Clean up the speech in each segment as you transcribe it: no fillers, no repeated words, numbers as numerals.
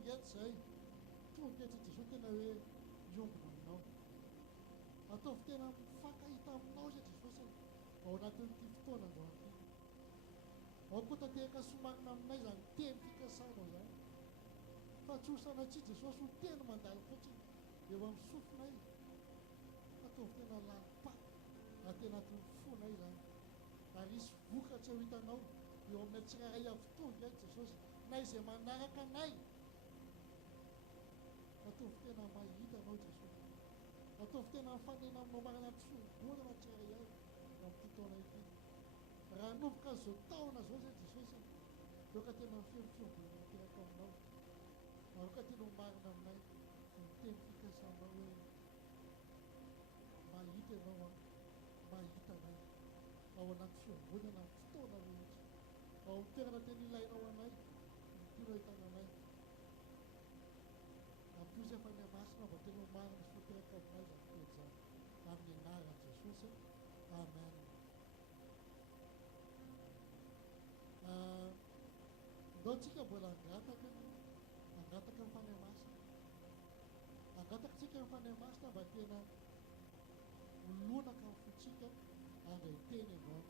tonga eto izay tonga eto Jesosy tena hoe miombona aminao ataovy tena mifankahita aminao zay Jesosy ao anatin'ity fotoana androany ity ao koa tanteraka somarina aminay zany teny fikasanao zany fa tsy ho sanatria Jesosy ho teny mandalo fotsiny eo amin'ny sofinay ataovy tena lalipaty aty anatin'ny fonay zany ary isy vokatra ho hitanao eo amin'ny tsirairay avy tonga eto Jesosy na izay manaraka anay ataovy tena mahita anao Jesosy ataovy tena mifanena aminao marana fisongonana tsirairay avy amin'ity taona ity raha nomboka zao taona zao zay Jesosy eo ka tena mifemifiongonana teraka aminao aro ka tena marina aminay miteny fikasanao hoe mahita ianao mahita anay ao anaty fiangonana amin'ny fotoana rehetra ao amin'ny toerana tena ilainao anay tianao hitananay ampio zay fa ny masina mba tena marina sy foteraka aminay zany teny zany amin'ny anaran'i Jesosy amen. Ndao tsika mbola angataka ny fanahy masina angataka tsika ny fanahy masina mba tena olonaka ny fotsika andray teny androany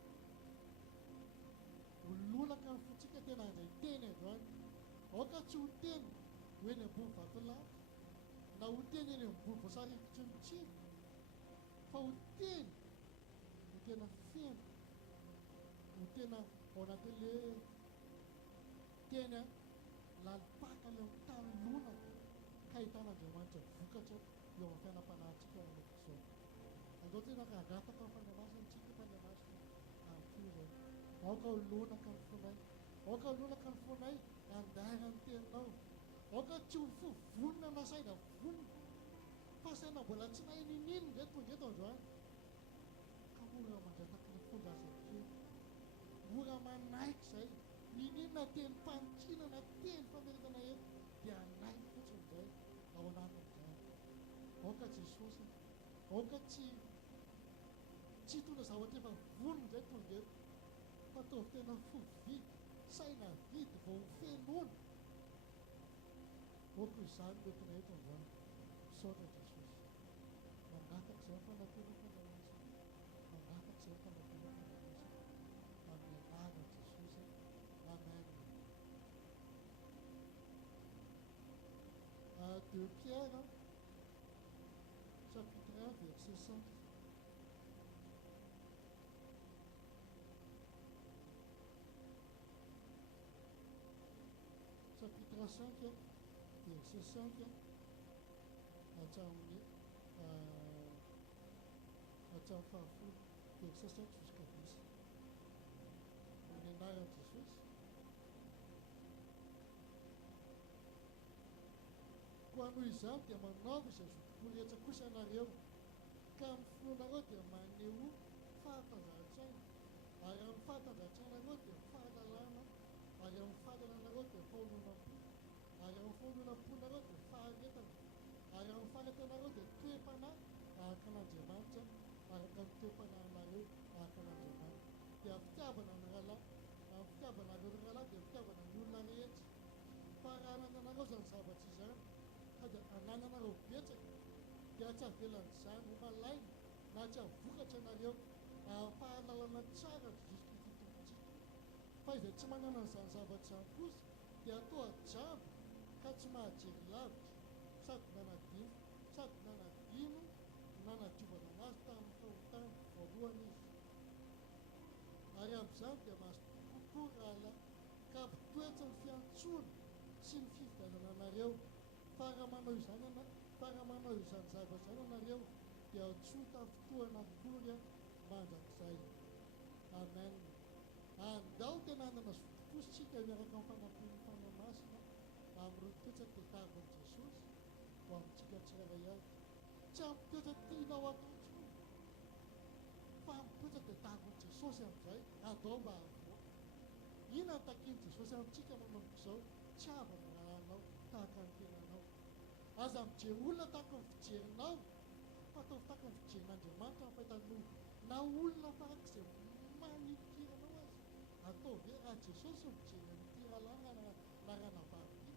olonaka ny fotsika tena andray teny androany aoka tsy ho teny hoe ny ambony vatolaty na ho teny eny ambony voasarikitry ny tsiro fa ho teny ho tena feno ho tena ao anatin'le teny lalipaka le amin'ny tany lonaka ka hitan'Andriamanitra vokatra eo amin'ny fiainam-panahintsika ao anatin'izao andao tena ka agataka ny fanahy masina tsika fanahy masina ampio zay aoka olonaka ny fonay aoka olonaka ny fonay andara ny teninao aoka tsy ho fovonina na saina vonina fa saina mbola tsy nahay ninino ndray tonga eto androany ka ora mandrataka ny fondrazakely ora manaiky zay ninina teny mpanikina na teny fameretana eto dia anaiky fotsiny zay ao anatin'izany aoka Jesosy aoka tsy hitondra zavatra efa voniny zay tonga eto fa ataovy tena fovidy saina vidy vao fenona aoka izany letina eto androany misaotra Jesosy mangataka izay fanatena fananasina mangataka izay fanatena fananasina amin'ny anaran'i Jesosy amen. 2 Pierre chapitre 1 verset 5. Chapitre 5 verset 5 hatramin'ny fahafolo verset 5 jusqu'à 10 amin'ny anaran'i Jesosy. Koa noho izany dia manaova izay zotokoa rehetra kosa ianareo ka amin'ny finoanareo dia maneho fahatanjahantsaina ary amin'ny fahatanjahantsainareo dia fahalalana ary amin'ny fahalalànareo dia fahaolonam-po ary amin'ny fahaolonam-ponareo dia faharetana ary amin'ny faharetanareo dia toe-panahy araka an'Andriamanitra araka ny toe-panahinareo araka an'Andriamanitra dia fitiavana ny rahalahy amin'ny fitiavanareo ny rahalahy dia fitiavana ny olona rehetra fa raha anananareo zany zavatra izany ka dia anananareo betsaka dia tsy avelan'izany ho malaina na tsy havokatra anareo fahalalana tsara justifie tompontsika fa izay tsy manana n'izany zavatra izany kosa dia atao ajabo ka tsy mahajery lavitra sady nanadino sady nanadino nanadiovana anazy tamin'ny fahotana voalohany izy ary amin'izany dia mahazo kokoa rahala ka ampitoetra ny fiantsoana sy ny fifidianana anareo fa raha manao izany zavatra izany anareo dia tsota fotoana vory mandrakizay amen. Andao tena andana zotopositsika miaraka amin'ny fanampiny fanahy masina amin'ireo toetra tetariny Jesosy ho amintsika tsirairay avy tsy amin'ny toetra tianao atao intsony fa amin'ny toetra tetariny Jesosy amin'izay andao mba havoaka ina ny takiany Jesosy amintsika manomboka izao tsy avana rahanao tahaka ny tenanao aza mijery olona tahaka ny fijerinao fa ataovy tahaka ny fijerin'Andriamanitra ny fahitanao na olona farak'izay manikiranao azy atao ve raha Jesosy mijery an'ity rahalahy na ranavavy ity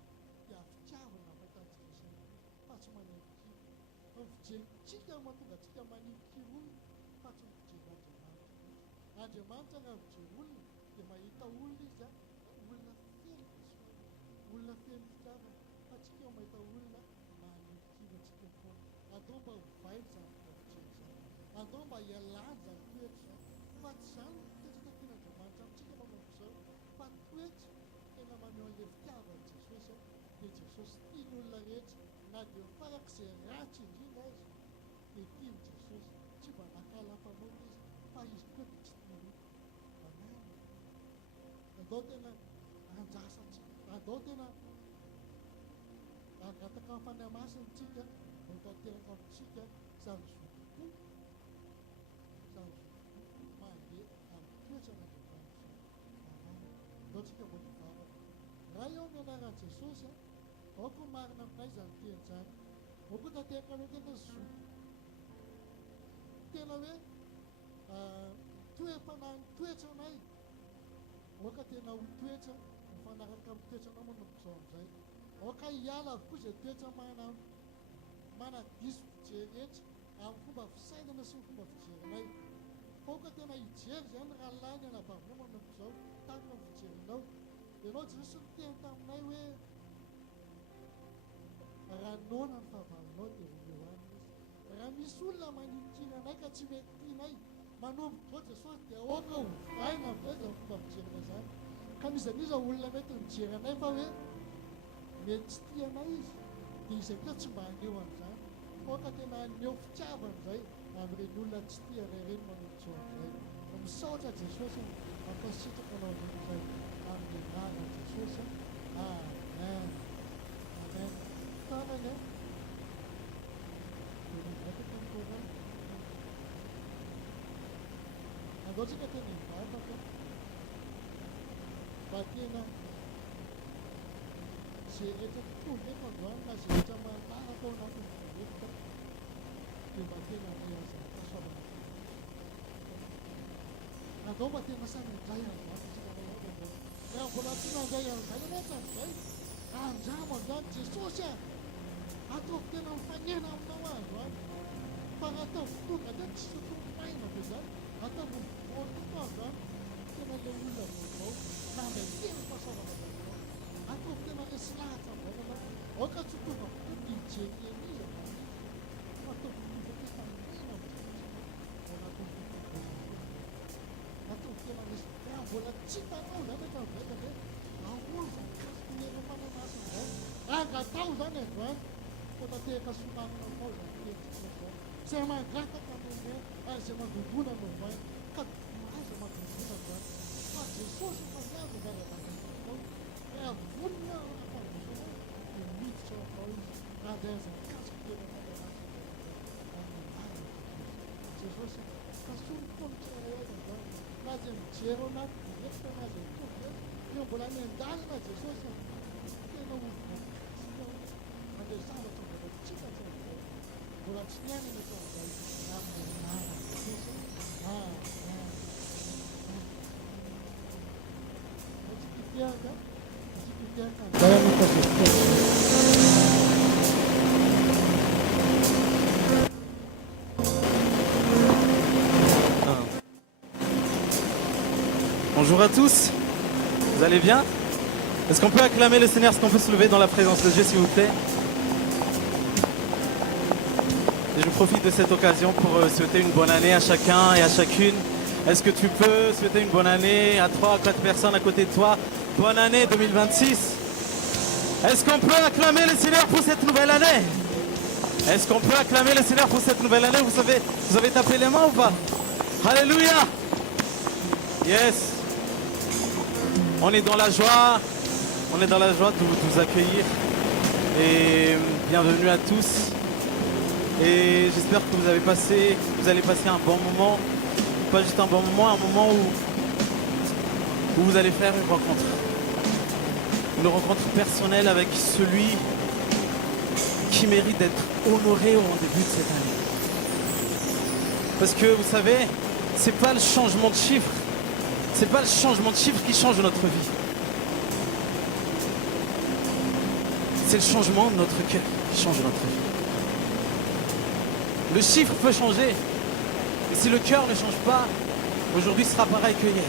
dia fitiavana tsika mahatonga atsika manipy olona fa tsy mijery Andriamanitra raha mijery olona dia mahita olona izy olona feno olona feno fitiavana fa tsika mahita olona manipy antsika foana andao mba hovay izany fijery izany andao mba hialany izany toetra izany fa tsy izany toetra tafian'Andriamanitra amintsika manompo izao fa toetra tena maneho an'ilay fitiavany Jesosy dia Jesosy tiany olona rehetra na dia farak'izay ratsy indrindra azy dia tiany Jesosy tsy mba nakala-panaona izy fa izy koa dia tsy tiany amen andao tena anjasantsika andao tena angataka fanamasintsika no tanteraka amintsika izany zotokoa izany zotokoa mandeha amin'ny toetra n'Andriamanitra amen andaotsika mbola mivavaka raha eo amin'ny anaran'i Jesosy aoko marina aminay izany teny izany aoko tanteraka anao tena zoto tena hoe toetra anay aoka tena ho toetra mifanaraka amin'ny toetra anao manompo izao amin'izay aoka hiala avokoa izay toetra manadiso fijery rehetra amin'ny fomba fisainana sy ny fomba fijerinay aoka tena hijery izany raha lany anabavinao manompo izao tanina ny fijerinao ianao Jesosy niteny taminay hoe raha nona ny fahavalonao dia eo aminy izy raha misy olona manipikina anay ka tsy mety tianay manompo zao Jesosy dia aoka ho vaina amin'izay izany fomba fijerina izany ka mizaniza olona mety mijery anay fa hoe mety tsy tianay izy dia izay koa tsy mba haneho an'izany aoka tena haneho fitiavana izay amin'ireny olona tsy tia ireny manompo zao amin'izay misaotra Jesosy mampasitraka anao amin'izay amin'ny anaran'i Jesosy amen amen tanana ndraiky tantora andaotsika tena hivavaka mba tena zay rehetra tokoa ndraiky androany na zay rehetra manara tao anatiny rehetra dia mba tena miazana fahasoavana andao mba tena samy indray andratsika raha mbola tiana andray an'izay anatsy amin'izay andramo androany Jesosy ataovy tena mifanena aminao androany fa raha ataovy tonga dia tsy tokony maina be izany ataovy mivoa tokoa androany tena ilay olona vaovao na mba tena fahasoavana vaovao ataovy tena resy lahatra amin'izay aoka tsy tonga fokoa dijery izy fa ataovy tonga tena mena ataovy tena resy mbola tsy tanao zany efa miveta hoe ahoana zany mananasy izao angatao zany androany fa tanteraka somanina anao zany tentsika zao izay mangataka anao ary izay mandondona anao vainy ka aiza mandondona zany fa Jesosy fandiazo mbaravakaanao raha vonona afandrosanao dia miditra anao izy andraizakasika tena mananasy Jesosy kasony foana tsirairay androany na zay mijery anaty direkta na zay tonga eo mbola ny an-dalana Jesosy tena ovonasika mandeha zavatra mbola tsika tsy amin'izay mbola tsy nianana tao amin'izay amin'ny anara Jesosy tsika itiaka anzay anao Bonjour à tous, vous allez bien? Est-ce qu'on peut acclamer le Seigneur? Est-ce qu'on peut se lever dans la présence de Dieu s'il vous plaît? Et je profite de cette occasion pour souhaiter une bonne année à chacun et à chacune. Est-ce que tu peux souhaiter une bonne année à 3 ou 4 personnes à côté de toi? Bonne année 2026. Est-ce qu'on peut acclamer le Seigneur pour cette nouvelle année? Est-ce qu'on peut acclamer le Seigneur pour cette nouvelle année? Vous avez tapé les mains ou pas? Alléluia. Yes. On est dans la joie de vous accueillir et bienvenue à tous. Et j'espère que vous allez passer un bon moment, pas juste un bon moment, un moment où vous allez faire une rencontre personnelle avec celui qui mérite d'être honoré au début de cette année. Parce que vous savez, c'est pas le changement de chiffre. C'est pas le changement de chiffre qui change notre vie. C'est le changement de notre cœur qui change notre vie. Le chiffre peut changer. Et si le cœur ne change pas, aujourd'hui sera pareil que hier.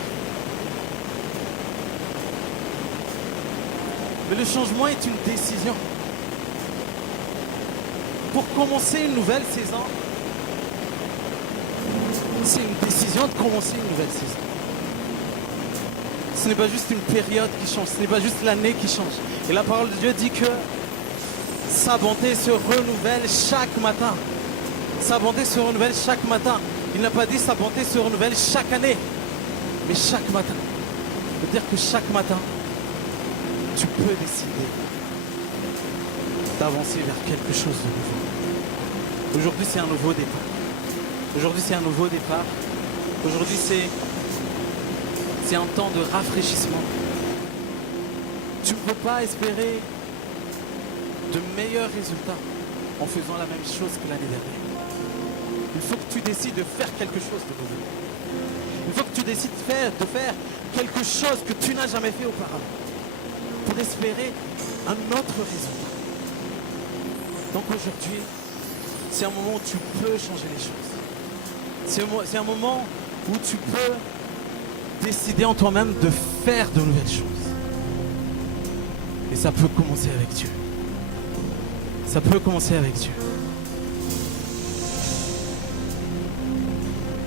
Mais le changement est une décision. Pour commencer une nouvelle saison, c'est une décision de commencer une nouvelle saison. Ce n'est pas juste une période qui change, ce n'est pas juste l'année qui change. Et la parole de Dieu dit que sa bonté se renouvelle chaque matin. Sa bonté se renouvelle chaque matin. Il n'a pas dit sa bonté se renouvelle chaque année, mais chaque matin. Ça veut dire que chaque matin, tu peux décider d'avancer vers quelque chose de nouveau. Aujourd'hui, c'est un nouveau départ. Aujourd'hui, c'est un nouveau départ. Aujourd'hui, c'est un temps de rafraîchissement. Tu ne peux pas espérer de meilleurs résultats en faisant la même chose que l'année dernière. Il faut que tu décides de faire quelque chose de nouveau. Il faut que tu décides de faire quelque chose que tu n'as jamais fait auparavant pour espérer un autre résultat. Donc aujourd'hui, c'est un moment où tu peux changer les choses. C'est un moment où tu peux décider en toi-même de faire de nouvelles choses. Et ça peut commencer avec Dieu. Ça peut commencer avec Dieu.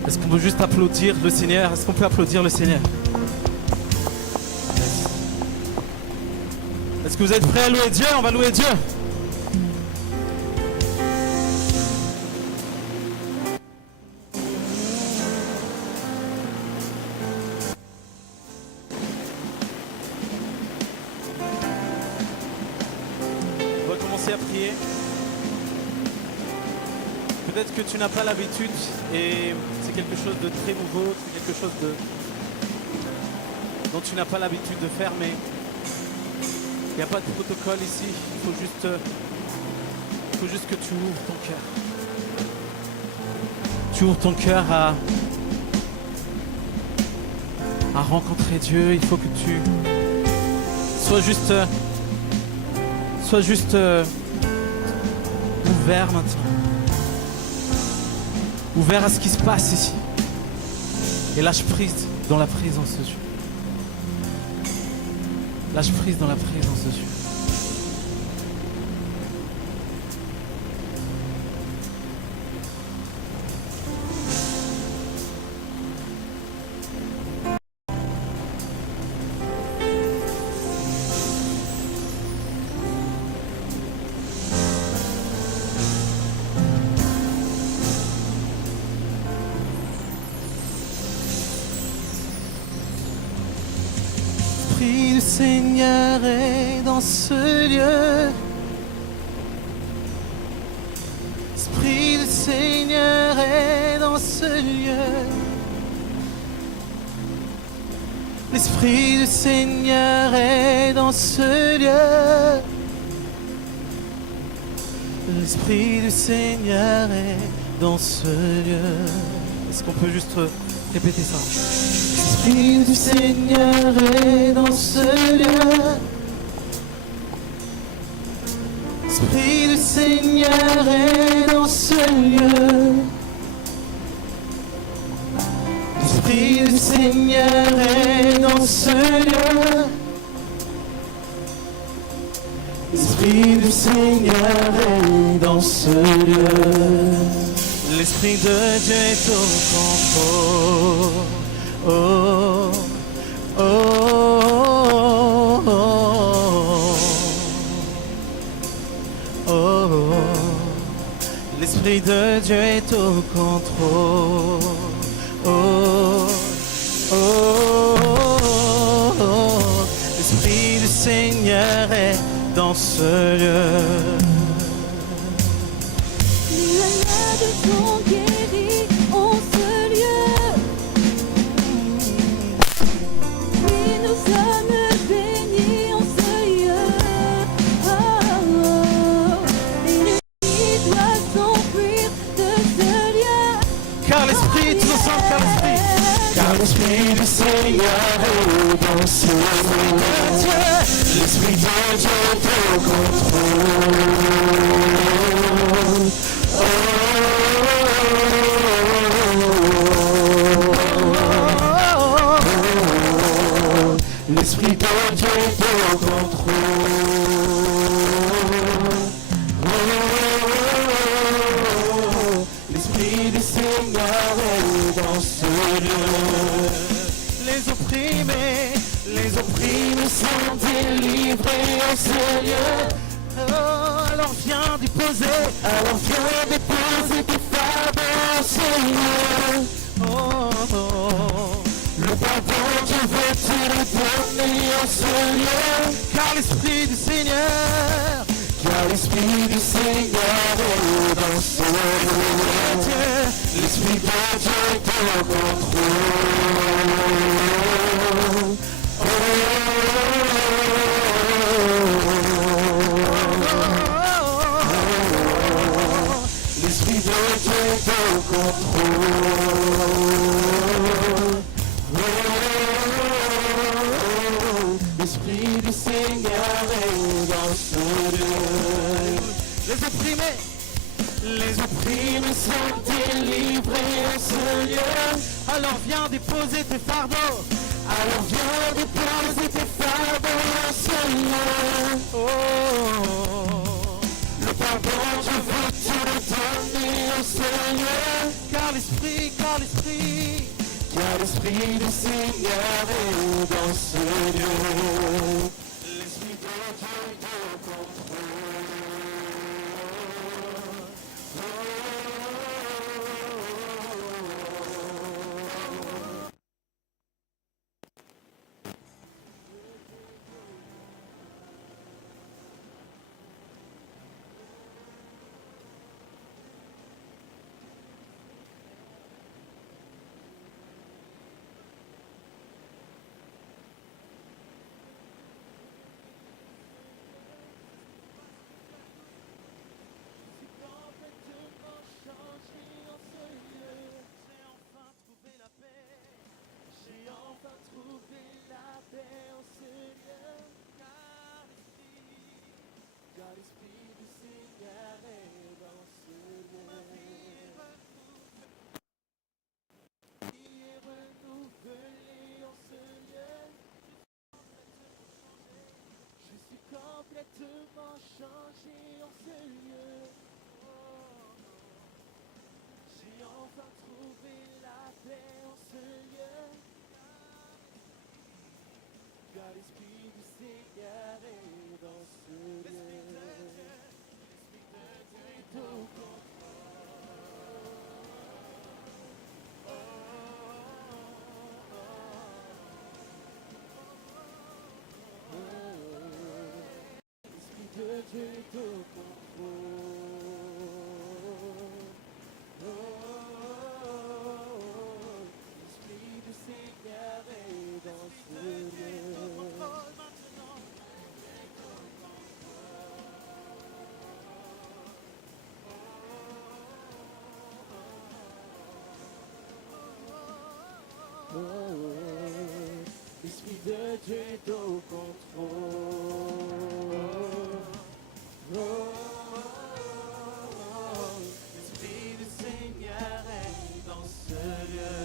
Est-ce qu'on peut juste applaudir le Seigneur? Est-ce qu'on peut applaudir le Seigneur? Est-ce que vous êtes prêts à louer Dieu? On va louer Dieu. On va commencer à prier. Peut-être que tu n'as pas l'habitude et c'est quelque chose de très nouveau, c'est quelque chose dont tu n'as pas l'habitude de faire, mais il n'y a pas de protocole ici, il faut juste que tu ouvres ton cœur. Tu ouvres ton cœur à rencontrer Dieu, il faut que tu sois juste ouvert maintenant. Ouvert à ce qui se passe ici. Et lâche prise dans la présence de Dieu. Lâche prise dans la présence de Dieu. L'Esprit du Seigneur est dans ce lieu. L'Esprit du Seigneur est dans ce lieu. L'Esprit du Seigneur est dans ce lieu. L'Esprit du Seigneur est dans ce lieu. Est-ce qu'on peut juste répéter ça? L'Esprit du Seigneur est dans ce lieu. L'Esprit du Seigneur est dans ce lieu. L'Esprit du Seigneur est dans ce lieu. L'Esprit du Seigneur est dans ce lieu. L'Esprit de Dieu est au contrôle. Oh, oh, oh, oh, oh. L'Esprit de Dieu est au contrôle. Oh, oh, oh, oh. L'Esprit du Seigneur est dans ce lieu. Les malades sont guéris en ce lieu. Oui, nous sommes bénis en ce lieu. Oh, oh. Et l'ennemi doit s'enfuir de ce lieu. Car l'Esprit, tu le sens, car l'Esprit du Seigneur est dans ce lieu. L'Esprit de Dieu est au contrôle. Oh, oh, oh. ce lieu. Oh, alors viens déposer tes fardeaux, Seigneur. Oh, oh, oh. Le pardon, je veux te le donner en ce lieu. Car l'Esprit du Seigneur est dans ce lieu. L'Esprit de Dieu est au contrôle. Oh, l'Esprit de Dieu est au contrôle. L'Esprit du Seigneur est dans ce lieu. Les opprimés sont délivrés en ce lieu. Alors viens déposer tes fardeaux. Seigneur. Oh, le pardon, je veux te le donner au Seigneur. Car l'Esprit du Seigneur est dans ce lieu. L'Esprit de Dieu est au contrôle. Complètement changé en ce lieu. J'ai enfin trouvé la paix en ce lieu. Car l'Esprit du Seigneur est dans ce lieu. L'Esprit de Dieu est au Dieu est au contrôle. L'Esprit du Seigneur est dans ce lieu. L'Esprit de Dieu est au contrôle. L'Esprit du Seigneur est dans ce lieu.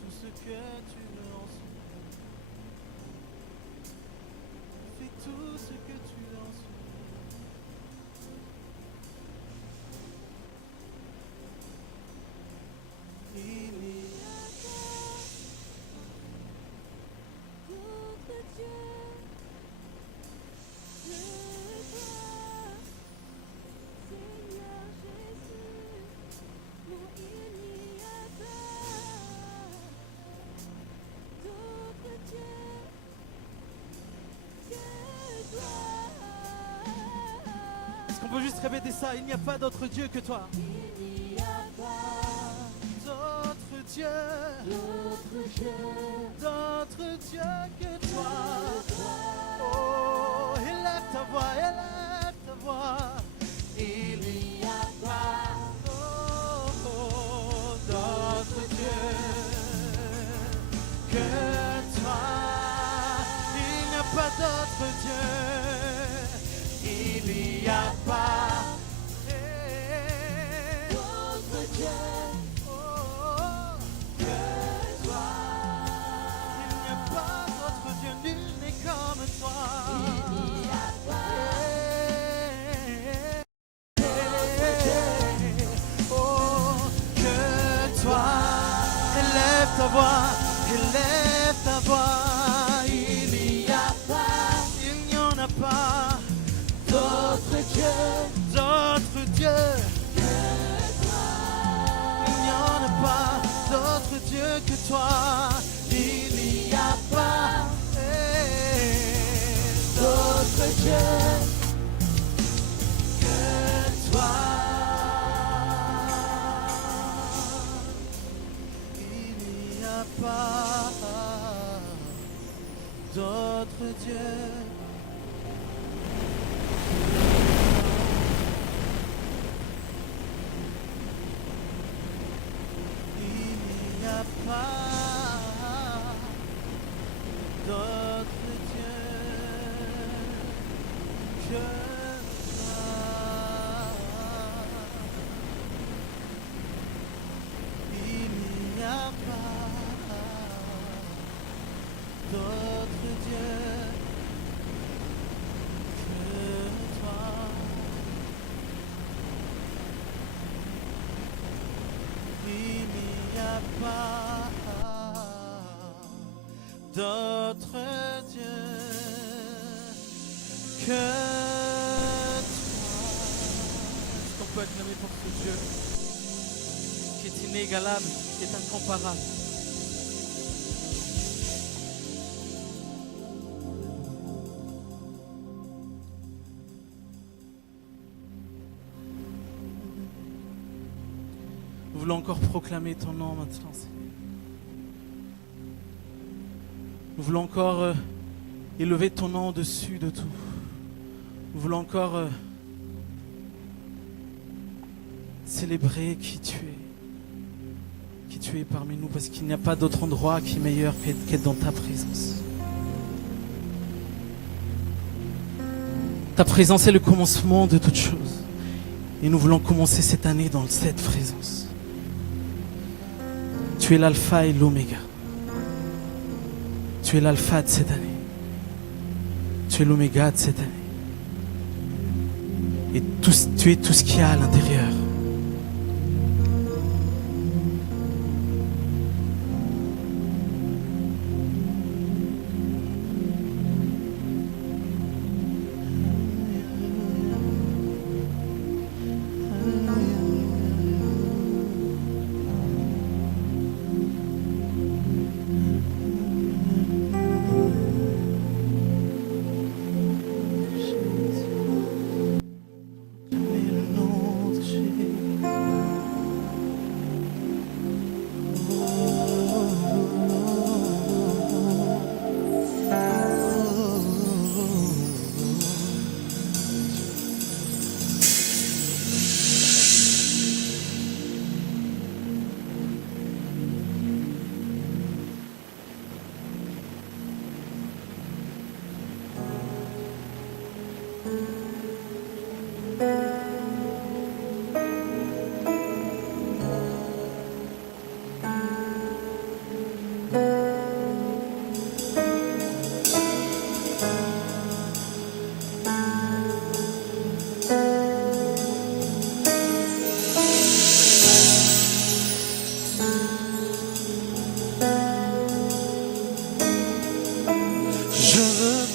Tout ce que tu veux en souhaiter. Fais tout ce que tu veux en souhaiter. Est-ce qu'on peut juste répéter ça? Il n'y a pas d'autre Dieu que toi. Il n'y a pas d'autre Dieu, d'autre Dieu que toi. Oh, élève ta voix, élève ta voix. Il n'y a pas d'autre Dieu que toi. Il n'y a pas d'autre Dieu. Il n'y a pas d'autre Dieu que toi. Il n'y a pas d'autre Dieu, nul n'est comme toi. Il n'y a pas ta voix, élève ta voix. Il n'y en a pas d'autre Dieu Il n'y en a pas d'autre Dieu que toi. Il n'y a pas d'autre Dieu que toi. Il n'y a pas d'autre Dieu. Pas d'autre Dieu que toi. Il n'y a pas d'autre Dieu que toi. Il n'y a pas d'autre Dieu que toi. Est-ce qu'on peut acclamer pour ce Dieu qui est inégalable, qui est incomparable? Nous voulons encore proclamer ton nom maintenant, Seigneur. Nous voulons encore élever ton nom au-dessus de tout. Nous voulons encore célébrer qui tu es parmi nous, parce qu'il n'y a pas d'autre endroit qui est meilleur qu'être dans ta présence. Ta présence est le commencement de toutes choses. Et nous voulons commencer cette année dans cette présence. Tu es l'alpha et l'oméga. Tu es l'alpha de cette année. Tu es l'oméga de cette année. Et tu es tout ce qu'il y a à l'intérieur.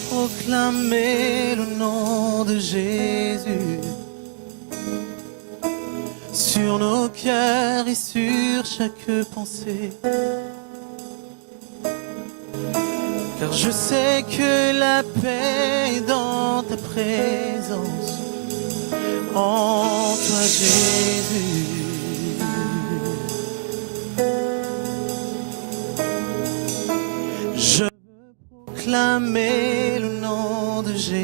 Proclamer le nom de Jésus sur nos cœurs et sur chaque pensée. Car je sais que la paix est dans ta présence, en toi Jésus. Je veux proclamer le nom de Jésus,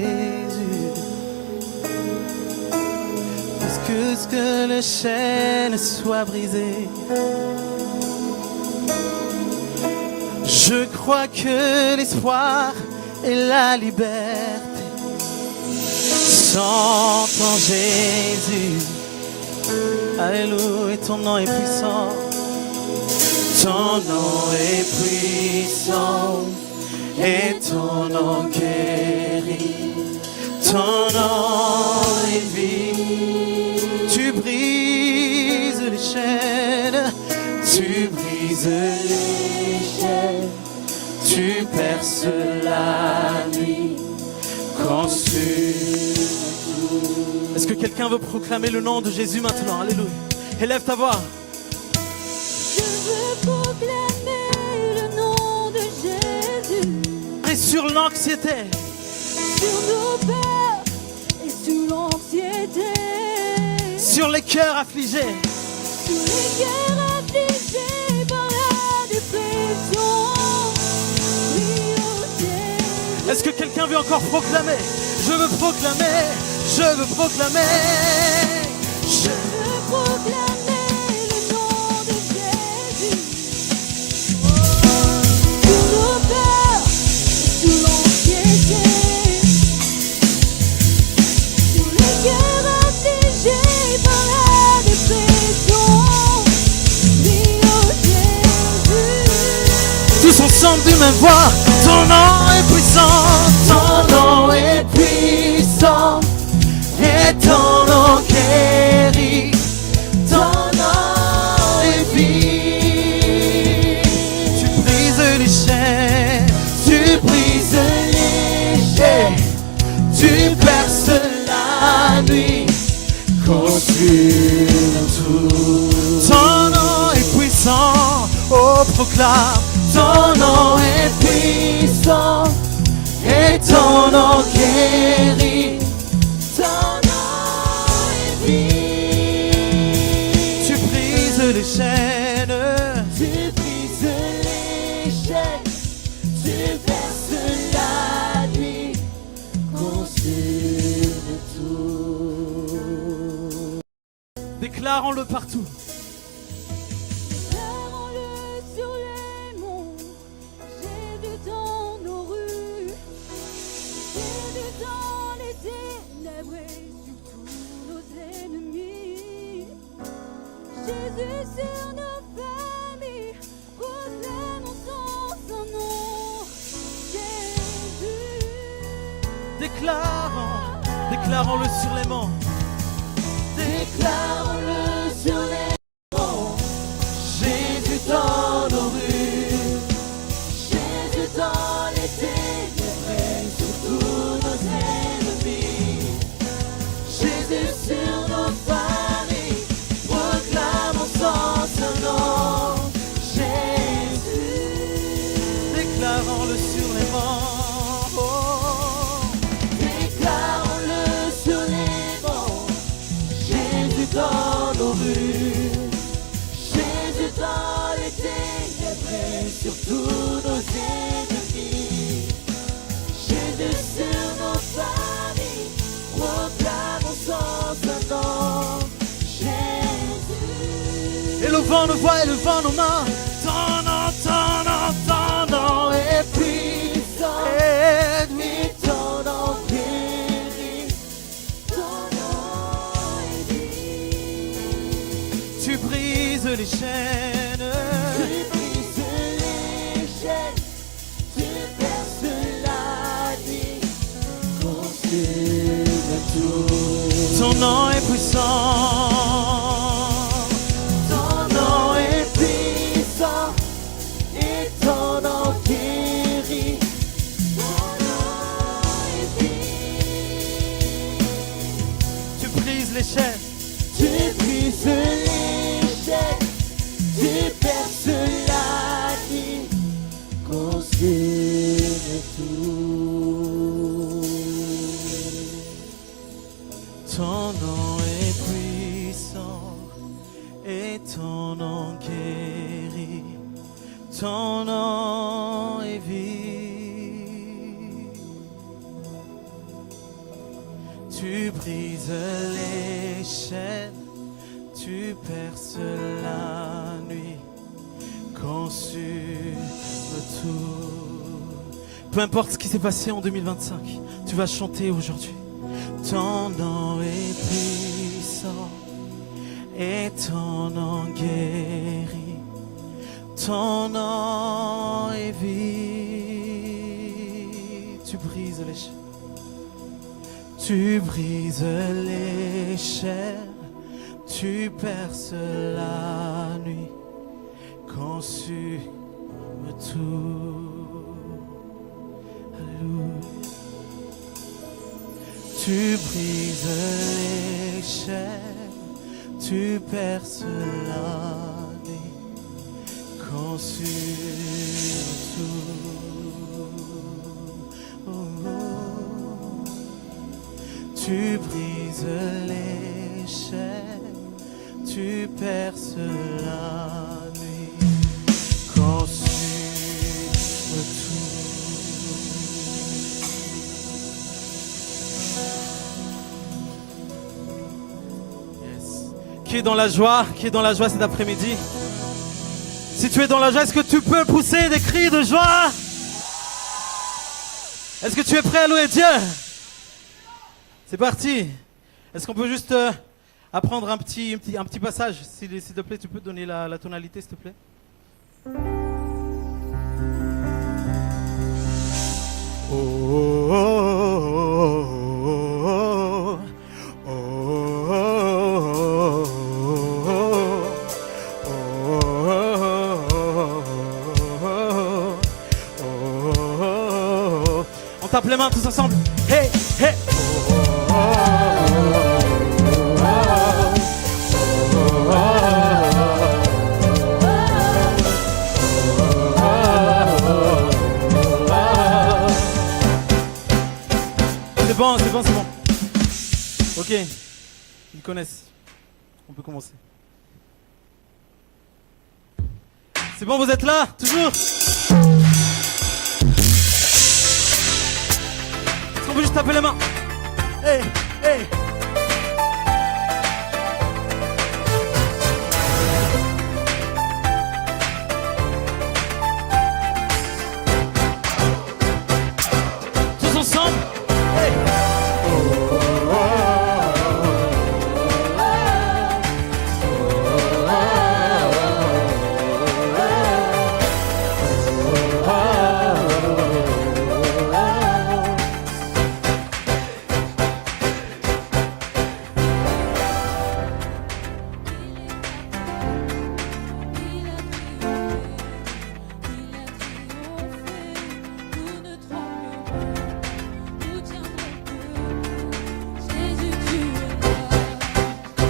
parce que les chaînes soient brisées. Je crois que l'espoir et la liberté sont en Jésus. Alléluia, ton nom est puissant. Ton nom est puissant et ton nom guérit. Ton nom est vie. Tu brises les chaînes, tu brises les Est-ce que quelqu'un veut proclamer le nom de Jésus maintenant? Alléluia. Élève ta voix. Je veux proclamer le nom de Jésus Et sur l'anxiété, sur nos peurs et sur l'anxiété, sur les cœurs affligés, sur les cœurs affligés par la dépression. Oui, oh Jésus. est-ce que quelqu'un veut encore proclamer? Je veux proclamer, je veux proclamer. Je veux proclamer le nom de Jésus sur nos peurs et sur l'anxiété, sur les cœurs affligés par la dépression. Oui, oh Jésus. Tous ensemble d'une même voix. Ton nom est puissant, ton nom est puissant. Et ton nom guérit, ton nom est vie. Tu brises les chaînes, tu brises les chaînes, tu perces la nuit, consume tout. Ton nom est puissant, oh proclame. Ton nom est puissant, et ton nom guérit. Tu brises les chaînes, tu brises les chaînes, tu perces la nuit, consume tout. Déclarons-le partout. Déclarons-le sur les monts, Jésus dans nos rues, Jésus dans les ténèbres et sur tous nos ennemis, Jésus sur nos familles, proclamons son nom, Jésus. Déclarons-le sur les monts. Déclarons-le sur les monts, Jésus dans nos rues, Jésus dans les ténèbres et sur tous nos ennemis, Jésus sur nos familles, proclamons son nom, Jésus. Déclarons-le sur les monts. Oh. Déclarons-le sur les monts, Jésus dans nos rues, Jésus dans les ténèbres et sur tous nos ennemis, Jésus sur nos familles, proclamons son nom, Jésus. Élevons nos voix, élevons nos mains. Ton nom est Puissant, et et ton nom guérit, ton nom est vie. tu brises les chaînes. Tu brises les chaînes, tu perces la nuit, consume tout. Ton nom est puissant. Ton nom est puissant, et ton nom guérit, ton nom est vie. Tu brises les chaînes. Tu brises les chaînes, tu perces la nuit, consume tout. Ton nom est puissant et ton nom guérit. Ton nom est vie. Tu brises les chaînes, tu perces la nuit, consume tout. Peu importe ce qui s'est passé en 2025, tu vas chanter aujourd'hui. Ton nom est puissant et ton nom guérit. Ton nom est vie. Tu brises les chaînes. Tu brises les chaînes. Tu perces la nuit. Consume tout. Alléluia. Tu brises les chaînes, tu perces l'année, consumes tout. Oh, oh. Tu brises les chaînes, tu perces la nuit, consumes tout. Yes. Qui est dans la joie? Qui est dans la joie cet après-midi? Si tu es dans la joie, est-ce que tu peux pousser des cris de joie? Est-ce que tu es prêt à louer Dieu? C'est parti. Est-ce qu'on peut juste apprendre un petit passage? S'il te plaît, tu peux donner la tonalité, s'il te plaît? Oh, oh, oh, oh. On tape les mains tous ensemble. Hey, hey. C'est bon. Ok, ils connaissent. On peut commencer. C'est bon, vous êtes là? Toujours? Est-ce qu'on peut juste taper les mains? Hey, hey. Tous ensemble? Hey.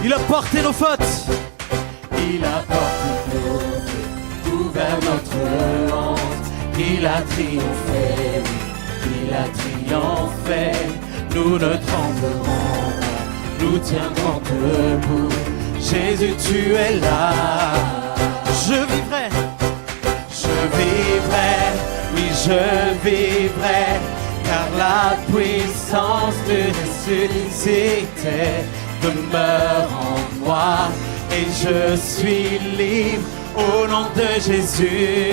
Il a porté nos fautes. Il a porté nos fautes, couvert notre honte. Il a triomphé, il a triomphé. Nous ne tremblerons pas, nous tiendrons debout. Jésus, tu es là. Je vivrai, oui, je vivrai, car la puissance de ressuscité demeure en moi et je suis libre au nom de Jésus.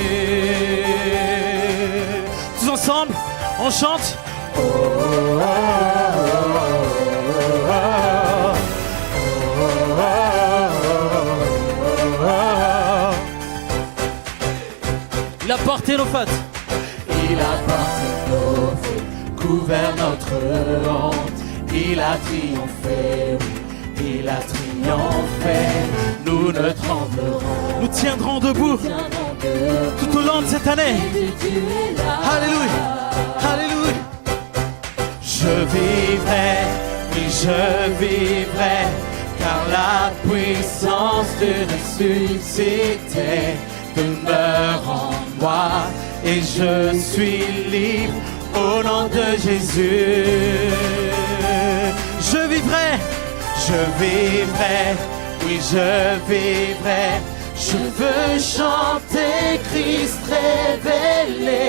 tous ensemble, on chante. Il a porté nos fautes. Il a porté nos fautes, couvert notre honte. Il a triomphé, il a triomphé. Nous ne tremblerons, Nous tiendrons debout tout au long de cette année. Alléluia, alléluia. Je vivrai, oui je vivrai, car la puissance de ressuscité demeure en moi et je suis libre au nom de Jésus. Je vivrai, oui je vivrai. Je veux chanter Christ révélé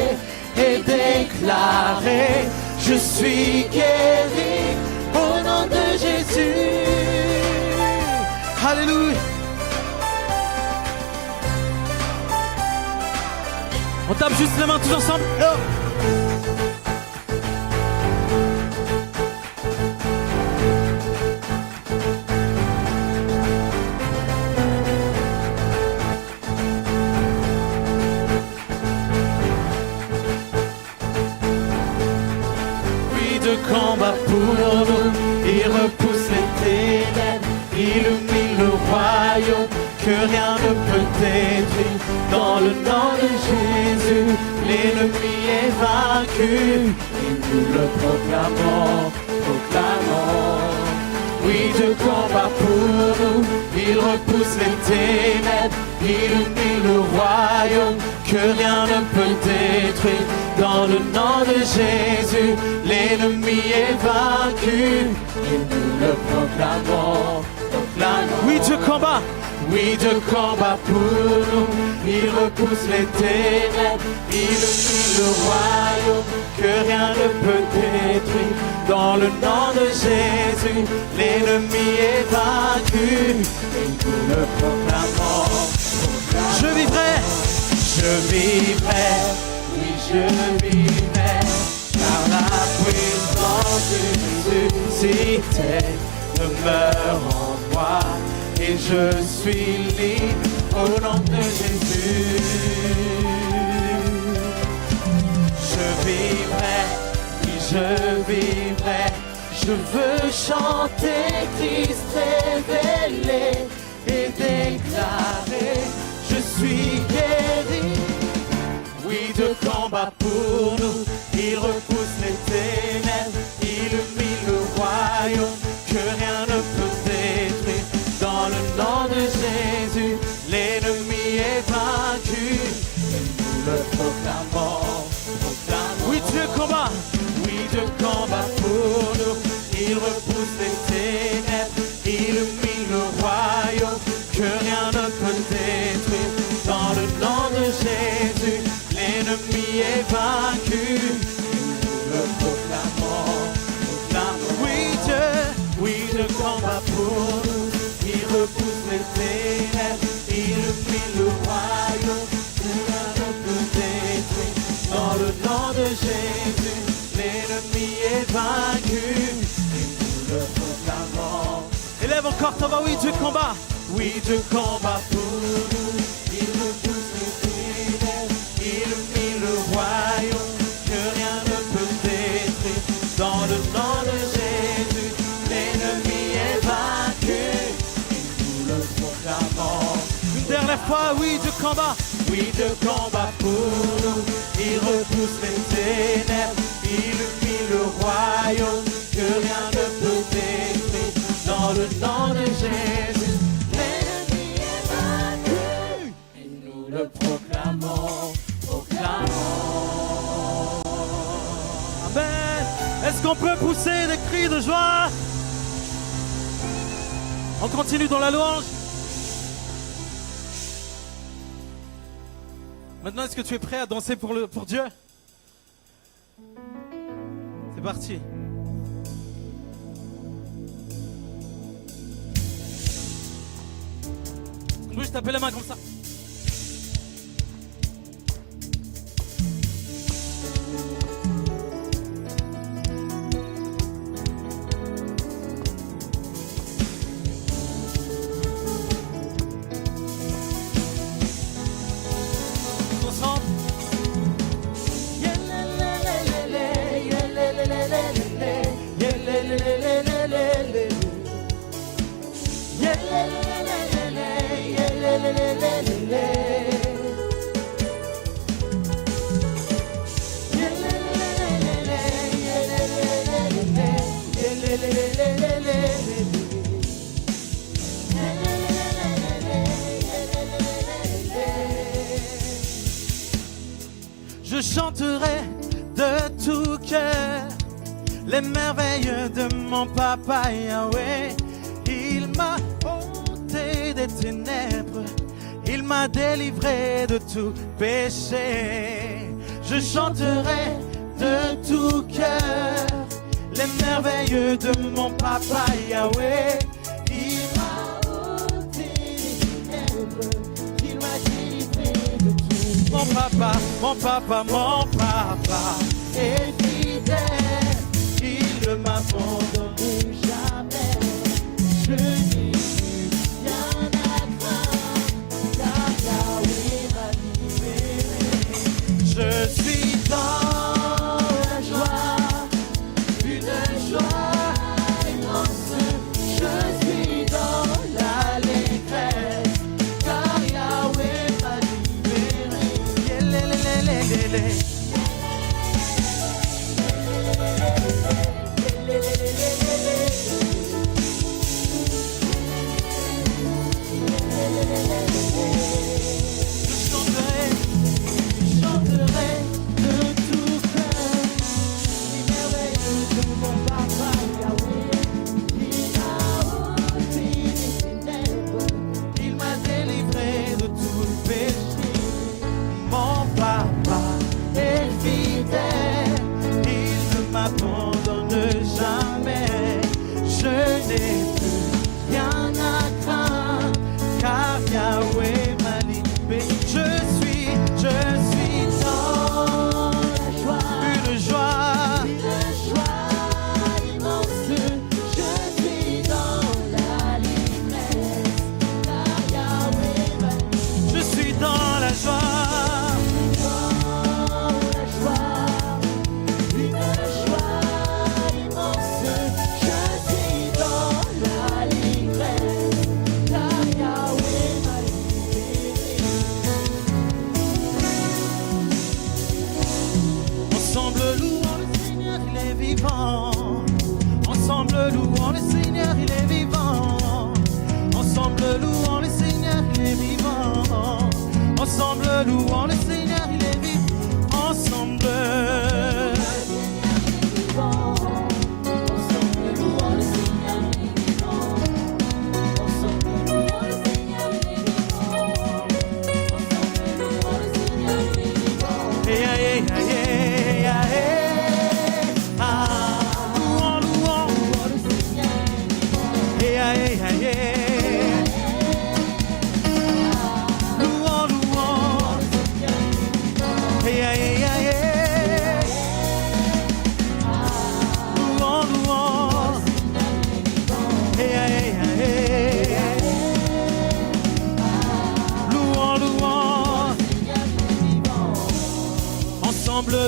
et déclarer je suis guéri au nom de Jésus. alléluia. On tape juste les mains tous ensemble. Oh. Combat pour nous, il repousse les ténèbres, illumine le royaume que rien ne peut détruire. Dans le nom de Jésus, l'ennemi est vaincu et nous le proclamons, proclamons. Oui, Dieu combat pour nous, il repousse les ténèbres, illumine le royaume que rien ne peut détruire. Dans le nom de Jésus, l'ennemi est vaincu et nous le proclamons. Oui, Dieu combat. Oui, Dieu combat pour nous, il repousse les ténèbres, illumine le royaume que rien ne peut détruire. Dans le nom de Jésus, l'ennemi est vaincu et nous le proclamons. Je vivrai, oui je vivrai, car la puissance du ressuscité demeure en moi. Et je suis libre au nom de Jésus. Je vivrai, oui je vivrai. Je veux chanter Christ révélé et déclarer je suis guéri. Oui, Dieu combat pour nous, il repousse les ténèbres, illumine le royaume que rien ne peut détruire. Dans le nom de Jésus, l'ennemi est vaincu et nous le proclamons. Oui, Dieu combat. Oui, Dieu combat pour nous. Il repousse les ténèbres, illumine le royaume que rien ne peut détruire. Dans le nom de Jésus, l'ennemi est vaincu et nous le proclamons. Oui, Dieu combat pour nous. Il repousse les ténèbres, illumine le royaume que rien ne peut détruire. Dans le nom de Jésus, l'ennemi est vaincu et nous le proclamons. Élève encore ta voix, oui Dieu combat. Oui Dieu combat pour nous. Il repousse les ténèbres, illumine le royaume que rien ne peut détruire. Dans le nom de Jésus, l'ennemi est vaincu et nous le proclamons. Une dernière fois, oui Dieu combat. Oui Dieu combat pour nous. Il repousse les ténèbres, illumine le royaume que rien ne peut détruire. Dans le nom de Jésus, l'ennemi est vaincu et nous le proclamons, Amen. Est-ce qu'on peut pousser des cris de joie? On continue dans la louange. Maintenant, est-ce que tu es prêt à danser pour Dieu? C'est parti. On peut juste taper la main comme ça. Je chanterai de tout cœur les merveilles de mon papa Yahweh. Il m'a ôté des ténèbres, il m'a délivré de tout péché. Je chanterai de tout cœur les merveilles de mon papa Yahweh. Il m'a ôté des ténèbres, il m'a délivré de tout. Mon papa est fidèle, il ne m'abandonne jamais. Je n'ai plus rien à craindre, car Yahweh m'a libéré. Je suis dans la joie, une joie immense. Je suis dans l'allégresse, car Yahweh m'a libéré.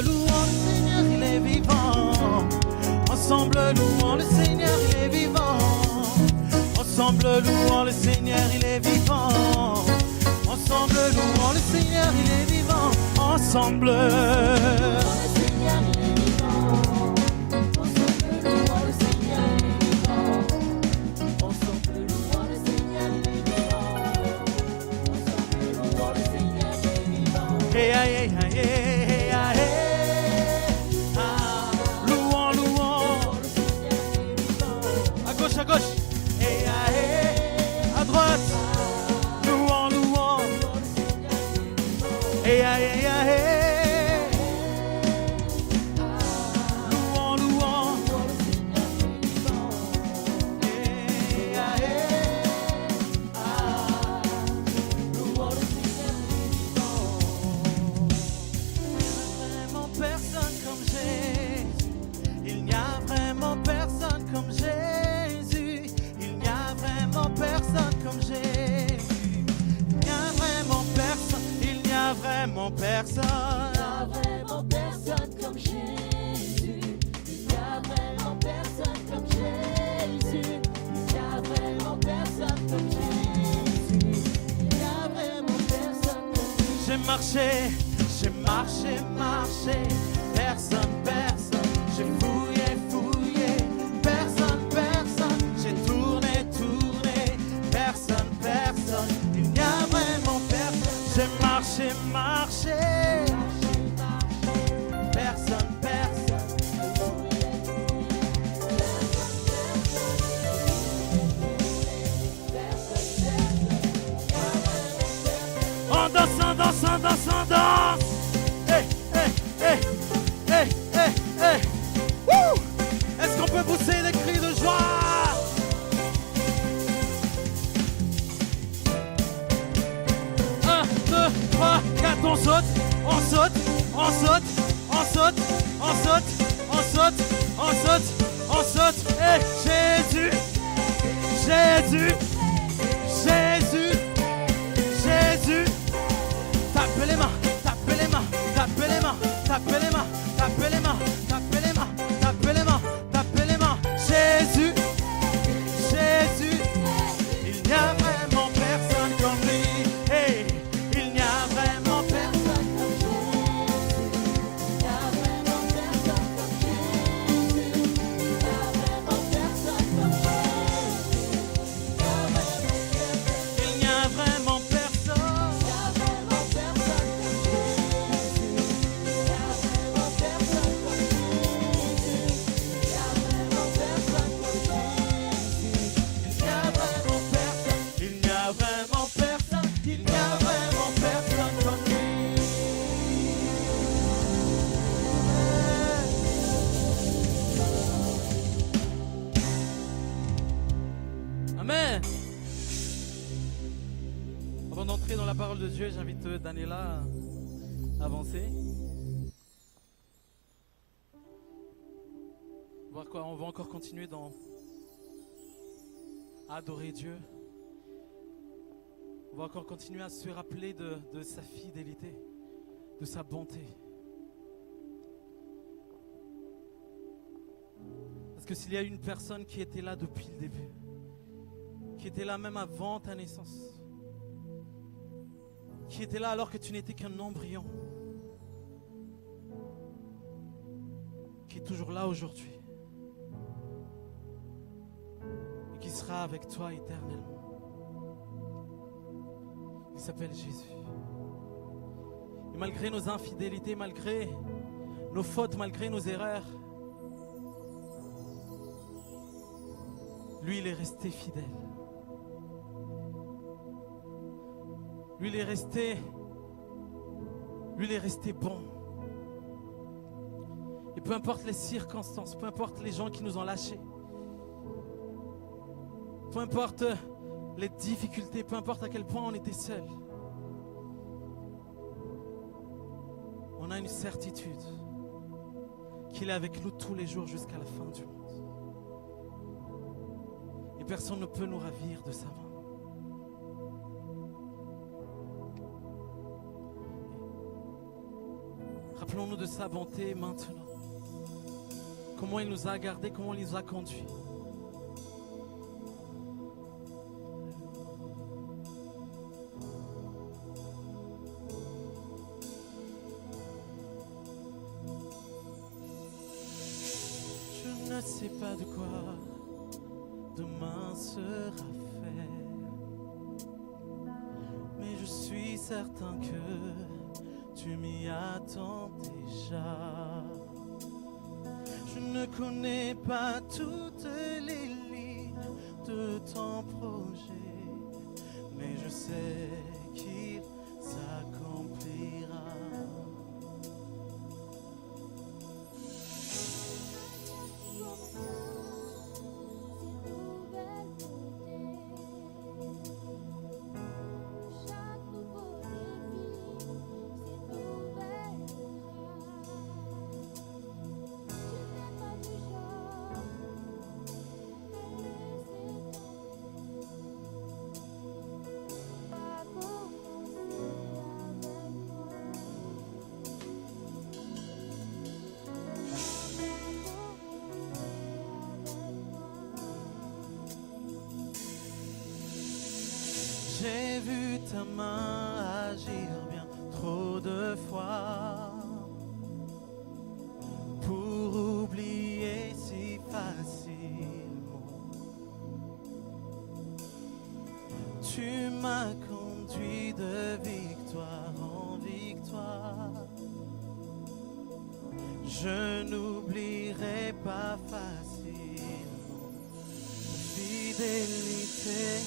louons le Seigneur, il est vivant. Ensemble louons le Seigneur, il est vivant. Ensemble louons le Seigneur, il est vivant. Ensemble louons le Seigneur, il est vivant. Ensemble. Hey, hey, hey, hey, hey, hey. Ah, louons, louons. À gauche, à gauche. Hey, hey, à droite. Louons, louons. Hey, hey, hey, hey. Louons, louons. Hey, hey. Ah, louons le Seigneur. Vraiment personne comme Jésus. Il n'y a vraiment personne comme Jésus. Il n'y a vraiment personne comme Jésus. Il n'y a vraiment personne. Il n'y a vraiment personne. Il n'y a vraiment personne comme Jésus. Il n'y a vraiment personne comme Jésus. Il n'y a vraiment personne comme Jésus. Il n'y a vraiment personne comme Jésus. J'ai marché, marché. Personne, personne. J'ai fouillé, fouillé. Personne, personne. J'ai tourné, tourné. Personne, personne. Il n'y a vraiment personne. J'ai marché, marché. Personne, personne. On danse, on danse, on danse, on danse. Hey, hey, hey, hey, hey, hey. Wouh! Est-ce qu'on peut pousser des cris de joie? Un, deux, trois, quatre, on saute, on saute, on saute, on saute, on saute, on saute, on saute, on saute. Hey, Jésus, Jésus, Jésus, Jésus. Tapez les mains, tapez les mains, tapez les mains, tapez les mains, tapez les mains, tapez les mains, tapez les mains, tapez les mains. Jésus, Jésus, il n'y a vraiment personne comme lui. Hey, il n'y a vraiment personne comme Jésus. Il n'y a vraiment personne comme Jésus. Il n'y a vraiment personne comme Jésus. Il n'y a vraiment personne. Amen. Avant d'entrer dans la parole de Dieu, j'invite Daniela à avancer. Voir quoi, on va encore continuer à adorer Dieu. On va encore continuer à se rappeler de sa fidélité, de sa bonté. Parce que s'il y a une personne qui était là depuis le début, qui était là même avant ta naissance, qui était là alors que tu n'étais qu'un embryon, qui est toujours là aujourd'hui et qui sera avec toi éternellement. Il s'appelle Jésus. Et malgré nos infidélités, malgré nos fautes, malgré nos erreurs, lui, il est resté fidèle. Lui, il est resté bon. Et peu importe les circonstances, peu importe les gens qui nous ont lâchés, peu importe les difficultés, peu importe à quel point on était seuls, on a une certitude qu'il est avec nous tous les jours jusqu'à la fin du monde. Et personne ne peut nous ravir de sa main. Rappelons-nous de sa bonté maintenant. Comment il nous a gardés, comment il nous a conduits. Je ne sais pas de quoi demain sera fait, mais je suis certain que tu m'y attends déjà. Je ne connais pas toutes les lignes de ton projet, mais je sais qu'il s'accomplira. J'ai vu ta main agir bien trop de fois pour oublier si facilement. Tu m'as conduit de victoire en victoire. Je n'oublierai pas facilement ta fidélité.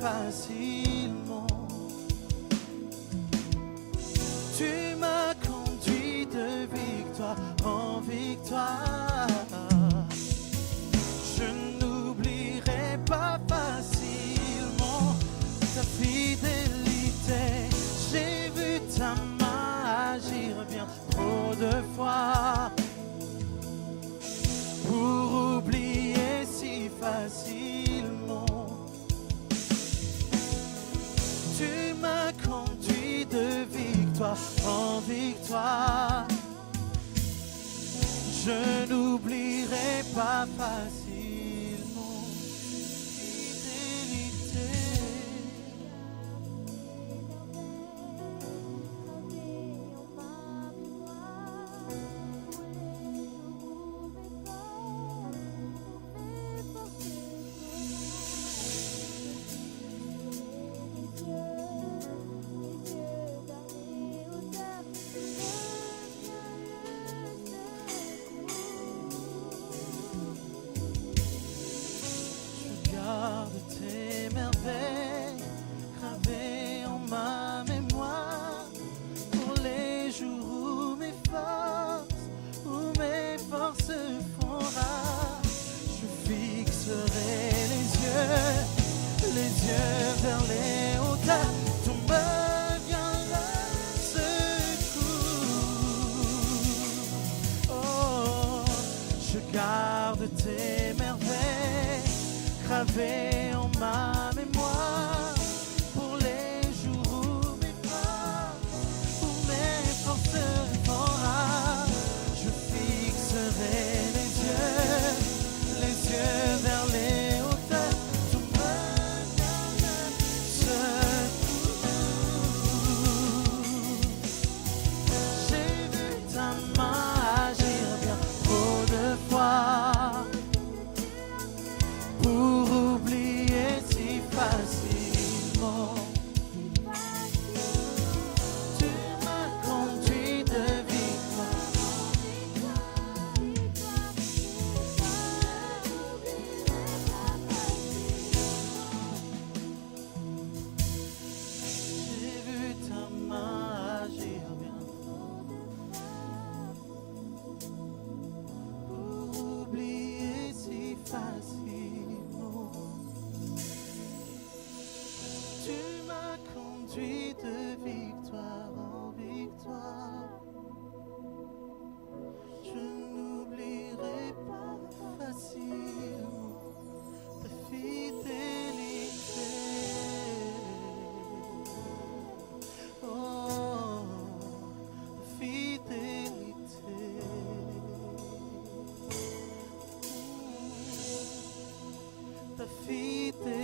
Facilement, tu m'as conduit de victoire en victoire. Je n'oublierai pas facilement ta fidélité. J'ai vu ta main agir bien trop de fois pour oublier si facilement. Tu m'as conduit de victoire en victoire. Je n'oublierai pas facilement fidélité. Tes merveilles gravées en ma mémoire pour les jours où mes forces, où mes forces seront rares. Je fixerai les yeux vers les hauteurs, tout me donne secours. J'ai vu ta main agir bien. conduit de victoire en victoire. Je n'oublierai pas facilement ta fidélité. Oh, ta fidélité. Ta fidélité.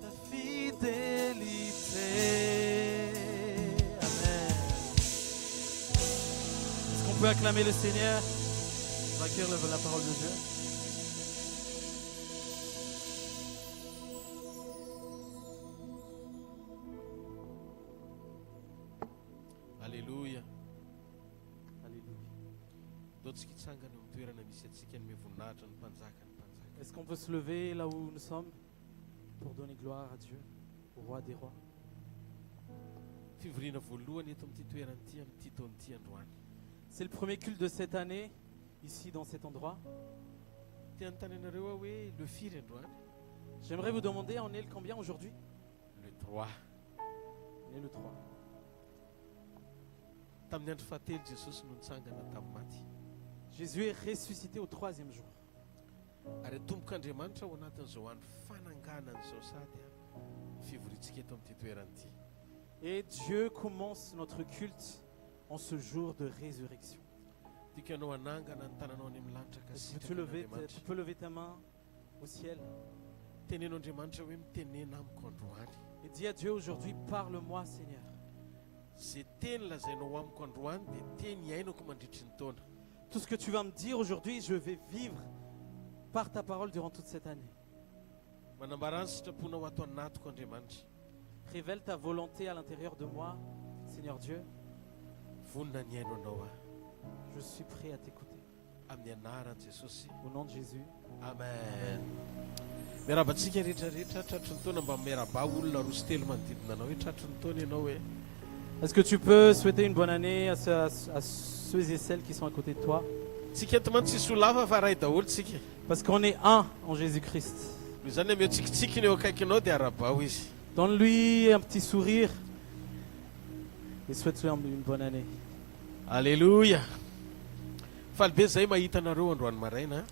Ta fidélité. Amen. Est-ce qu'on peut acclamer le Seigneur? On va accueillir la parole de Dieu. Alléluia. Alléluia. Dotsika tsangana amin'ny toerana misy antsika ny voninahitra ny mpanjaka ny mpanjaka. Est-ce qu'on peut se lever là où nous sommes pour donner gloire à Dieu, au roi des rois? Fivoriana voalohany eto amin'ity toeran'ity amin'ity taon'ity androany. C'est le premier culte de cette année, ici dans cet endroit. Te anontany anareo aho hoe le firy androany? J'aimerais vous demander, on est le combien aujourd'hui? Le 3. On est le 3. Tamin'ny andro fahatelo Jesosy no nitsangana tamin'ny maty. Jésus est ressuscité au 3e jour. Ary tombok'Andriamanitra ao anatin'izao andro fananganan'izao sady fivorintsika eto amin'ity toeran'ity. Et Dieu commence notre culte en ce jour de résurrection. Tikanao anangana ny tananao any amin'ny lanitra ka Est-ce que tu sitrakan'Andriamanitra. peux lever ta main au ciel Teneno Andriamanitra hoe mitenena amiko androany. et dis à Dieu aujourd'hui, parle-moi Seigneur. Zay teny lazainao amiko androany dia teny iainako mandritry ny taona. Tout ce que tu vas me dire aujourd'hui, je vais vivre par ta parole durant toute cette année. Manambara ny sitraponao ato anatiko Andriamanitra. Révèle ta volonté à l'intérieur de moi, Seigneur Dieu. Vonina ny aino anao aho Je suis prêt à t'écouter. amin'ny anaran'i Jesosy. Au nom de Jésus. Amen. Miarabantsika rehetrarehetra tratry ny taona mba miaraba olona roa sy telo manodidina anao hoe tratry ny taona ianao hoe Est-ce que tu peux souhaiter une bonne année à ceux et celles qui sont à côté de toi? tsika eto mantsy tsisy olava fa ray daholo tsika. Parce qu'on est un en Jésus-Christ. Noho izany ame tsikitsikiny eo akaikinao dia arabao izy. Donne-lui un petit sourire et souhaite-lui une bonne année. Alléluia. Faly be zay mahita anareo androany maraina.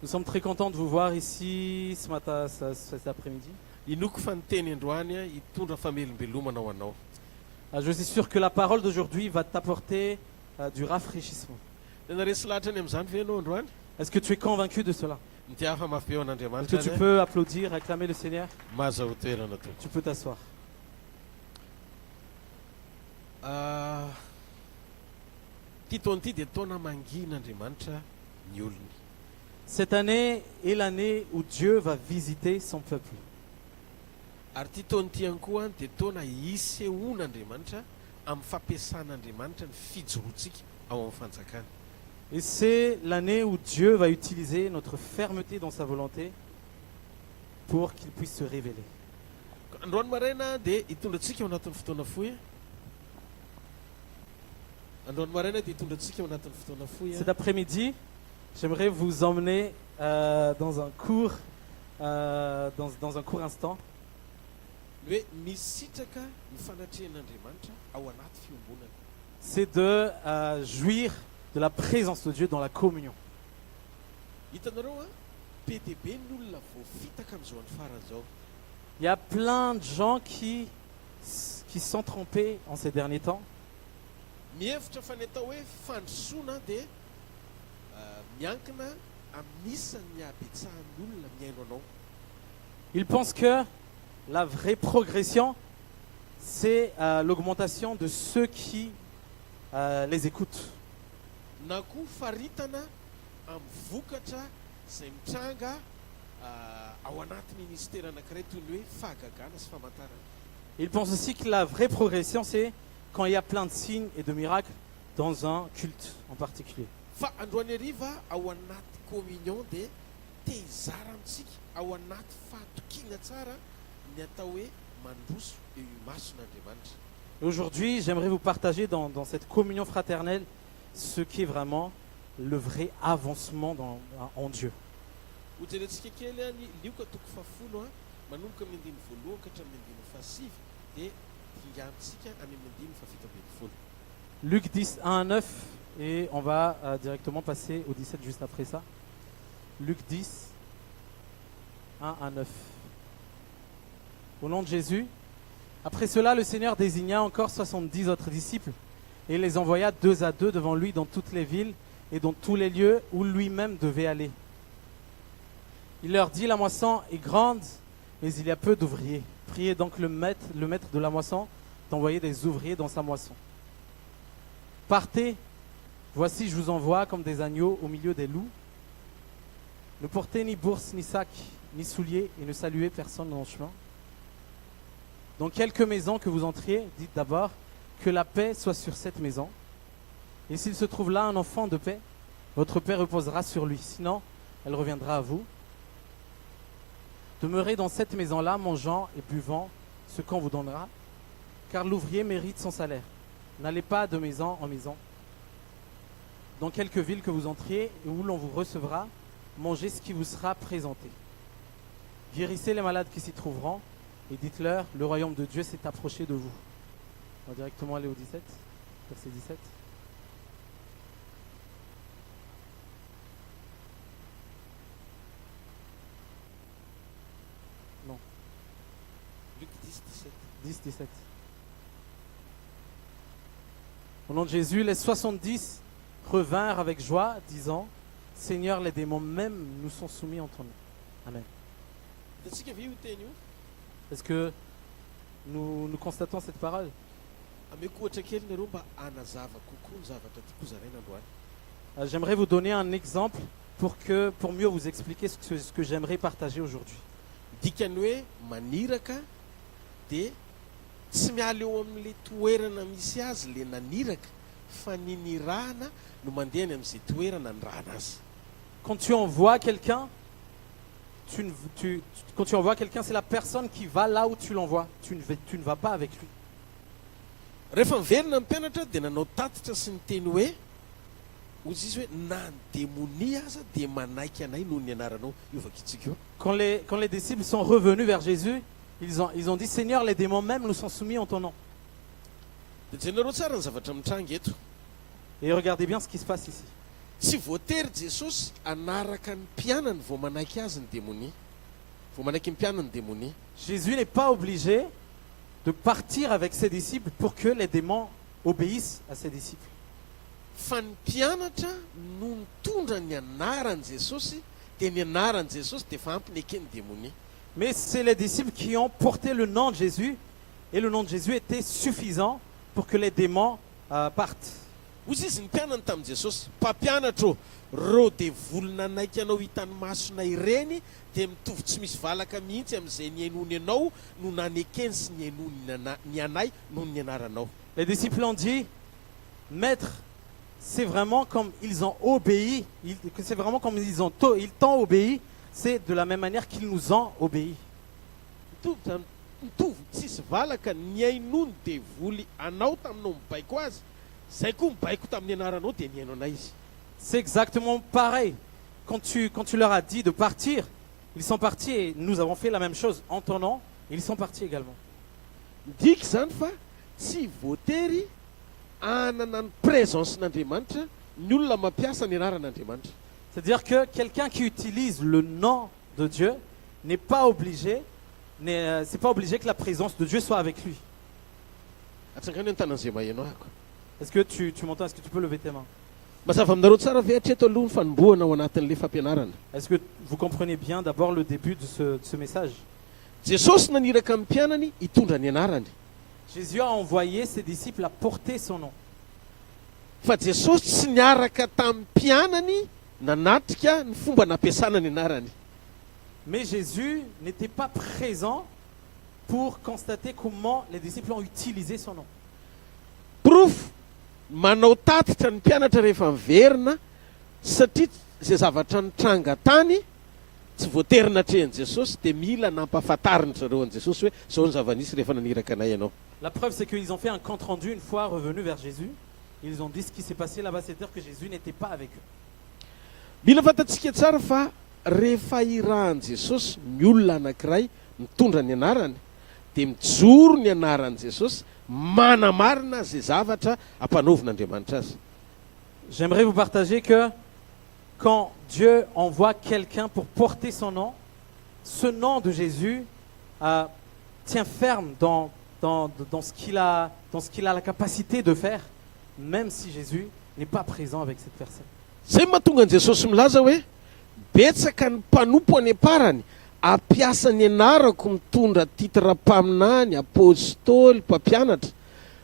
Nous sommes très contents de vous voir ici ce matin, cet après-midi. Inoko fa ny teny androany hitondra famelombelomana ho anao. Je suis sûr que la parole d'aujourd'hui va t'apporter du rafraîchissement. Tena resy lahatra any amin'izany ve ianao androany? Est-ce que tu es convaincu de cela? Mitiafa mafy eo Est-ce an'Andriamanitra que tu any, peux applaudir, acclamer le Seigneur? maza ho toerana to. Tu peux t'asseoir. Ty taon'ity dia taona mangin'Andriamanitra ny olony. Cette année est l'année où Dieu va visiter son peuple. Ary ty taon'ity ihany koa dia taona hisehoan'Andriamanitra amin'ny fampiasan'Andriamanitra ny fijoroantsika ao amin'ny fanjakana. Et c'est l'année où Dieu va utiliser notre fermeté dans sa volonté pour qu'il puisse se révéler. Androany maraina dia hitondratsika ao anatin'ny fotoana fohy. Androany maraina dia hitondratsika ao anatin'ny fotoana fohy. Cet après-midi, j'aimerais vous emmener dans un court instant. Hoe misitraka ny fanatrehan'Andriamanitra ao anaty fiombonana. C'est de jouir de la présence de Dieu dans la communion. Hitanareo be dia be ny olona voafitaka amin'izao andro faran'izao. Il y a plein de gens qui sont trompés en ces derniers temps. Mihevitra fa ny atao hoe fandrosoana dia miankina amin'isan'ny habetsahan'ny olona miaino anao. Ils pensent que la vraie progression, c'est l'augmentation de ceux qui les écoutent. Na koa faritana amin'ny vokatra izay mitranga ao anaty ministera anankiray toy ny hoe fahagagana sy famantarana. Ils pensent aussi que la vraie progression, c'est quand il y a plein de signes et de miracles dans un culte en particulier. Fa androany hariva ao anaty communion dia te hizara amintsika ao anaty fahatokiana tsara ny atao hoe mandroso eo imason'Andriamanitra. Et aujourd'hui, j'aimerais vous partager dans cette communion fraternelle ce qui est vraiment le vrai avancement en Dieu. hojerentsika kely any lioka toko fafolo a manomboka amin'ny andiny voalohany ka hatramin'ny andiny fahasivy dia dingantsika any amin'ny andiny fafito ambin'ny folo. Luc 10, 1 à 9, et on va directement passer au 17 juste après ça. Luc 10, 1 à 9. Au nom de Jésus. Après cela, le Seigneur désigna encore 70 autres disciples et les envoya 2 à 2 devant lui dans toutes les villes et dans tous les lieux où lui-même devait aller. Il leur dit, la moisson est grande, mais il y a peu d'ouvriers. Priez donc le maître de la moisson d'envoyer des ouvriers dans sa moisson. Partez, voici je vous envoie comme des agneaux au milieu des loups. Ne portez ni bourse, ni sac, ni souliers, et ne saluez personne dans le chemin. Dans quelque maison que vous entriez, dites d'abord que la paix soit sur cette maison. Et s'il se trouve là un enfant de paix, votre paix reposera sur lui, sinon elle reviendra à vous. Demeurez dans cette maison-là, mangeant et buvant ce qu'on vous donnera, car l'ouvrier mérite son salaire. N'allez pas de maison en maison. Dans quelque ville que vous entriez et où l'on vous recevra, mangez ce qui vous sera présenté. Guérissez les malades qui s'y trouveront et dites-leur, le royaume de Dieu s'est approché de vous. On va directement aller au 17, verset 17. Non, Luc 10, 17. 10, 17. Au nom de Jésus, les 70 revinrent avec joie, disant, Seigneur, les démons même nous sont soumis en ton nom. Amen. Hitantsika ve io teny io Est-ce que nous constatons cette parole? ameko ohatra kely nareo mba anazava kokoa ny zavatra tiako zaraina androany. J'aimerais vous donner un exemple pour mieux vous expliquer ce que j'aimerais partager aujourd'hui. Dikany hoe maniraka dia tsy miala eo amin'ilay toerana misy azy le naniraka fa ny nirahana no mandehany amin'izay toerana nirahana azy. Quand tu envoies quelqu'un, quand tu envoies quelqu'un, c'est la personne qui va là où tu l'envoies. Tu ne vas pas avec lui. Rehefa miverina ny mpianatra dia nanao tatitra sy ny teny hoe ozy izy hoe na ny démonia aza dia manaiky anay noho ny anaranao iovakitsika io. Quand les disciples sont revenus vers Jésus, ils ont dit, Seigneur, les démons même nous sont soumis en ton nom. Dia jenareo tsara ny zavatra mitranga eto. Et regardez bien ce qui se passe ici. Tsy voatery Jesosy anaraka ny mpianany vao manaiky azy ny démonia, vao manaiky ny mpianany ny démonia. Jésus n'est pas obligé de partir avec ses disciples pour que les démons obéissent à ses disciples. Fa ny mpianatra no mitondra ny anaran'i Jesosy dia ny anaran'i Jesosy dia efa ampiny ake ny démonia. Mais c'est les disciples qui ont porté le nom de Jésus, et le nom de Jésus était suffisant pour que les démons partent. Ozy izy ny mpianany tamin'i Jesosy, mpampianatra reo dia volona naiky anao hitany masona ireny dia mitovy tsy misy valaka mihitsy amin'izay niainony ianao no nanekeny sy niainony ny anay noho ny anaranao. Les disciples ont dit, Maître, c'est vraiment comme ils ont obéi, c'est vraiment comme ils t'ont obéi, c'est de la même manière qu'ils nous ont obéi. Mitovy tsisy valaka ny ainony dia voly anao taminao mibaiko azy, zay koa mibaiko tamin'ny anaranao dia niaino anay izy. C'est exactement pareil. Quand tu leur as dit de partir, ils sont partis et nous avons fait la même chose en ton nom, ils sont partis également. Midika zany fa tsy voatery anana ny présence n'Andriamanitra ny olona mampiasa ny anaran'Andriamanitra. C'est-à-dire que quelqu'un qui utilise le nom de Dieu n'est pas obligé, c'est pas obligé que la présence de Dieu soit avec lui. Atsangany ny tanan'izay maheno ahako. Est-ce que tu m'entends? Est-ce que tu peux lever tes mains? Mazava aminareo tsara ve hatreto aloha ny fanombohana ao anatin'ilay fampianarana. Est-ce que vous comprenez bien d'abord le début de ce message? Jesosy naniraka amin'ny mpianany hitondra ny anarany. Jésus a envoyé ses disciples à porter son nom. Fa Jesosy tsy niaraka tamin'ny mpianany nanatrika ny fomba nampiasana ny anarany. Mais Jésus n'était pas présent pour constater comment les disciples ont utilisé son nom. Proof manao tatitra ny mpianatra rehefa miverina satria zay zavatra nitranga tany tsy voatery natrehan'i Jesosy dia mila nampahafantariny zareo an'i Jesosy hoe zao ny zava-nisy rehefa naniraka anay ianao. La preuve, c'est qu'ils ont fait un compte rendu une fois revenus vers Jésus. Ils ont dit ce qui s'est passé là-bas, c'est-à-dire que Jésus n'était pas avec eux. Mila fantatsika tsara fa rehefa irahan Jesosy ny olona anankiray mitondra ny anarany dia mijoro ny anaran' Jesosy manamarina zay zavatra ampanaovin'Andriamanitra azy. J'aimerais vous partager que quand Dieu envoie quelqu'un pour porter son nom, ce nom de Jésus tient ferme dans ce qu'il a la capacité de faire, même si Jésus n'est pas présent avec cette personne. Zay mahatonga an Jesosy milaza hoe betsaka ny mpanompo any aparany ampiasa ny anarako mitondra titram-paminany, apôstôly, mpampianatra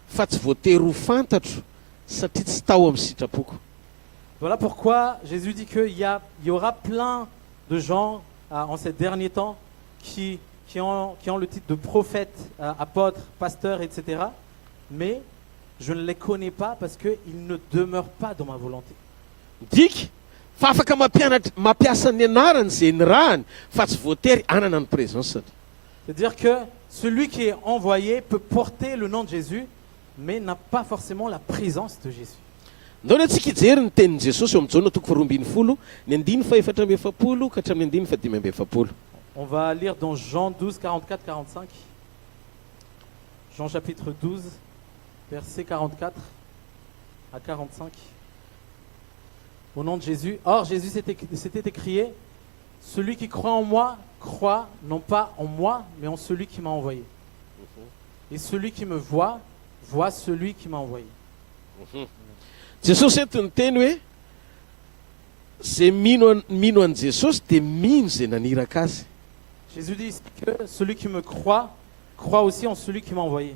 fa tsy voatery ho fantatro satria tsy tao amin'ny sitrapoko. Voilà pourquoi Jésus dit qu'il y aura plein de gens en ces derniers temps qui ont le titre de prophète, apôtre, pasteur, etc. Mais je ne les connais pas parce qu'ils ne demeurent pas dans ma volonté. Dika fa afaka mampiasa ny anarany zay ny rahany fa tsy voatery anana ny présence. C'est-à-dire que celui qui est envoyé peut porter le nom de Jésus, mais n'a pas forcément la présence de Jésus. Ndao ny antsika ijery ny tenin'i Jesosy eo amin'ny Jaona toko 2:20, ny 4:7 ka hatramin'ny 5:7. On va lire dans Jean 12, 44-45. Jean chapitre 12, versets 44 à 45. Au nom de Jésus. Or, Jésus s'était écrié, « Celui qui croit en moi, croit non pas en moi, mais en celui qui m'a envoyé. Et celui qui me voit, voit celui qui m'a envoyé. » Jesosy eto ny teny hoe zay mino an Jesosy dia mino zay naniraka azy. Jésus dit que celui qui me croit, croit aussi en celui qui m'a envoyé.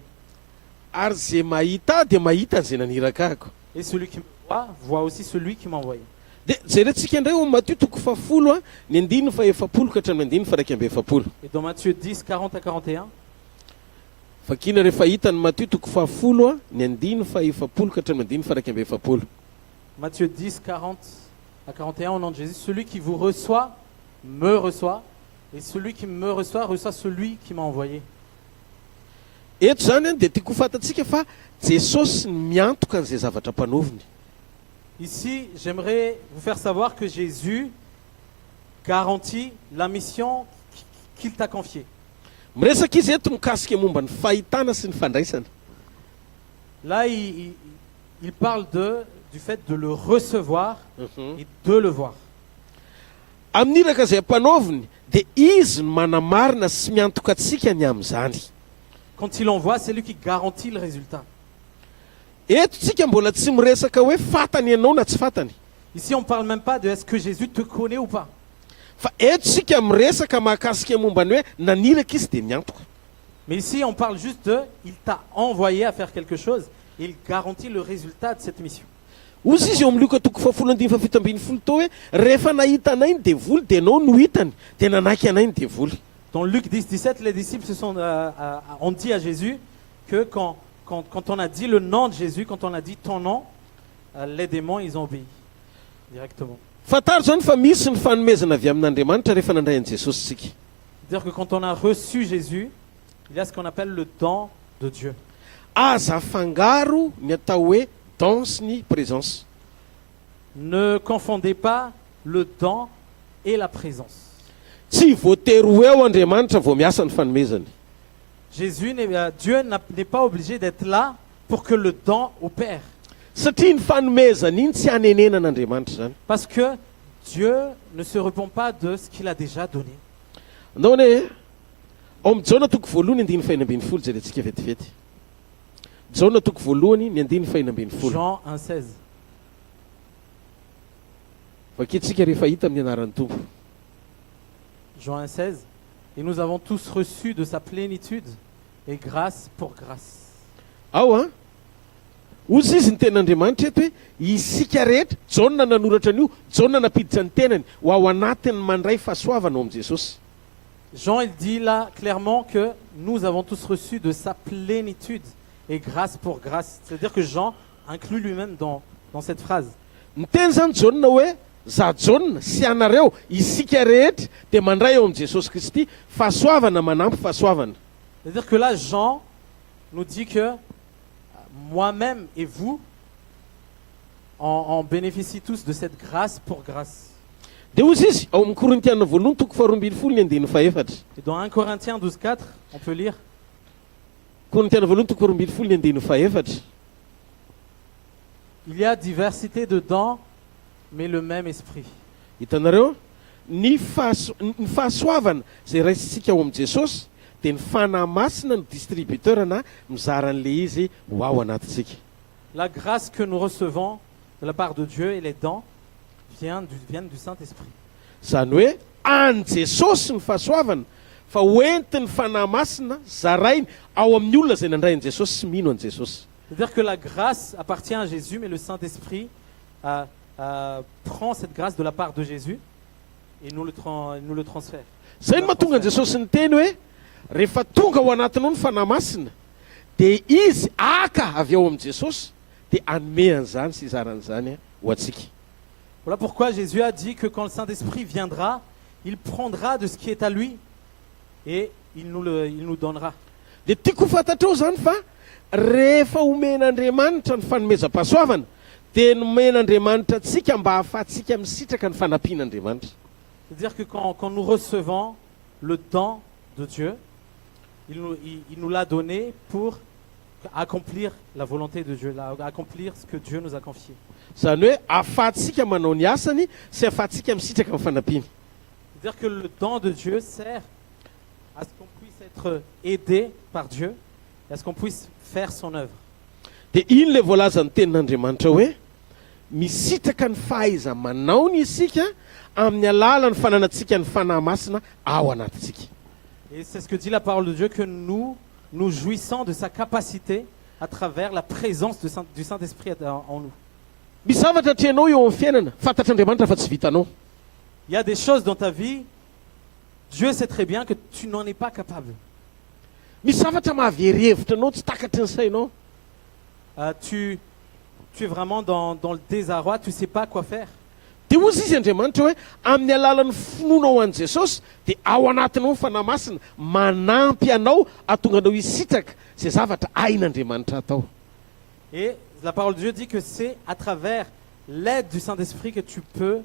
Ary zay mahita dia mahita zay naniraka ako. Et celui qui me voit, voit aussi celui qui m'a envoyé. Dia jerentsika indray ao Matthieu toko 10 ny 9:7 ka hatramin'ny 9:7. Et dans Matthieu 10, 40 à 41, Fakina rehefa hita ny Matthieu toko 10 ny 9:7 ka hatramin'ny 9:7. Matthieu 10, 40 à 41, au nom de Jésus, celui qui vous reçoit, me reçoit, et celui qui me reçoit, reçoit celui qui m'a envoyé. Eto zany dia tiako fantatsika fa Jesosy miantoka an'izay zavatra mpanaoviny. Ici, j'aimerais vous faire savoir que Jésus garantit la mission qu'il t'a confiée. Miresaka izy eto mikasika momba ny fahitana sy ny fandraisana. Là, il parle du fait de le recevoir et de le voir. Amin'iraka izay mpanaoviny dia izy no manamarina sy miantoka antsika ny amin'izany. Quand il envoie, c'est lui qui garantit le résultat. Eto tsika mbola tsy miresaka hoe fatany ianao na tsy fatany. Ici, on ne parle même pas de est-ce que Jésus te connaît ou pas. Fa eto tsika miresaka mahakasika momba ny hoe naniraka izy dia miantoka. Mais ici, on parle juste de il t'a envoyé à faire quelque chose et il garantit le résultat de cette mission. Ozy izy eo amin'ny Luka toko 7:7 tao hoe rehefa nahita anay ny devoly dia anao no hitany dia nanaky anay ny devoly. Dans Luc 10, 17, les disciples ont dit à Jésus que quand on a dit le nom de Jésus, quand on a dit ton nom, les démons, ils ont obéi directement. Fataro zany fa misy ny fanomezana avy amin'Andriamanitra rehefa nandray an'i Jesosy tsika. C'est-à-dire que quand on a reçu Jésus, il y a ce qu'on appelle le don de Dieu. Aza fangaro ny atao hoe don sy ny présence. Ne confondez pas le don et la présence. Tsy voatery ho eo Andriamanitra vao miasa ny fanomezany. Dieu n'est pas obligé d'être là pour que le don opère. Satria ny fanomezany iny tsy hanenena an'Andriamanitra zany. Parce que Dieu ne se repent pas de ce qu'il a déjà donné. Andao ne ao amin'ny Jaona toko 1:5-12 jerentsika vetivety. Jaona toko 1:5-12. Jean 1,16. Vaketsika rehefa hita amin'ny anaran'ny Tompo. Jean 1,16. Et nous avons tous reçu de sa plénitude et grâce pour grâce. Ao a ozy izy ny ten'Andriamanitra eto hoe isika rehetra Jaona nanoratra an'io, Jaona napiditra ny tenany ho ao anatiny mandray fahasoavana ao amin'ny Jesosy. Jean, il dit là clairement que nous avons tous reçu de sa plénitude et grâce pour grâce. C'est-à-dire que Jean inclut lui-même dans cette phrase. Ny teny zany Jaona hoe za Jaona sy anareo isika rehetra dia mandray ao amin'ny Jesosy Kristy fahasoavana manampy fahasoavana. C'est-à-dire que là, Jean nous dit que moi-même et vous, on bénéficie tous de cette grâce pour grâce. dia ozy izy ao amin'ny Korintiana voalohany toko 2:24. Et dans 1 Corinthiens 12:4, on peut lire Korintiana voalohany toko 2:24. il y a diversité de dons, mais le même esprit. Hitanareo ny fahasoavana zay raisitsika ao amin'i Jesosy dia ny fanahy masina no distributeur na mizara an'ilay izy ho ao anatintsika. La grâce que nous recevons de la part de Dieu et les dons viennent du Saint-Esprit. Zany hoe any Jesosy ny fahasoavana fa hoentin'ny fanahy masina zarainy ao amin'ny olona zay nandray an'i Jesosy sy mino an'i Jesosy. C'est-à-dire que la grâce appartient à Jésus, mais le Saint-Esprit prend cette grâce de la part de Jésus et nous le transfère. Zay no mahatonga an'i Jesosy ny teny hoe rehefa tonga ao anatinao ny fanahy masina dia izy aka avy ao amin'i Jesosy dia anomean'izany sy izaran'izany ho antsika. Voilà pourquoi Jésus a dit que quand le Saint-Esprit viendra, il prendra de ce qui est à lui et il nous donnera. Dia tiako fantatrao zany fa rehefa omen'Andriamanitra ny fanomezam-pahasoavana dia nomen'Andriamanitra antsika mba ahafahantsika misitraka ny fanampian'Andriamanitra. C'est-à-dire que quand nous recevons le don de Dieu, il nous l'a donné pour accomplir la volonté de Dieu, accomplir ce que Dieu nous a confié. Zany hoe ahafahantsika manao ny asany sy ahafahantsika misitraka ny fanampiany. C'est-à-dire que le don de Dieu sert à ce qu'on puisse être aidé par Dieu et à ce qu'on puisse faire son œuvre. Dia iny ilay voalaza ny tenin'Andriamanitra hoe misitraka ny fahaiza-manaony isika amin'ny alalan'ny fananantsika ny fanahy masina ao anatintsika. Et c'est ce que dit la parole de Dieu, que nous jouissons de sa capacité à travers la présence du Saint-Esprit en nous. Misy zavatra atrehanao eo amin'ny fiainana fantatr'Andriamanitra fa tsy vitanao. Il y a des choses dans ta vie, Dieu sait très bien que tu n'en es pas capable. Misy zavatra mahaverihevitra anao tsy takatry ny sainao. Tu es vraiment dans le désarroi, tu ne sais pas quoi faire. Dia ozy izy Andriamanitra hoe amin'ny alalan'ny finoana ao an'i Jesosy dia ao anatinao ny fanahy masina manampy anao ahatonga anao hisitraka izay zavatra hain'Andriamanitra atao. Et la parole de Dieu dit que c'est à travers l'aide du Saint-Esprit que tu peux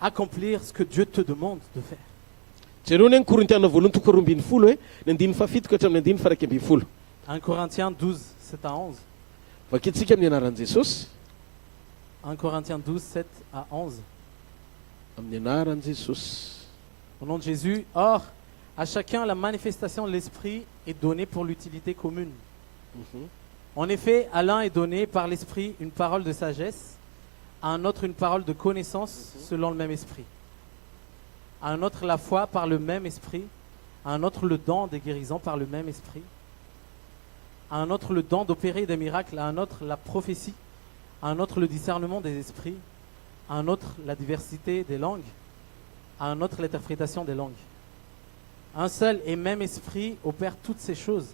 accomplir ce que Dieu te demande de faire. Jereo ny Korintiana voalohany toko 2:20 hoe ny 17 ka hatramin'ny 9:20. 1 Corinthiens 12:7-11. Vakitsika amin'ny anaran'i Jesosy. 1 Corinthiens 12:7-11. Amin'ny anaran'i Jesosy. Au nom de Jésus, or, à chacun la manifestation de l'Esprit est donnée pour l'utilité commune. En effet, à l'un est donné par l'Esprit une parole de sagesse, à un autre une parole de connaissance selon le même Esprit, à un autre la foi par le même Esprit, à un autre le don des guérisons par le même Esprit, à un autre le don d'opérer des miracles, à un autre la prophétie, à un autre le discernement des esprits, à un autre la diversité des langues, à un autre l'interprétation des langues. Un seul et même Esprit opère toutes ces choses,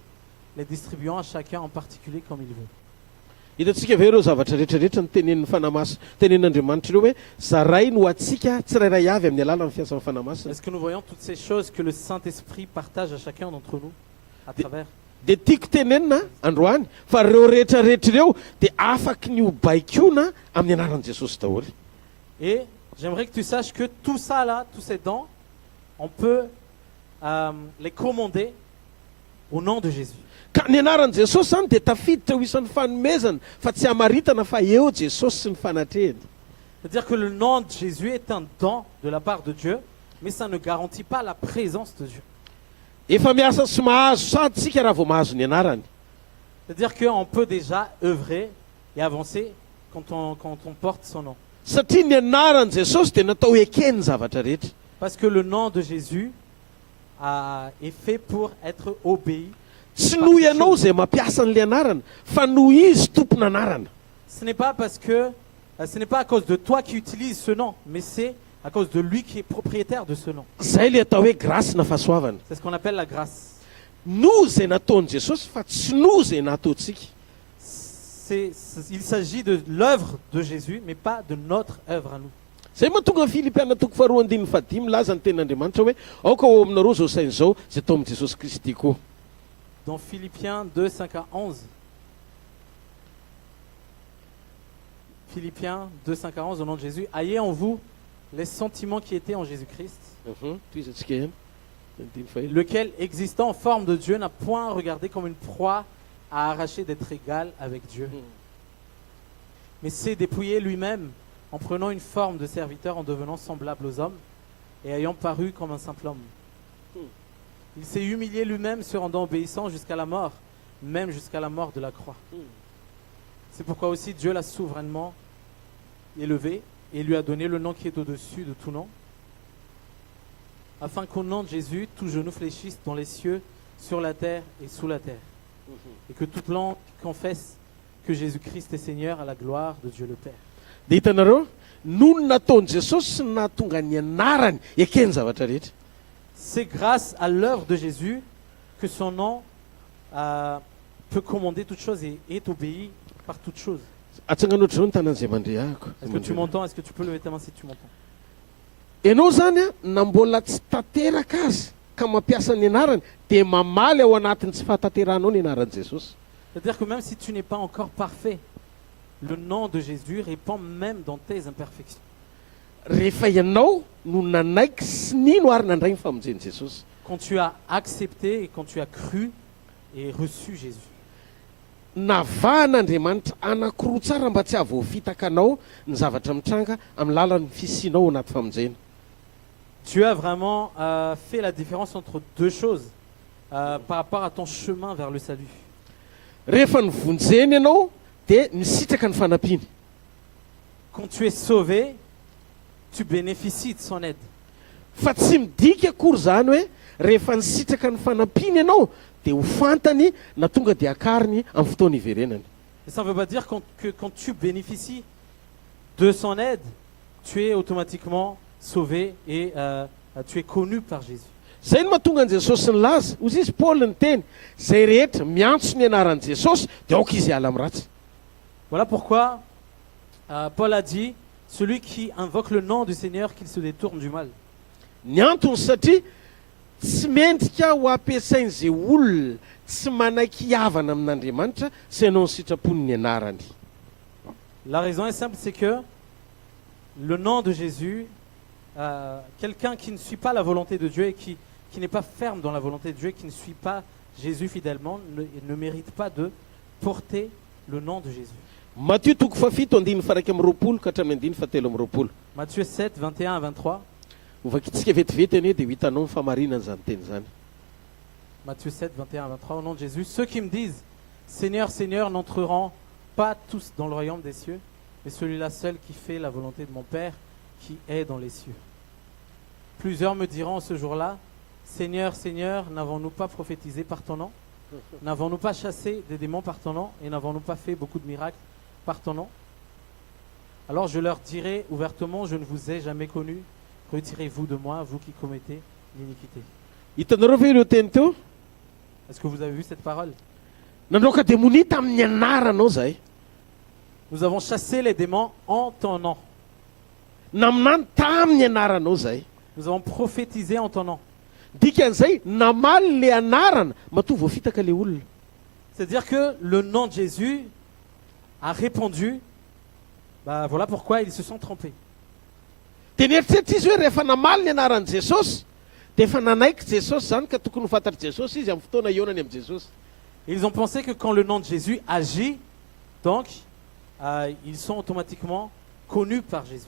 les distribuant à chacun en particulier comme il veut. Hitantsika ve ireo zavatra rehetrarehetra ny tenenin'ny fanahy masina tenenin'Andriamanitra ireo hoe zaray no atsika tsirairay avy amin'ny alalan'ny fiasan'ny fanahy masina. Est-ce que nous voyons toutes ces choses que le Saint-Esprit partage à chacun d'entre nous à travers? Dia tiako tenenina androany fa ireo rehetrarehetra ireo dia afaky ny ho baikona amin'ny anaran'i Jesosy daholo. Et j'aimerais que tu saches que tout ça là, tous ces dons, on peut les commander au nom de Jésus. Ka ny anaran'i Jesosy zany dia tafiditra ho isan'ny fanomezana fa tsy hamaritana fa eo Jesosy sy ny fanatrehany. C'est-à-dire que le nom de Jésus est un don de la part de Dieu, mais ça ne garantit pas la présence de Dieu. Efa miasa sy mahazo sady sika raha vao mahazo ny anarany. C'est-à-dire qu'on peut déjà œuvrer et avancer quand on porte son nom. Satria ny anaran'i Jesosy dia natao ekeny zavatra rehetra. Parce que le nom de Jésus est fait pour être obéi. Tsy noho ianao izay mampiasa an'ilay anarana fa noho izy tompon'anarana. Ce n'est pas à cause de toi qui utilises ce nom, mais c'est à cause de lui qui est propriétaire de ce nom. Zay ilay atao hoe grâce na fahasoavana. C'est ce qu'on appelle la grâce. Noho izay nataon'i Jesosy fa tsy noho izay nataontsika. Il s'agit de l'œuvre de Jésus, mais pas de notre œuvre à nous. Zay mahatonga ny Filipiana toko 2:15 milaza ny tenin'Andriamanitra hoe aoka ho aminareo zao sain'izao zay atao amin'i Jesosy Kristy koa. Dans Philippiens 2:5-11. Philippiens 2:5-11, au nom de Jésus. Ayez en vous les sentiments qui étaient en Jésus-Christ, Toizantsika ihany andiny fahaelo. lequel, existant en forme de Dieu, n'a point regardé comme une proie à arracher d'être égal avec Dieu, mais s'est dépouillé lui-même en prenant une forme de serviteur, en devenant semblable aux hommes et ayant paru comme un simple homme. Il s'est humilié lui-même, se rendant obéissant jusqu'à la mort, même jusqu'à la mort de la croix. C'est pourquoi aussi Dieu l'a souverainement élevé et lui a donné le nom qui est au-dessus de tout nom, afin qu'au nom de Jésus, tout genou fléchisse dans les cieux, sur la terre et sous la terre, et que toute langue confesse que Jésus-Christ est Seigneur, à la gloire de Dieu le Père. Dia hitanareo, noho ny nataony Jesosy sy ny nahatonga ny anarany ekeny zavatra rehetra. C'est grâce à l'œuvre de Jésus que son nom peut commander toutes choses et est obéi par toutes choses. Atsanganoatra zao ny tanan'izay mandre ahako. Est-ce que tu m'entends? Est-ce que tu peux lever ta main si tu m'entends? Ianao zany a na mbola tsy tanteraka azy ka mampiasa ny anarany dia mamaly ao anatin'ny tsy fahatanteranao ny anaran'i Jesosy. C'est-à-dire que même si tu n'es pas encore parfait, le nom de Jésus répand même dans tes imperfections. Rehefa ianao no nanaiky sy nino ary nandray ny famonjen'i Jesosy. Quand tu as accepté et quand tu as cru et reçu Jésus. Navahan'Andriamanitra anankiroa tsara mba tsy ahavoafitaka anao ny zavatra mitranga amin'ny lalan'ny fisianao ao anaty famonjena. Tu as vraiment fait la différence entre deux choses par rapport à ton chemin vers le salut. Rehefa nivonjeny ianao dia misitraka ny fanampiny. Quand tu es sauvé, tu bénéficies de son aide. Fa tsy midika akory zany hoe rehefa nisitraka ny fanampiny ianao dia ho fantany na tonga dia akariny amin'ny fotoana iverenany. Et ça ne veut pas dire que quand tu bénéficies de son aide, tu es automatiquement sauvé et tu es connu par Jésus. Zay no mahatonga an Jesosy ny laza. Ozy izy Paul ny teny, zay rehetra miantso ny anaran'i Jesosy dia aoka izy hiala amin'ny ratsy. Voilà pourquoi Paul a dit, celui qui invoque le nom du Seigneur, qu'il se détourne du mal. Ny antony satria tsy mendrika ho ampiasain'izay olona tsy manaiky havana amin'Andriamanitra sy ianao ny sitrapony ny anarany. La raison est simple, c'est que le nom de Jésus, quelqu'un qui ne suit pas la volonté de Dieu et qui n'est pas ferme dans la volonté de Dieu, qui ne suit pas Jésus fidèlement, ne mérite pas de porter le nom de Jésus. Matthieu 7:1-7. Matthieu 7, 21 à 23. Ovakitsika vetivety anie dia ho hitanao ny famarinany zany teny zany. Matthieu 7, 21 à 23, au nom de Jésus. Ceux qui me disent, Seigneur, Seigneur, n'entreront pas tous dans le royaume des cieux, mais celui-là seul qui fait la volonté de mon Père qui est dans les cieux. Plusieurs me diront ce jour-là, Seigneur, Seigneur, n'avons-nous pas prophétisé par ton nom? N'avons-nous pas chassé des démons par ton nom? Et n'avons-nous pas fait beaucoup de miracles par ton nom? Alors je leur dirai ouvertement, je ne vous ai jamais connu. Retirez-vous de moi, vous qui commettez l'iniquité. Hitanareo ve ireo teny teo? Est-ce que vous avez vu cette parole? Nandroaka démonia tamin'ny anaranao zahay. Nous avons chassé les démons en ton nom. Naminany tamin'ny anaranao zahay. Nous avons prophétisé en ton nom. Dikan'izay namaly le anarana matoa voafitaka le olona. C'est-à-dire que le nom de Jésus a répandu. Voilà pourquoi ils se sont trompés. Dia nieritreritry izy hoe rehefa namaly ny anaran'i Jesosy dia efa nanaiky Jesosy zany ka tokony ho fantatry Jesosy izy amin'ny fotoana ionany amin'ny Jesosy. Ils ont pensé que quand le nom de Jésus agit, donc ils sont automatiquement connus par Jésus.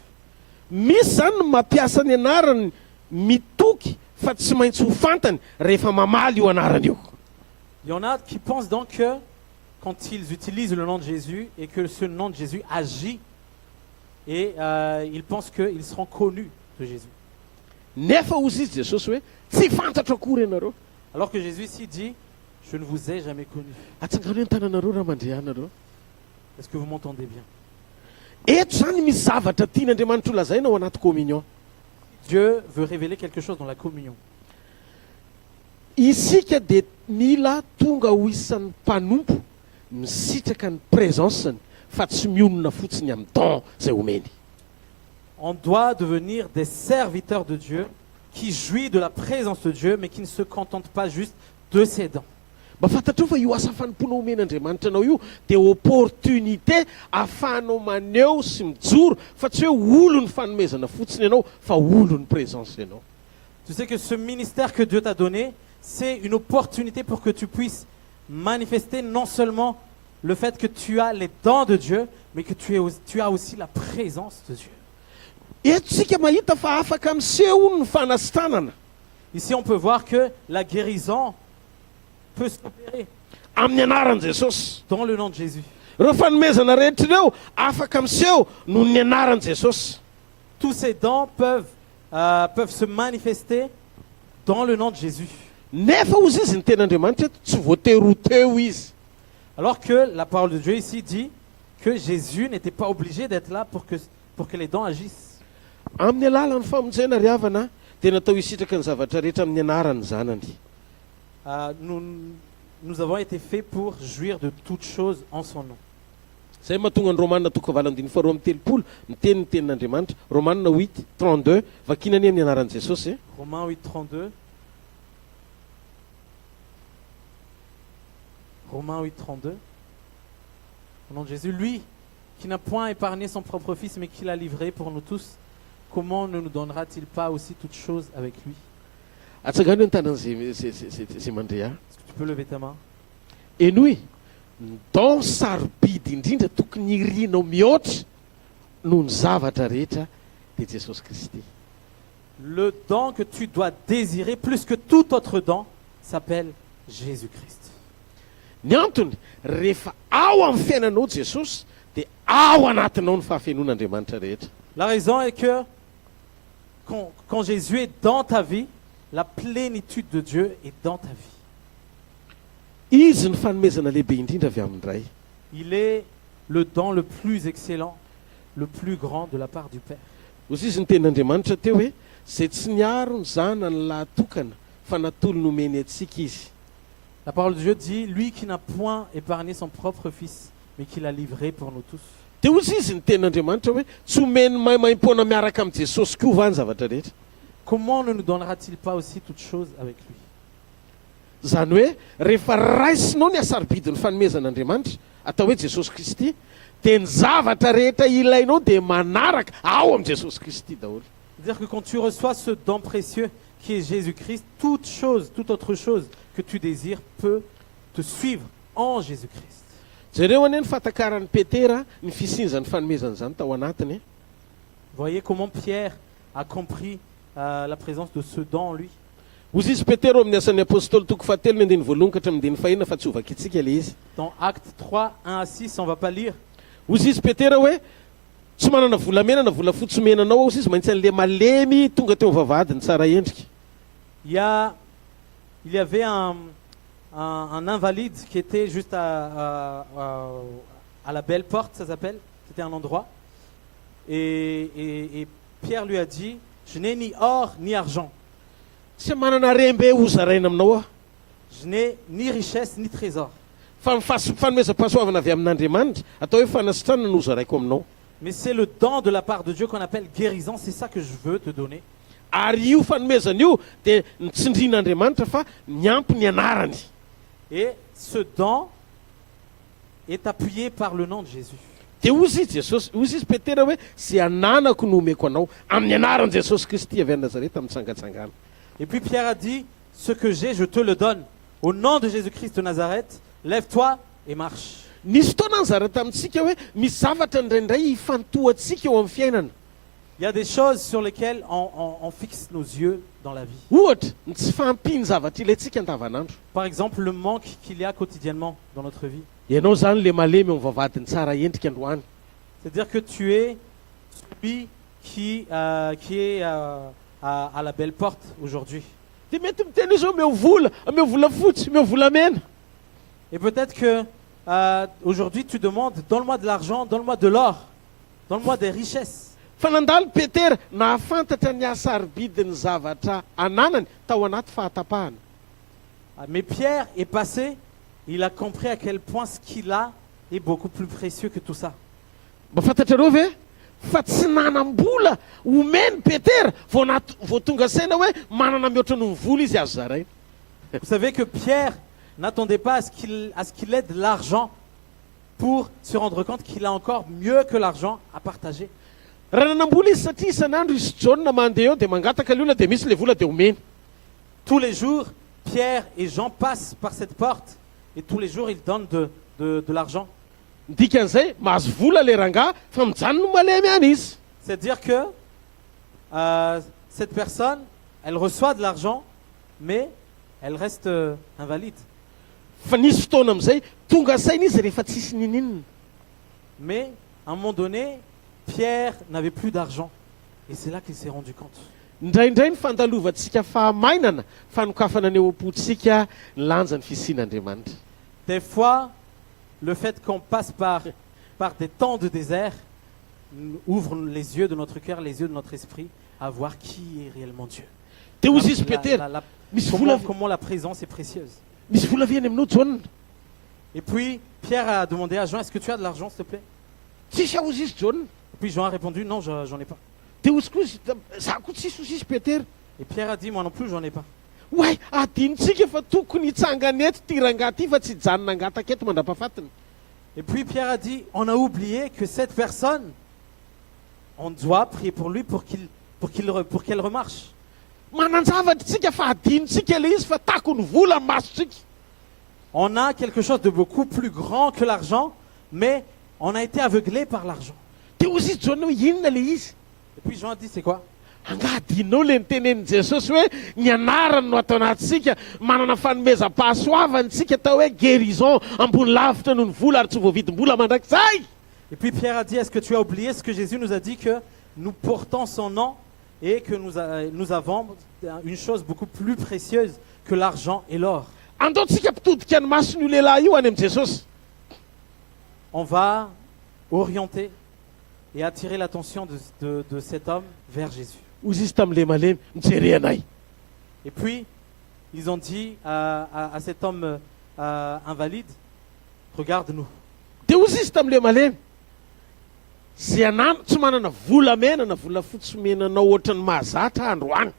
Misy zany no mampiasa ny anarany mitoky fa tsy maintsy ho fantany rehefa mamaly io anarany io. Il y en a qui pensent donc que quand ils utilisent le nom de Jésus et que ce nom de Jésus agit, et ils pensent qu'ils seront connus de Jésus. Nefa ozy izy Jesosy hoe tsy fantatra akory ianareo. Alors que Jésus ici dit, je ne vous ai jamais connu. Atsangano ny tananareo raha mandre anareo. Est-ce que vous m'entendez bien? Eto zany misy zavatra tian'Andriamanitra ho lazaina ao anaty communion. Dieu veut révéler quelque chose dans la communion. Isika dia mila tonga ho isan'ny mpanompo misitraka ny présanceny fa tsy mionona fotsiny amin'ny don zay omeny. On doit devenir des serviteurs de Dieu qui jouit de la présence de Dieu mais qui ne se contente pas juste de ses dons. mba fantatrao fa io asa fanompoana omen'andriamanitra anao io dia opportunité ahafahanao maneho sy mijoro fa tsy hoe olo ny fanomezana fotsiny ianao fa olo ny présence ianao. Tu sais que ce ministère que Dieu t'a donné, c'est une opportunité pour que tu puisses manifester non seulement le fait que tu as les dents de Dieu, mais que tu as aussi la présence de Dieu. Etontsika mahita fa afaka miseho ny fanasitranana Ici, on peut voir que la guérison peut s'opérer amin'ny anaran'i Jesosy. dans le nom de Jésus. Ireo fanomezana rehetra ireo afaka miseho noho ny anaran'i Jesosy. Tous ces dons peuvent se manifester dans le nom de Jésus. Nefa ozy izy ny ten'Andriamanitra eto tsy voatery ho teo izy. Alors que la parole de Dieu ici dit que Jésus n'était pas obligé d'être là pour que les dons agissent. Amin'ny alalan'ny famonjena ry havana dia natao hisitraka ny zavatra rehetra amin'ny anarany zanany. Nous avons été faits pour jouir de toutes choses en son nom. Zay mahatonga ny Romanina toko valandiny faharoa amin'ny telopolo miteny ny tenin'Andriamanitra. Romanina 8:32 vakinany amin'ny anaran'i Jesosy. Romains 8:32. Romains 8:32. Au nom de Jésus, lui qui n'a point épargné son propre fils mais qui l'a livré pour nous tous, comment ne nous donnera-t-il pas aussi toutes choses avec lui? Atsangano ny tanan'izay mandre a. Est-ce que tu peux lever ta main? Enoy ny don sarobidy indrindra tokony irianao mihoatra noho ny zavatra rehetra dia Jesosy Kristy. Le don que tu dois désirer plus que tout autre don s'appelle Jésus-Christ. Ny antony rehefa ao amin'ny fiainanao Jesosy dia ao anatinao ny fahafenon'Andriamanitra rehetra. La raison est que quand Jésus est dans ta vie, la plénitude de Dieu est dans ta vie. Izy ny fanomezana lehibe indrindra avy amin'ny ray. Il est le don le plus excellent, le plus grand de la part du Père. Ozy izy ny tenin'Andriamanitra teo hoe zay tsy niaro ny zanany lahatokana fa natolo nomeny antsika izy. La parole de Dieu dit, lui qui n'a point épargné son propre fils, mais qui l'a livré pour nous tous. Dia ozy izy ny tenin'Andriamanitra hoe tsy omeny maimaimpona miaraka amin'ny Jesosy koa va ny zavatra rehetra. Comment ne nous donnera-t-il pas aussi toutes choses avec lui? Zany hoe rehefa raisinao ny asarobidiny fanomezan'Andriamanitra atao hoe Jesosy Kristy dia ny zavatra rehetra ilainao dia manaraka ao amin'ny Jesosy Kristy daholo. C'est-à-dire que quand tu reçois ce don précieux qui est Jésus-Christ, toute autre chose que tu désires peut te suivre en Jésus-Christ. Zareo anie ny fatakaran'ny Petera ny fisinzan'ny fanomezana zany tao anatiny. Voyez comment Pierre a compris la présence de ce don en lui. Ozy izy Petera amin'ny asan'ny apôstôly toko fahatelo ny andiny voalohany ka hatramin'ny andiny fahaenina fa tsy ovaka itsika le izy. Dans Actes 3, 1 à 6, on ne va pas lire. Ozy izy Petera hoe tsy manana volamena na volafotsy menanao ozy izy maintsy an'le malemy tonga teo vavahadiny tsara endrika. Il y avait un invalide qui était juste à la Belle Porte, ça s'appelle. C'était un endroit. Et Pierre lui a dit, je n'ai ni or ni argent. Tsy manana rembe hozaraina aminao aho. Je n'ai ni richesse ni trésor. Fa fanomezam-pahasoavana avy amin'Andriamanitra atao hoe fanasitranana no hozaraiko aminao. Mais c'est le don de la part de Dieu qu'on appelle guérison. C'est ça que je veux te donner. Ary io fanomezana io dia ny tsindrian'Andriamanitra fa miampy ny anarany. Et ce don est appuyé par le nom de Jésus. Dia ozy Jesosy, ozy izy Petera hoe zay ananako no omeko anao amin'ny anaran'i Jesosy Kristy avy any Nazareta amin'ny tsangatsangana. Et puis Pierre a dit, ce que j'ai, je te le donne. Au nom de Jésus-Christ de Nazareth, lève-toi et marche. Nisy fotoana anjara tamintsika hoe misy zavatra indraindray hifantohantsika eo amin'ny fiainana. Il y a des choses sur lesquelles on fixe nos yeux dans la vie. Ohatra ny tsy fampiny zavatra ilaintsika andavanandro. Par exemple, le manque qu'il y a quotidiennement dans notre vie. Ianao zany le malemy eo mivavadiny tsara endrika androany. C'est-à-dire que tu es celui qui est à la Belle Porte aujourd'hui. Dia mety miteny izy omeo vola fotsy, omeo volamena. Et peut-être que aujourd'hui tu demandes, donne-moi de l'argent, donne-moi de l'or, donne-moi des richesses. Fa nandalo Petera nahafantatra ny asarobidiny zavatra ananany tao anaty fahatapahana. Mais Pierre est passé, il a compris à quel point ce qu'il a est beaucoup plus précieux que tout ça. Mba fantatrareo ve fa tsy nanam-bola omeny Petera vao tonga saina hoe manana mihoatra noho ny vola izy azo zaraina. Vous savez que Pierre n'attendez pas à ce qu'il ait de l'argent pour se rendre compte qu'il a encore mieux que l'argent à partager. raha nanambola izy satria isan'andro izy jauna mandeha eo dia mangataka le olona dia misy le vola dia omeny. Tous les jours, Pierre et Jean passent par cette porte et tous les jours, ils donnent de l'argent. Dikan'izay mahazo vola le rangahy fa mijanona no malemy any izy. C'est-à-dire que cette personne, elle reçoit de l'argent, mais elle reste invalide. Fa nisy fotoana amin'izay tonga saina izy rehefa tsisy nininina. Mais à un moment donné, Pierre n'avait plus d'argent. Et c'est là qu'il s'est rendu compte. Indraindray ny fandalovantsika fahamainana fanokafana ny eo am-potsika ny lanjany fisian'Andriamanitra. Des fois, le fait qu'on passe par des temps de désert ouvre les yeux de notre cœur, les yeux de notre esprit, à voir qui est réellement Dieu. Dia hozy izy Petera, misy vola Comment la présence est précieuse. misy vola viany aminao jauna. Et puis, Pierre a demandé à Jean, est-ce que tu as de l'argent, s'il te plaît? Tsisy ahozy izy jauna. Et puis Jean a répondu, non, j'en ai pas. Dia hozy koa izy za koa tsisy hozy izy Petera. Et Pierre a dit, moi non plus, j'en ai pas. Oay adinontsika fa tokony hitsangana eto ty rangahy ty fa tsy hijanona angataka eto mandrapahafatiny. Et puis Pierre a dit, on a oublié que cette personne, on doit prier pour lui pour qu'elle remarche. Mananjavatra tsika fa adinontsika le izy fa takony vola ny masotsika. On a quelque chose de beaucoup plus grand que l'argent, mais on a été aveuglé par l'argent. Dia hozy izy jaona hoe inona le izy. Et puis Jean a dit, c'est quoi? Angadinao le nitenenin Jesosy hoe ny anarany no atao anatsika manana fanomezam-pahasoavantsika atao hoe guérison ambony lavitra noho ny vola ary tsy voavidim-bola mandrakizay. Et puis Pierre a dit, est-ce que tu as oublié ce que Jésus nous a dit, que nous portons son nom et que nous avons une chose beaucoup plus précieuse que l'argent et l'or. Andaontsika mpitodika ny masony io lehilahy io any amin'i Jesosy. On va orienter et attirer l'attention de cet homme vers Jésus. Hozy izy tamin'le malemy mijery anay. Et puis, ils ont dit à cet homme invalide, regarde-nous. Dia hozy izy tamin'le malemy zay anano tsy manana vola mena na vola fotsy menanao ohatran'ny mahazatra androany.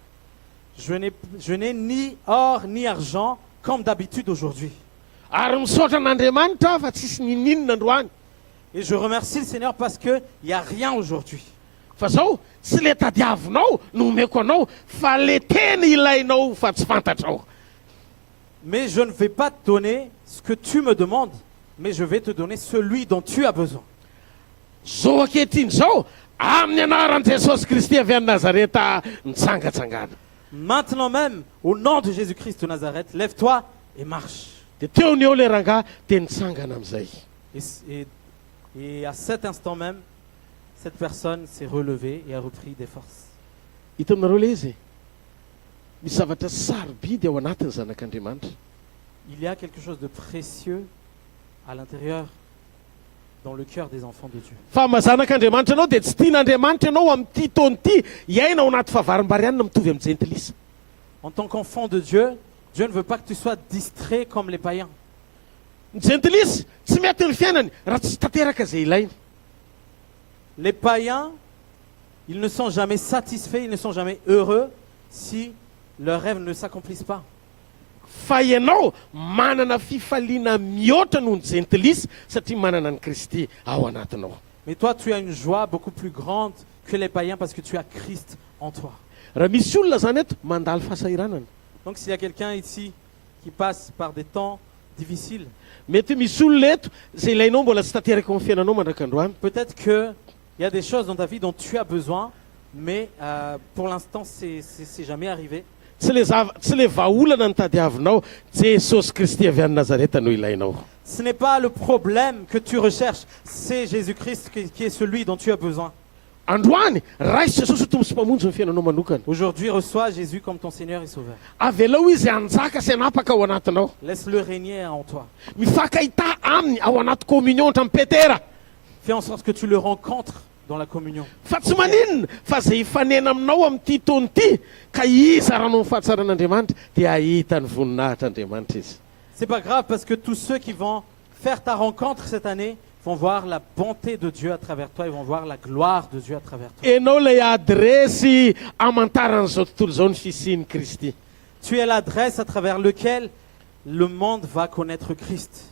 Je n'ai ni or ni argent comme d'habitude aujourd'hui. Ary misaotra an'Andriamanitra fa tsisy nininina androany. Et je remercie le Seigneur parce qu'il n'y a rien aujourd'hui. Fa zao tsy le tadiavinao no omeko anao fa le teny ilainao fa tsy fantatrao. Mais je ne vais pas te donner ce que tu me demandes, mais je vais te donner celui dont tu as besoin. Zao ankehitriny zao amin'ny anaran'i Jesosy Kristy avy any Nazareta nitsangatsangana. Maintenant même, au nom de Jésus-Christ de Nazareth, lève-toi et marche. Dia teo ny eo le rangahy dia nitsangana amin'izay. Et à cet instant même, cette personne s'est relevée et a repris des forces. Hitanareo le izy misy zavatra sarobidy ao anatin'ny zanak'Andriamanitra. Il y a quelque chose de précieux à l'intérieur, dans le cœur des enfants de Dieu. Fa mazanak'Andriamanitra anao dia tsy tian'Andriamanitra ianao amin'ity taona ity hiaina ao anaty fahavarim-barianina mitovy amin'ny jentilisa. En tant qu'enfant de Dieu, Dieu ne veut pas que tu sois distrait comme les païens. Ny jentilisa tsy mety ny fiainany raha tsy tanteraka izay ilainy. Les païens, ils ne sont jamais satisfaits, ils ne sont jamais heureux si leurs rêves ne s'accomplissent pas. Fa ianao manana fifaliana mihoatra noho ny jentilisa satria manana ny Kristy ao anatinao. Mais toi, tu as une joie beaucoup plus grande que les païens parce que tu as Christ en toi. Raha misy olona zany eto mandalo fahasahiranana. Donc s'il y a quelqu'un ici qui passe par des temps difficiles, Mety misy olona eto zay ilainao mbola tsy tanteraka amin'ny fiainanao mandrakandroany. peut-être qu'il y a des choses dans ta vie dont tu as besoin, mais pour l'instant, c'est jamais arrivé. Tsy le vahaolana ny tadiavinao, Jesosy Kristy avy any Nazareta no ilainao. Ce n'est pas le problème que tu recherches, c'est Jésus-Christ qui est celui dont tu as besoin. Androany raisy Jesosy ho tombo sy mpamonjy ny fiainanao manokana. Aujourd'hui, reçois Jésus comme ton Seigneur et Sauveur. Avy alao izy anjaka sy anapaka ao anatinao. Laisse-le régner en toi. Mifankahita aminy ao anaty communion ohatra amin'ny Petera. Fais en sorte que tu le rencontres dans la communion. Fa tsy maninona fa zay ifanena aminao amin'ity taona ity ka iza raha no ny fahatsaran'Andriamanitra dia ahita ny voninahitr'Andriamanitra izy. C'est pas grave parce que tous ceux qui vont faire ta rencontre cette année vont voir la bonté de Dieu à travers toi, ils vont voir la gloire de Dieu à travers toi. Enao lay adresy amantaran'izao tontolo izao ny fisian'i Kristy. Tu es l'adresse à travers laquelle le monde va connaître Christ.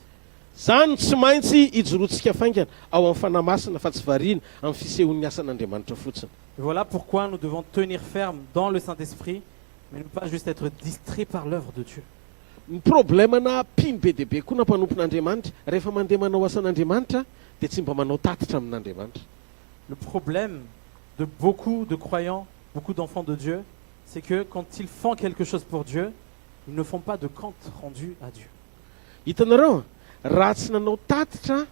Zany tsy maintsy ijoroantsika faingana ao amin'ny fanamasina fa tsy variana amin'ny fisehoan'ny asan'Andriamanitra fotsiny. Et voilà pourquoi nous devons tenir ferme dans le Saint-Esprit, mais ne pas juste être distraits par l'œuvre de Dieu. Ny problemana pino be dia be koa na mpanompon'Andriamanitra rehefa mandeha manao asan'Andriamanitra dia tsy mba manao tatitra amin'Andriamanitra. Le problème de beaucoup de croyants, beaucoup d'enfants de Dieu, c'est que quand ils font quelque chose pour Dieu, ils ne font pas de compte rendu à Dieu. Hitanareo raha tsy nanao tatitra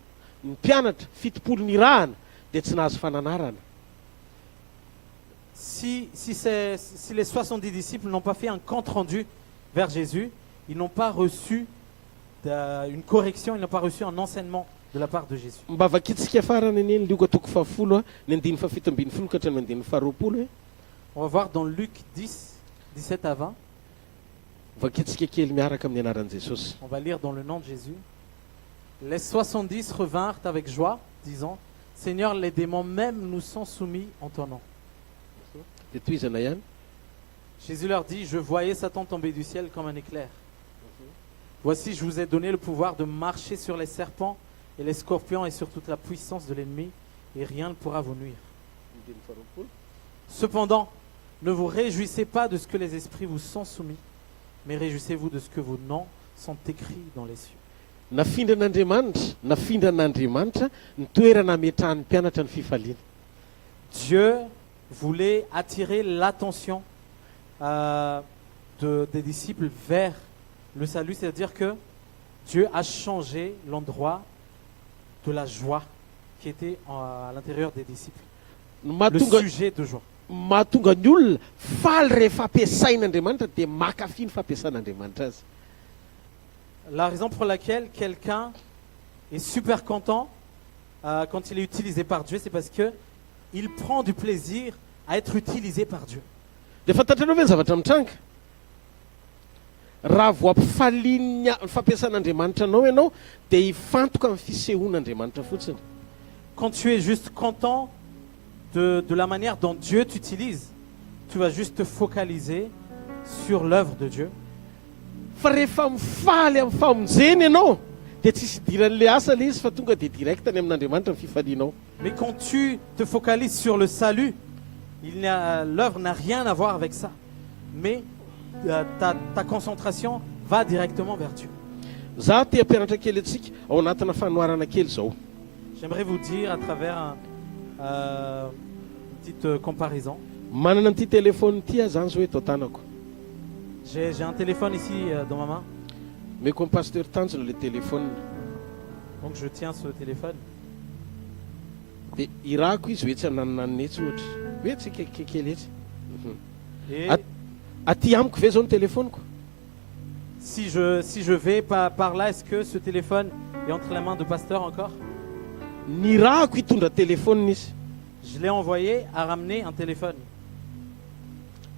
ny mpianatra fitopolo ny rahana dia tsy nahazo fananarana. Si les 70 disciples n'ont pas fait un compte rendu vers Jésus, ils n'ont pas reçu une correction, ils n'ont pas reçu un enseignement de la part de Jésus. Mba vakitsika farany eny lioka toko fahafolo ny andiny fafito ambin'ny folo ka hatrany andiny faharoapolo. On va voir dans Luc 10, 17 à 20. Vakitsika kely miaraka amin'ny anaran'i Jesosy. On va lire dans le nom de Jésus. Les 70 revinrent avec joie, disant, Seigneur, les démons même nous sont soumis en ton nom. Dia toizana ihany. Jésus leur dit, je voyais Satan tomber du ciel comme un éclair. Voici, je vous ai donné le pouvoir de marcher sur les serpents et les scorpions et sur toute la puissance de l'ennemi, et rien ne pourra vous nuire. Cependant, ne vous réjouissez pas de ce que les esprits vous sont soumis, mais réjouissez-vous de ce que vos noms sont écrits dans les cieux. Nafindran'Andriamanitra ny toerana ametrahan'ny mpianatra ny fifaliana. Dieu voulait attirer l'attention des disciples vers le salut, c'est-à-dire que Dieu a changé l'endroit de la joie qui était à l'intérieur des disciples. Le sujet de joie. Mahatonga ny olona faly rehefa ampiasain'Andriamanitra dia mankafy ny fampiasan'Andriamanitra azy. La raison pour laquelle quelqu'un est super content quand il est utilisé par Dieu, c'est parce qu'il prend du plaisir à être utilisé par Dieu. Dia fantatrareo ve ny zavatra mitranga? Raha voampifaliany ny fampiasan'Andriamanitra anao ianao dia hifantoka amin'ny fisehoan'Andriamanitra fotsiny. Quand tu es juste content de la manière dont Dieu t'utilise, tu vas juste te focaliser sur l'œuvre de Dieu. Fa rehefa mifaly amin'ny famonjeny ianao dia tsisy idiran'ilay asa ilay izy fa tonga dia direct any amin'Andriamanitra ny fifalianao. Mais quand tu te focalises sur le salut, l'œuvre n'a rien à voir avec ça. Mais ta concentration va directement vers Dieu. Za te ampianatra kely antsika ao anatina fanoharana kely zao. J'aimerais vous dire à travers une petite comparaison. Manana an'ity téléphone ity zany zao eto tanako. J'ai un téléphone ici dans ma main. Mais comme pasteur Tanjona le téléphone. Donc je tiens ce téléphone. Dia irako izy hoe tsy ananonaniny etsy ohatra. Hoe tsy kely etsy. Aty amiko ve zao ny téléphoneko? Si je vais par là, est-ce que ce téléphone est entre les mains de pasteur encore? Nirako hitondra téléphone izy. Je l'ai envoyé à ramener un téléphone.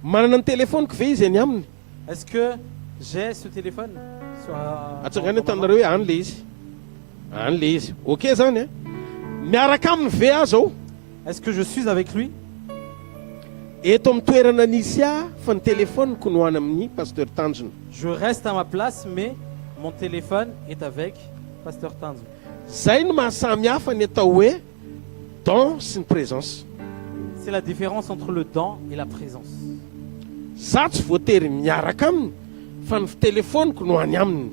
Manana ny téléphoneko ve izy any aminy? Est-ce que j'ai ce téléphone? Atsangany an-tanareo hoe any le izy. Any le izy. Ok zany miaraka aminy ve aho zao? Est-ce que je suis avec lui? Eto amin'ny toerana nisy fa ny téléphoneko no any amin'ny pasteur Tanjona. Je reste à ma place, mais mon téléphone est avec pasteur Tanjona. Zay no mahasamy hafa ny atao hoe don sy ny présence. C'est la différence entre le don et la présence. Za tsy voatery miaraka aminy fa ny téléphoneko no any aminy.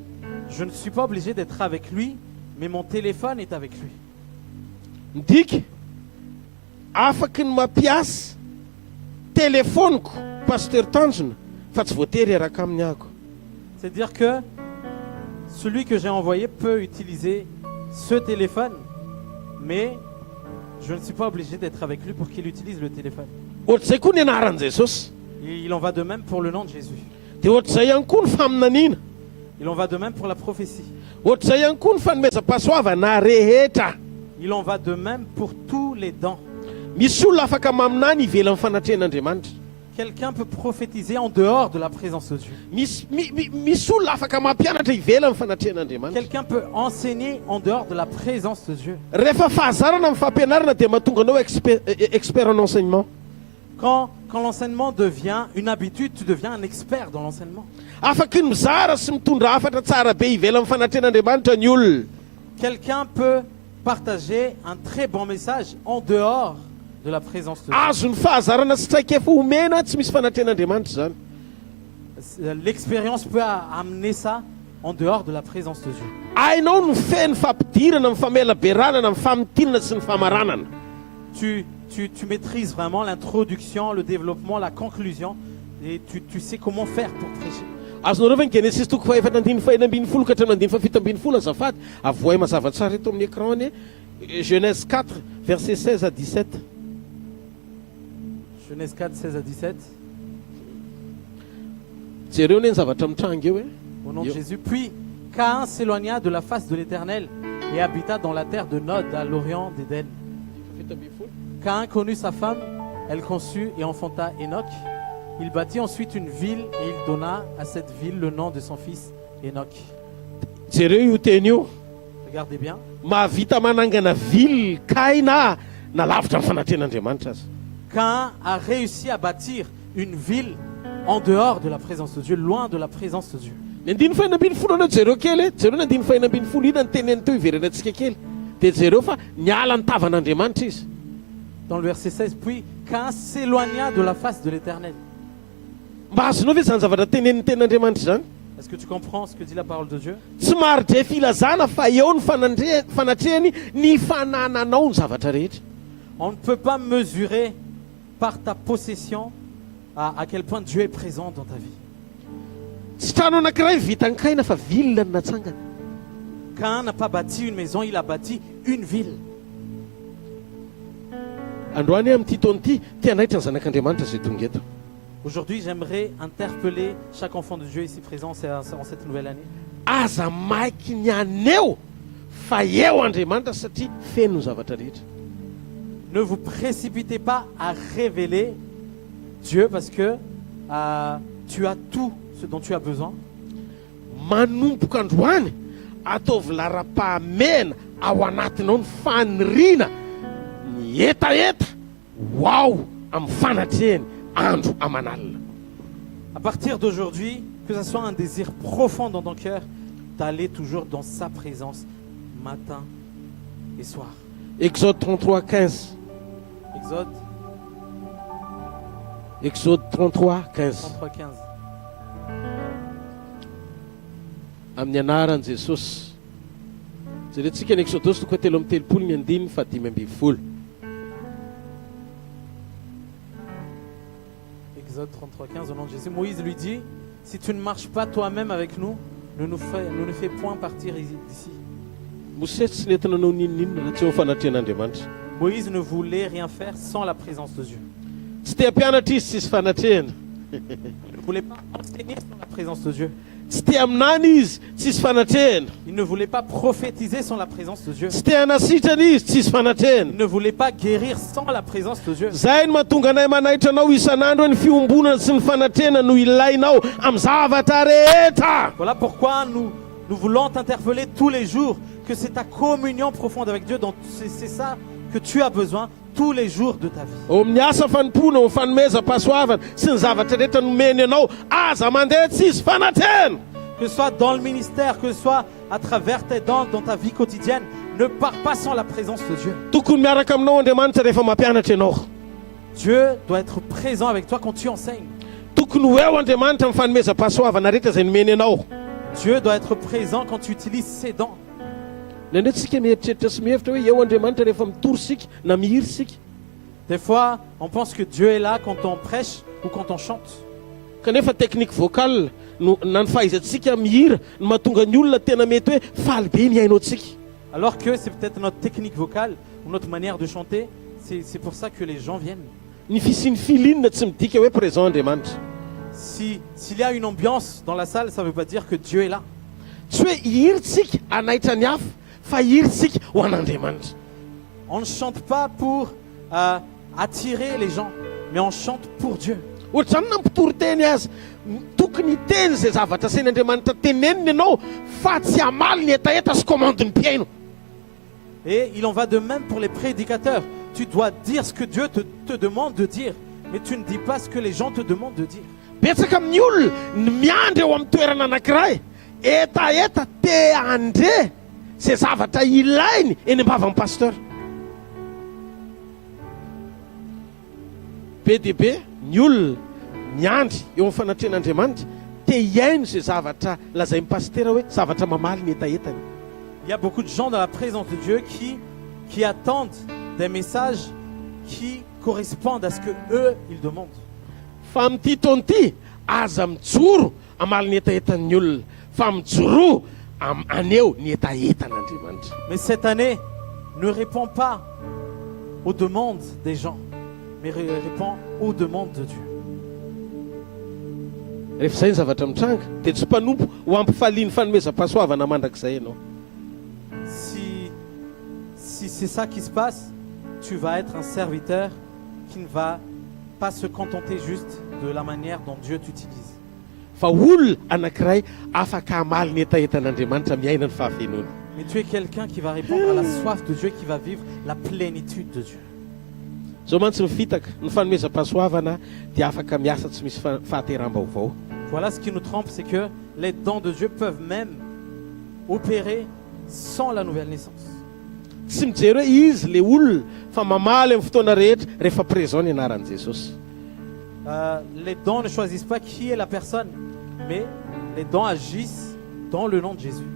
Je ne suis pas obligé d'être avec lui, mais mon téléphone est avec lui. Ndika afaky ny mampiasa téléphoneko pasteur Tanjona fa tsy voatery iaraka aminy ahako. C'est-à-dire que celui que j'ai envoyé peut utiliser ce téléphone, mais je ne suis pas obligé d'être avec lui pour qu'il utilise le téléphone. Ohatr'izay koa ny anaran'i Jesosy. Il en va de même pour le nom de Jésus. Dia ohatr'izay ihany koa ny faminaniana. Il en va de même pour la prophétie. Ohatr'izay ihany koa ny fanomezam-pahasoavana rehetra. Il en va de même pour tous les dons. Misy olona afaka maminany ivelan'ny fanatrehan'Andriamanitra. Quelqu'un peut prophétiser en dehors de la présence de Dieu. Misy olona afaka mampianatra ivelan'ny fanatrehan'Andriamanitra. Quelqu'un peut enseigner en dehors de la présence de Dieu. Rehefa fahazarana amin'ny fampianarana dia mahatonga anao expert en enseignement. Quand l'enseignement devient une habitude, tu deviens un expert dans l'enseignement. Afaka ny mizara sy mitondra hafatra tsara be ivela amin'ny fanatren'Andriamanitra ny olona. Quelqu'un peut partager un très bon message en dehors de la présence de Dieu. Azo ny fahazarana sy traikefa omena tsy misy fanatren'Andriamanitra zany. L'expérience peut amener ça en dehors de la présence de Dieu. Ainao ny feno fampidirana, ny famelaberanana, ny famitinana sy ny famaranana. Tu maîtrises vraiment l'introduction, le développement, la conclusion et tu sais comment faire pour prêcher. Azonareo ve ny Genesis toko faefatra andiny faenina ambin'ny folo ka hatramin'ny andiny fafito ambin'ny folo azafady avoay mazava tsara eto amin'ny écran any. Genèse 4 verset 16 à 17. Genèse 4, 16 à 17. Jereo ny zavatra mitranga eo e. Au nom de Jésus. Puis Caïn s'éloigna de la face de l'Éternel et habita dans la terre de Nod à l'orient d'Éden. Caïn connut sa femme, elle conçut et enfanta Enoch. Il bâtit ensuite une ville et il donna à cette ville le nom de son fils Enoch. Jereo io teny io. Regardez bien. Mahavita manangana ville Kaina nalavitra amin'ny fanatren'Andriamanitra azy. Caïn a réussi à bâtir une ville en dehors de la présence de Dieu, loin de la présence de Dieu. Ny andiny faina ambin'ny folo anao jereo kely e. Jereo ny andiny faina ambin'ny folo ina ny teneny teo iverana antsika kely. De jereo fa niala ny tavan'Andriamanitra izy. Dans le verset 16, puis Caïn s'éloigna de la face de l'Éternel. Mba azonao ve zany zavatra tenenin'ny tenin'Andriamanitra zany? Est-ce que tu comprends ce que dit la parole de Dieu? Tsy marodre filazana fa eo ny fanatrehany ny fanananao ny zavatra rehetra. On ne peut pas mesurer par ta possession à quel point Dieu est présent dans ta vie. Tsy trano anankiray vita ny Kaina fa ville ny natsangany. Caïn n'a pas bâti une maison, il a bâti une ville. Androany amin'ity taona ity tia naitra ny zanak'Andriamanitra zay tonga eto. Aujourd'hui, j'aimerais interpeller chaque enfant de Dieu ici présent en cette nouvelle année. Aza maiky ny aneo fa eo Andriamanitra satria feno ny zavatra rehetra. Ne vous précipitez pas à révéler Dieu parce que tu as tout ce dont tu as besoin. Manomboka androany ataovy lara-pahamena ao anatinao ny faniriana ny etaeta wow amin'ny fanatrehany andro amanalina. À partir d'aujourd'hui, que ce soit un désir profond dans ton cœur d'aller toujours dans sa présence matin et soir. Exode 33, 15. Exode 33, 15. 33, 15. Amin'ny anaran'i Jesosy. Jerentsika ny Exodosy toko telo amin'ny telopolo ny andiny fa dimy ambin'ny folo. Exode 33, 15, au nom de Jésus. Moïse lui dit, si tu ne marches pas toi-même avec nous, ne nous fais point partir d'ici. Mosesy tsy nentina anao ninonino raha tsy eo fanatrehan'Andriamanitra. Moïse ne voulait rien faire sans la présence de Dieu. Tsy te hampianatra izy tsisy fanatrehana. Il ne voulait pas enseigner sans la présence de Dieu. Tsy te aminany izy tsisy fanatrehana. Il ne voulait pas prophétiser sans la présence de Dieu. Tsy te hanasitrana izy tsisy fanatrehana. Il ne voulait pas guérir sans la présence de Dieu. Zay ny mahatonga anay manaitra anao isan'andro hoe ny fiombonana sy ny fanatrehana no ilainao amin'ny zavatra rehetra. Voilà pourquoi nous voulons t'interpeller tous les jours, que c'est ta communion profonde avec Dieu, c'est ça que tu as besoin tous les jours de ta vie. Ao amin'ny asa fanompoana, ao fanomezam-pahasoavana sy ny zavatra rehetra nomeny anao, aza mandeha tsisy fanatrehana. Que ce soit dans le ministère, que ce soit à travers tes dons, dans ta vie quotidienne, ne pars pas sans la présence de Dieu. Tokony miaraka aminao Andriamanitra rehefa mampianatra ianao. Dieu doit être présent avec toi quand tu enseignes. Tokony ho eo Andriamanitra amin'ny fanomezam-pahasoavana rehetra izay nomeny anao. Dieu doit être présent quand tu utilises ses dons. Nandre tsika mieritreritra sy mihevitra hoe eo Andriamanitra rehefa mitory sika na mihiry sika. Des fois, on pense que Dieu est là quand on prêche ou quand on chante. Kanefa technique vocale na ny fahaizantsika mihira no mahatonga ny olona tena mety hoe faly be ny hainao tsika. Alors que c'est peut-être notre technique vocale ou notre manière de chanter, c'est pour ça que les gens viennent. Ny fisiany filinina tsy midika hoe présent Andriamanitra. S'il y a une ambiance dans la salle, ça ne veut pas dire que Dieu est là. Tsy hoe hiritsika anaitra ny hafa fa hiritsika ho an'Andriamanitra. On ne chante pas pour attirer les gens, mais on chante pour Dieu. Ohatra zany na mpitory teny azy tokony teny zay zavatra sain'Andriamanitra teneniny ianao fa tsy hamaly ny etaeta sy komandiny mpiaino. Et il en va de même pour les prédicateurs. Tu dois dire ce que Dieu te demande de dire. Mais tu ne dis pas ce que les gens te demandent de dire. betsaka amin'ny olona ny miandry eo amin'ny toerana anankiray etaeta te andre zay zavatra ilainy eny am-bavan'ny pasteur. Be dia be ny olona miandry eo amin'ny fanatrehan'Andriamanitra te hiaino zay zavatra lazain'ny pasteur hoe zavatra mamaly ny etaetany. Il y a beaucoup de gens dans la présence de Dieu qui attendent des messages qui correspondent à ce que eux ils demandent. Fa amin'ity taona ity aza mijoro amaly ny etaetan'ny olona fa mijoro aneo ny etaetan'Andriamanitra. Mais cette année, ne réponds pas aux demandes des gens, mais réponds aux demandes de Dieu. Rehefa izay ny zavatra mitranga dia tsy mpanompo ho ampifaliany fanomezam-pahasoavana mandrakizay ianao. Si c'est ça qui se passe, tu vas être un serviteur qui ne va pas se contenter juste de la manière dont Dieu t'utilise. Fa olona anankiray afaka hamaly ny etaetan'Andriamanitra miaina ny fahafenony. Mais tu es quelqu'un qui va répondre à la soif de Dieu, qui va vivre la plénitude de Dieu. Zao mantsy mifitaka ny fanomezam-pahasoavana dia afaka miasa tsy misy fahateram-baovao. Voilà ce qui nous trompe, c'est que les dons de Dieu peuvent même opérer sans la nouvelle naissance. Tsy mijery hoe izy le olona fa mamaly amin'ny fotoana rehetra rehefa présent ny anaran'i Jesosy. Les dons ne choisissent pas qui est la personne, mais les dons agissent dans le nom de Jésus.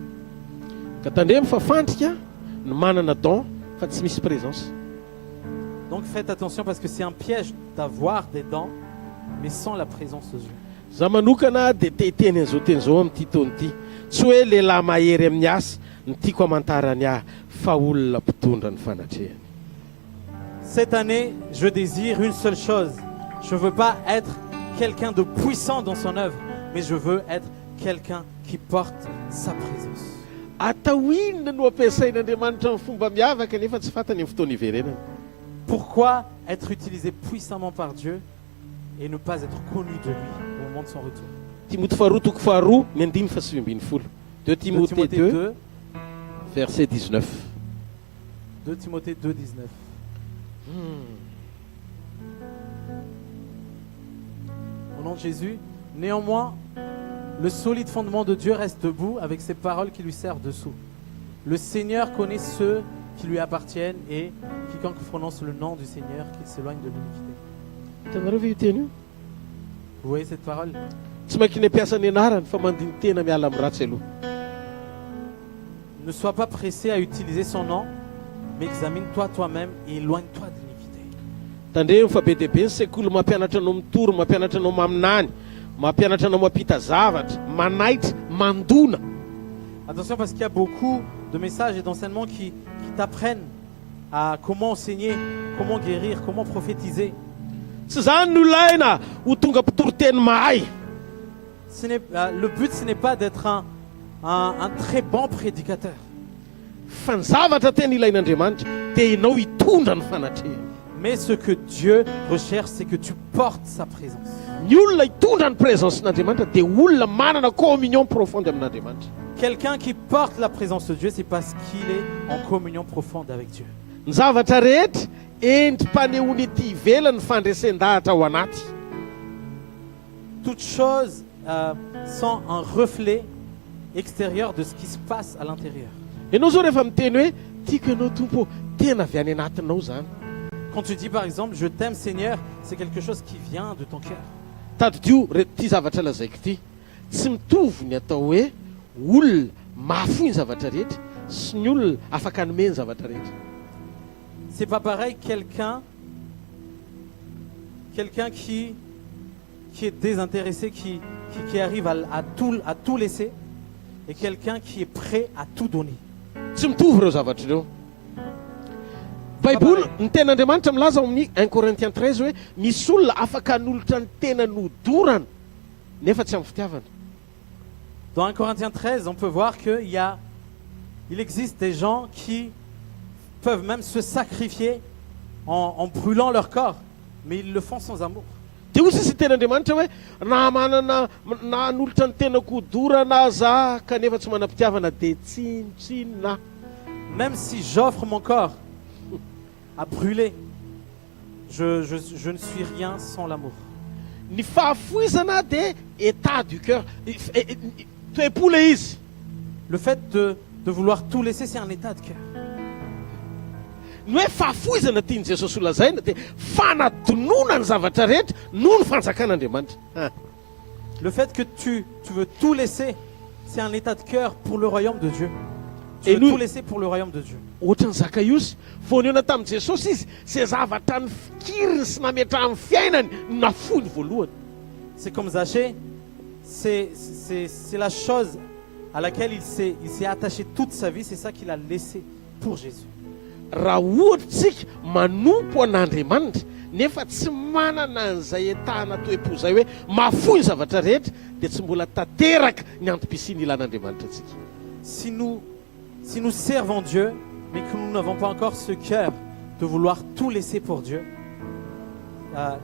Ka tandremo fa fandrika ny manana don fa tsy misy présence. Donc faites attention parce que c'est un piège d'avoir des dons, mais sans la présence de Dieu. Za manokana dia te-hiteny an'izao teny zao amin'ity taona ity. Tsy hoe lehilahy mahery amin'ny asa ny tiako hamantarany ahy fa olona mpitondra ny fanatrehany. Cette année, je désire une seule chose. Je ne veux pas être quelqu'un de puissant dans son œuvre, mais je veux être quelqu'un qui porte sa présence. Atao inona no ampiasain'Andriamanitra amin'ny fomba miavaka nefa tsy fantany amin'ny fotoana iverenany. Pourquoi être utilisé puissamment par Dieu et ne pas être connu de lui au moment de son retour? Timothée faharoa toko faharoa ny 2:7. 2 Timothée 2, verset 19. 2 Timothée 2, 19. Au nom de Jésus, néanmoins, le solide fondement de Dieu reste debout avec ses paroles qui lui servent dessous. Le Seigneur connaît ceux qui lui appartiennent et quiconque prononce le nom du Seigneur qu'il s'éloigne de l'iniquité. Hitanareo ve io teny io? Vous voyez cette parole? Tsy mankiny ampiasa ny anarany fa mandiny tena miala amin'ny ratsy aloha. Ne sois pas pressé à utiliser son nom, mais examine-toi toi-même et éloigne-toi de l'iniquité. Tandremo fa be dia be ny sekoly mampianatra anao mitory, mampianatra anao maminany, mampianatra anao mampita zavatra, manaitra, mandona. Attention parce qu'il y a beaucoup de messages et d'enseignements qui t'apprennent à comment enseigner, comment guérir, comment prophétiser. Tsy zany no ilaina ho tonga mpitory-teny mahay. Le but, ce n'est pas d'être un très bon prédicateur. Fa ny zavatra tena ilain'Andriamanitra dia ianao hitondra ny fanatrehany. Mais ce que Dieu recherche, c'est que tu portes sa présence. Ny olona hitondra ny présencen'Andriamanitra dia olona manana communion profonde amin'Andriamanitra. Quelqu'un qui porte la présence de Dieu, c'est parce qu'il est en communion profonde avec Dieu. Ny zavatra rehetra endrim-panehoany ety ivelany fandresen-dahatra ao anaty. Toutes choses sont un reflet extérieur de ce qui se passe à l'intérieur. Ianao zao rehefa miteny hoe tiako ianao tompo tena avy any anatinao zany. Quand tu dis par exemple je t'aime Seigneur, c'est quelque chose qui vient de ton cœur. Tadidio ty zavatra lazaiko ity tsy mitovy ny atao hoe olona mafy ny zavatra rehetra sy ny olona afaka hanome ny zavatra rehetra. C'est pas pareil quelqu'un qui est désintéressé, qui arrive à tout laisser, et quelqu'un qui est prêt à tout donner. Tsy mitovy ireo zavatra ireo. Baiboly ny ten'Andriamanitra milaza amin'ny 1 Corinthiens 13 hoe misy olona afaka hanolotra ny tena nodorana nefa tsy amin'ny fitiavana. Dans 1 Corinthiens 13, on peut voir qu'il existe des gens qui peuvent même se sacrifier en brûlant leur corps, mais ils le font sans amour. Dia hoy sisy ten'Andriamanitra hoe na manana nanolotra ny tenako dorana za kanefa tsy manam-pitiavana dia tsinona. Même si j'offre mon corps à brûler, Je ne suis rien sans l'amour. Ny fahafoizana dia état du cœur. Toe-po le izy. Le fait de vouloir tout laisser, c'est un état de cœur. Ny hoe fahafoizana tiany Jesosy olazaina dia fanadonona ny zavatra rehetra noho ny fanjakan'Andriamanitra. Le fait que tu veux tout laisser, c'est un état de cœur pour le royaume de Dieu. Tu Et veux nous- tout laisser pour le royaume de Dieu. Ohatran'ny Zakaiosy voaniona tamin'i Jesosy izy izay zavatra ny fikiriny sy nametrahany fiainany no nafoiny voalohany. C'est comme Zachée, c'est la chose à laquelle il s'est attaché toute sa vie, c'est ça qu'il a laissé pour Jésus. Raha ohatra tsika manompo an'Andriamanitra nefa tsy manana an'izay entahana toe-po zay hoe mahafoy ny zavatra rehetra dia tsy mbola tanteraka ny antom-pisiany ilan'Andriamanitra antsika. Si nous servons Dieu, mais que nous n'avons pas encore ce cœur de vouloir tout laisser pour Dieu,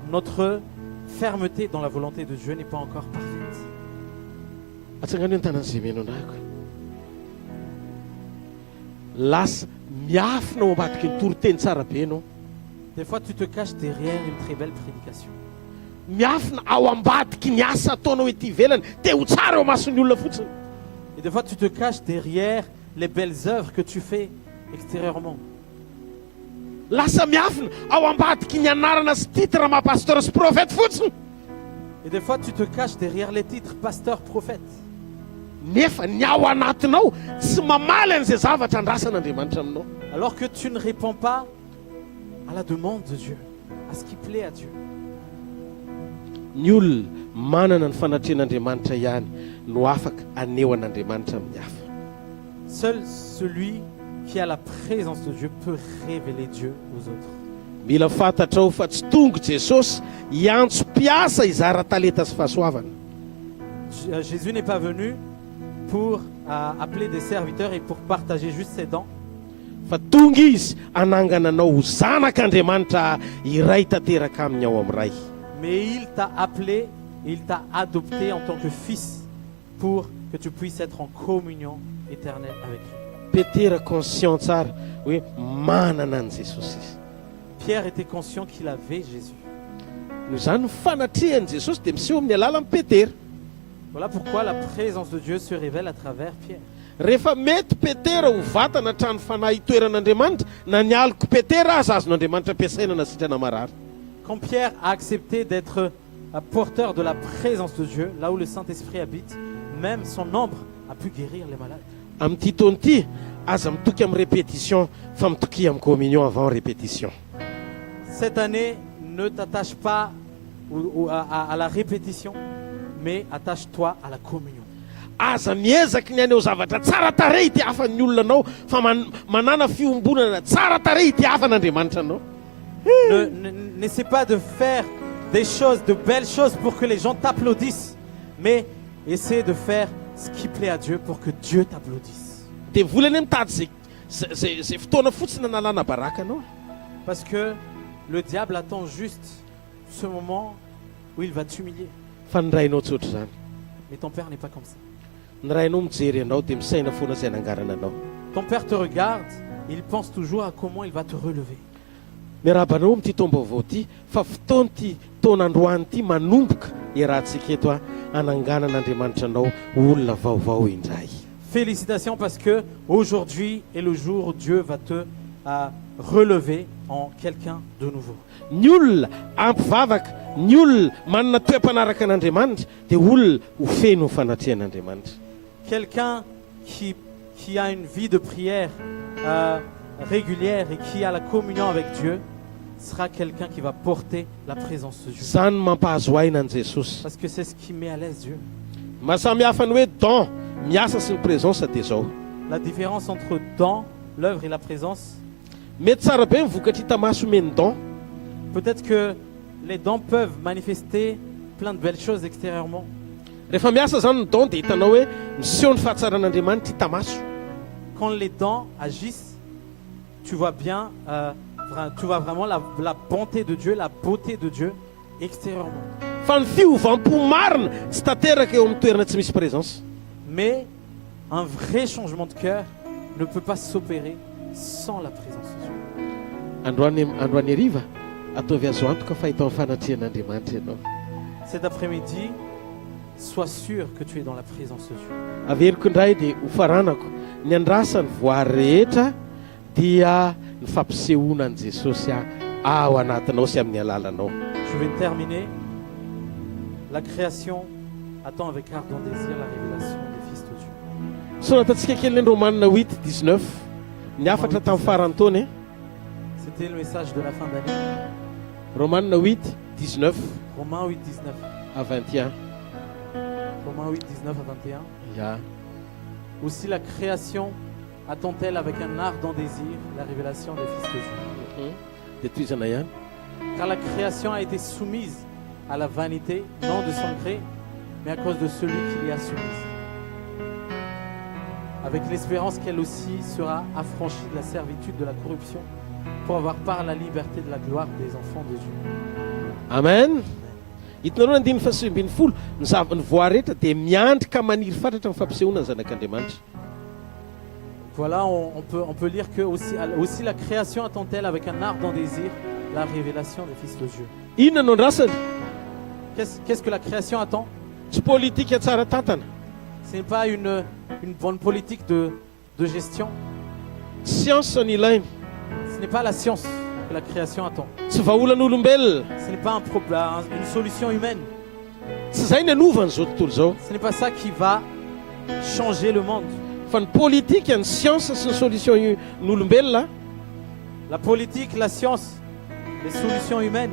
notre fermeté dans la volonté de Dieu n'est pas encore parfaite. Atsangany hoe ny tanan'izay meno anahiko. Lasa miafina ao ambadiky ny toroteny tsara be ianao. Des fois, tu te caches derrière une très belle prédication. Miafina ao ambadiky ny asa ataonao ety ivelany te ho tsara eo mason'ny olona fotsiny. Et des fois, tu te caches derrière les belles œuvres que tu fais extérieurement. Lasa miafina ao ambadiky ny anarana sy titra maha-pasteur sy profety fotsiny. Et des fois, tu te caches derrière les titres pasteur, prophète. Nefa ny ao anatinao tsy mamaly an'izay zavatra andrasan'Andriamanitra aminao. Alors que tu ne réponds pas à la demande de Dieu, à ce qui plaît à Dieu. Ny olona manana ny fanatrehan'Andriamanitra ihany no afaka aneo an'Andriamanitra amin'ny hafa. Seul celui qui a la présence de Dieu peut révéler Dieu aux autres. Mila fantatrao fa tsy tonga Jesosy hiantso mpiasa hizara talenta sy fahasoavana. Jésus n'est pas venu pour appeler des serviteurs et pour partager juste ses dents. Fa tonga izy anangana anao ho zanak'Andriamanitra iray tanteraka aminy ao amin'iray. Mais il t'a appelé et il t'a adopté en tant que fils pour que tu puisses être en communion éternelle avec lui. Petera conscient tsara hoe manana an' Jesosy izy. Pierre était conscient qu'il avait Jésus. Noho izany ny fanatrehan'i Jesosy dia miseho amin'ny alalan'i Petera. Voilà pourquoi la présence de Dieu se révèle à travers Pierre. Rehefa mety Petera ho vatana trano fanahy itoeran'Andriamanitra na ny aliko Petera aza azon'Andriamanitra ampiasaina na sitrana marary. Quand Pierre a accepté d'être porteur de la présence de Dieu, là où le Saint-Esprit habite, même son ombre a pu guérir les malades. Amin'ity taona ity aza mitoky amin'ny répétition fa mitoky amin'ny communion avant répétition. Cette année, ne t'attache pas à la répétition, mais attache-toi à la communion. Aza miezaka ny aneo zavatra tsara tarehy itiafan'ny olona anao fa manana fiombonana tsara tarehy itiafan'Andriamanitra anao. N'essaie pas de faire des choses, de belles choses pour que les gens t'applaudissent, mais essaie de faire ce qui plaît à Dieu pour que Dieu t'applaudisse. Dia volana mitady zay fotoana fotsiny analana baraka anao. Parce que le diable attend juste ce moment où il va t'humilier. Fa ny rainao tsy ohatry zany. Mais ton Père n'est pas comme ça. Ny rainao mijery anao dia misaina foana izay nangarana anao. Ton Père te regarde, il pense toujours à comment il va te relever. Miarabanao amin'ity taom-baovao ity fa fotoana ity taona androany ity manomboka iarahantsika eto ananganan'Andriamanitra anao olona vaovao indray. Félicitations parce que aujourd'hui est le jour où Dieu va te relever en quelqu'un de nouveau. Ny olona ampivavaka, ny olona manana toe-panaraka an'Andriamanitra dia olona ho feno ny fanatrehan'Andriamanitra. Quelqu'un qui a une vie de prière régulière et qui a la communion avec Dieu sera quelqu'un qui va porter la présence de Dieu. Zany mampahazo aina an' Jesosy. Parce que c'est ce qui met à l'aise Dieu. Mahasamihafa ny hoe don miasa sy ny présence dia zao. La différence entre don, l'œuvre et la présence, Mety tsara be mivokatra hitamaso omeny don. peut-être que les dons peuvent manifester plein de belles choses extérieurement. Rehefa miasa zany ny don dia hitanao hoe miseho ny fahatsaran'Andriamanitra hitamaso. Quand les dons agissent, tu vois bien, tu vois vraiment la bonté de Dieu, la beauté de Dieu extérieurement. Fa ny fiovampo marina tsy tanteraka eo amin'ny toerana tsy misy présence. Mais un vrai changement de cœur ne peut pas s'opérer sans la présence de Dieu. Androany hariva ataovy azo antoka fa hita amin'ny fanatrehan'Andriamanitra ianao. Cet après-midi, sois sûr que tu es dans la présence de Dieu. Averiko indray dia ho faranako ny andrasany voary rehetra dia ny fampisehoana an' Jesosy ao anatinao sy amin'ny alalanao. Je vais terminer. La création attend avec ardent désir la révélation des fils de Dieu. Soratantsika kely ny Romanina 8:19 ny afatra tamin'ny farantaony. C'était le message de la fin d'année. Romanina 8:19 Romains 8:19. à 21. Romains 8:19 à 21. Ya. Aussi la création attend-elle avec un ardent désir la révélation des fils de Dieu. Dia toy izana ihany. Car la création a été soumise à la vanité, non de son gré, mais à cause de celui qui l'y a soumise. Avec l'espérance qu'elle aussi sera affranchie de la servitude de la corruption pour avoir part à la liberté de la gloire des enfants de Dieu. Amen. Hitanareo andiny fahasambin'ny folo ny voary rehetra dia miandrika maniry fatratra amin'ny fampisehoana ny zanak'Andriamanitra. Voilà, on peut lire que aussi la création attend-elle avec un ardent désir la révélation des fils de Dieu. Inona no andrasany? Qu'est-ce que la création attend? Tsy politika tsara tantana. Ce n'est pas une bonne politique de gestion. Science ny ilaina. Ce n'est pas la science que la création attend. Tsy vaholan'olombelona. Ce n'est pas une solution humaine. Tsy zay ny anovany zao tontolo zao. Ce n'est pas ça qui va changer le monde. Fa ny politika, ny science sy ny solution n'olombelona. La politique, la science, les solutions humaines.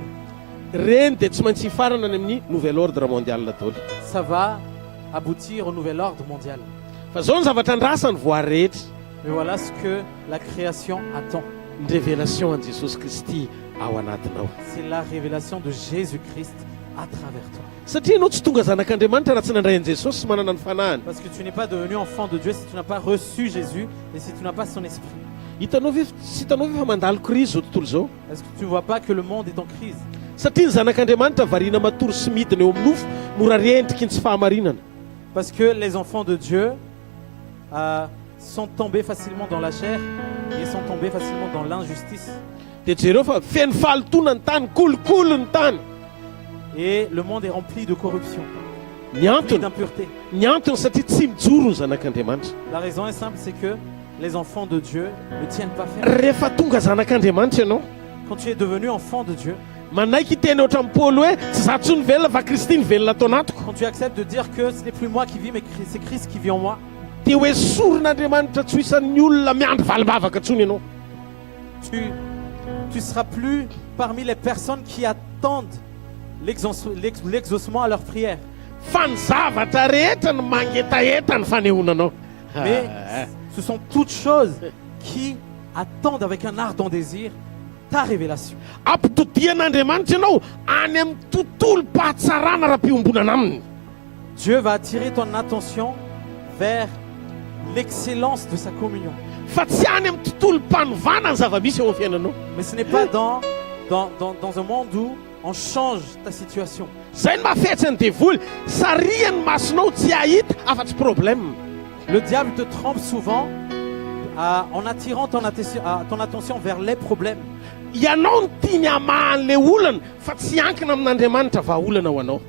Reny dia tsy maintsy hifarana any amin'ny nouvel ordre mondial daholo. Ça va aboutir au nouvel ordre mondial. Fa zao ny zavatra andrasany voary rehetra. Mais voilà ce que la création attend. Ny révélation an Jesosy Kristy ao anatinao. C'est la révélation de Jésus-Christ à travers toi. Satria ianao tsy tonga zanak'Andriamanitra raha tsy nandray an'i Jesosy sy manana ny fanahany. Parce que tu n'es pas devenu enfant de Dieu si tu n'as pas reçu Jésus et si tu n'as pas son esprit. Hitanao ve tsy hitanao ve fa mandalo crise zao tontolo zao? Est-ce que tu ne vois pas que le monde est en crise? Satria ny zanak'Andriamanitra variana matory sy midina eo amin'ny nofo mora rendriky ny tsy fahamarinana. Parce que les enfants de Dieu sont tombés facilement dans la chair et sont tombés facilement dans l'injustice. Dia jereo fa feno fahalotona ny tany, kolokolo ny tany. Et le monde est rempli de corruption, Ny antony, d'impureté. ny antony satria tsy mijoro ny zanak'Andriamanitra. La raison est simple, c'est que les enfants de Dieu ne tiennent pas ferme. Rehefa tonga zanak'Andriamanitra ianao, Quand tu es devenu enfant de Dieu, manaiky teny ohatry amin'ny Paoly hoe tsy za tsy ny velona fa Kristy ny velona atao anatiko. quand tu acceptes de dire que ce n'est plus moi qui vis, mais c'est Christ qui vit en moi, Dia hoe soron'Andriamanitra tsy ho isan'ny olona miandry valimbavaka intsony ianao. tu seras plus parmi les personnes qui attendent l'exaucement à leur prière. Fa ny zavatra rehetra ny mangetaeta ny fanehonanao. Mais ce sont toutes choses qui attendent avec un ardent désir ta révélation. Ampitodian'Andriamanitra ianao any amin'ny tontolo-pahatsarana raha-piombonana aminy. Dieu va attirer ton attention vers l'excellence de sa communion. Fa tsy any amin'ny tontolo-panovana ny zava-misy eo amin'ny fiainanao. Mais ce n'est pas dans un monde où on change ta situation. Zay ny mahafetsany devoly, sariany masonao tsy ahita afa-tsy problème. Le diable te trompe souvent en attirant ton attention vers les problèmes. Ianao ny tiany hamahan'ilay olana fa tsy ankina amin'Andriamanitra vahaolana ho anao.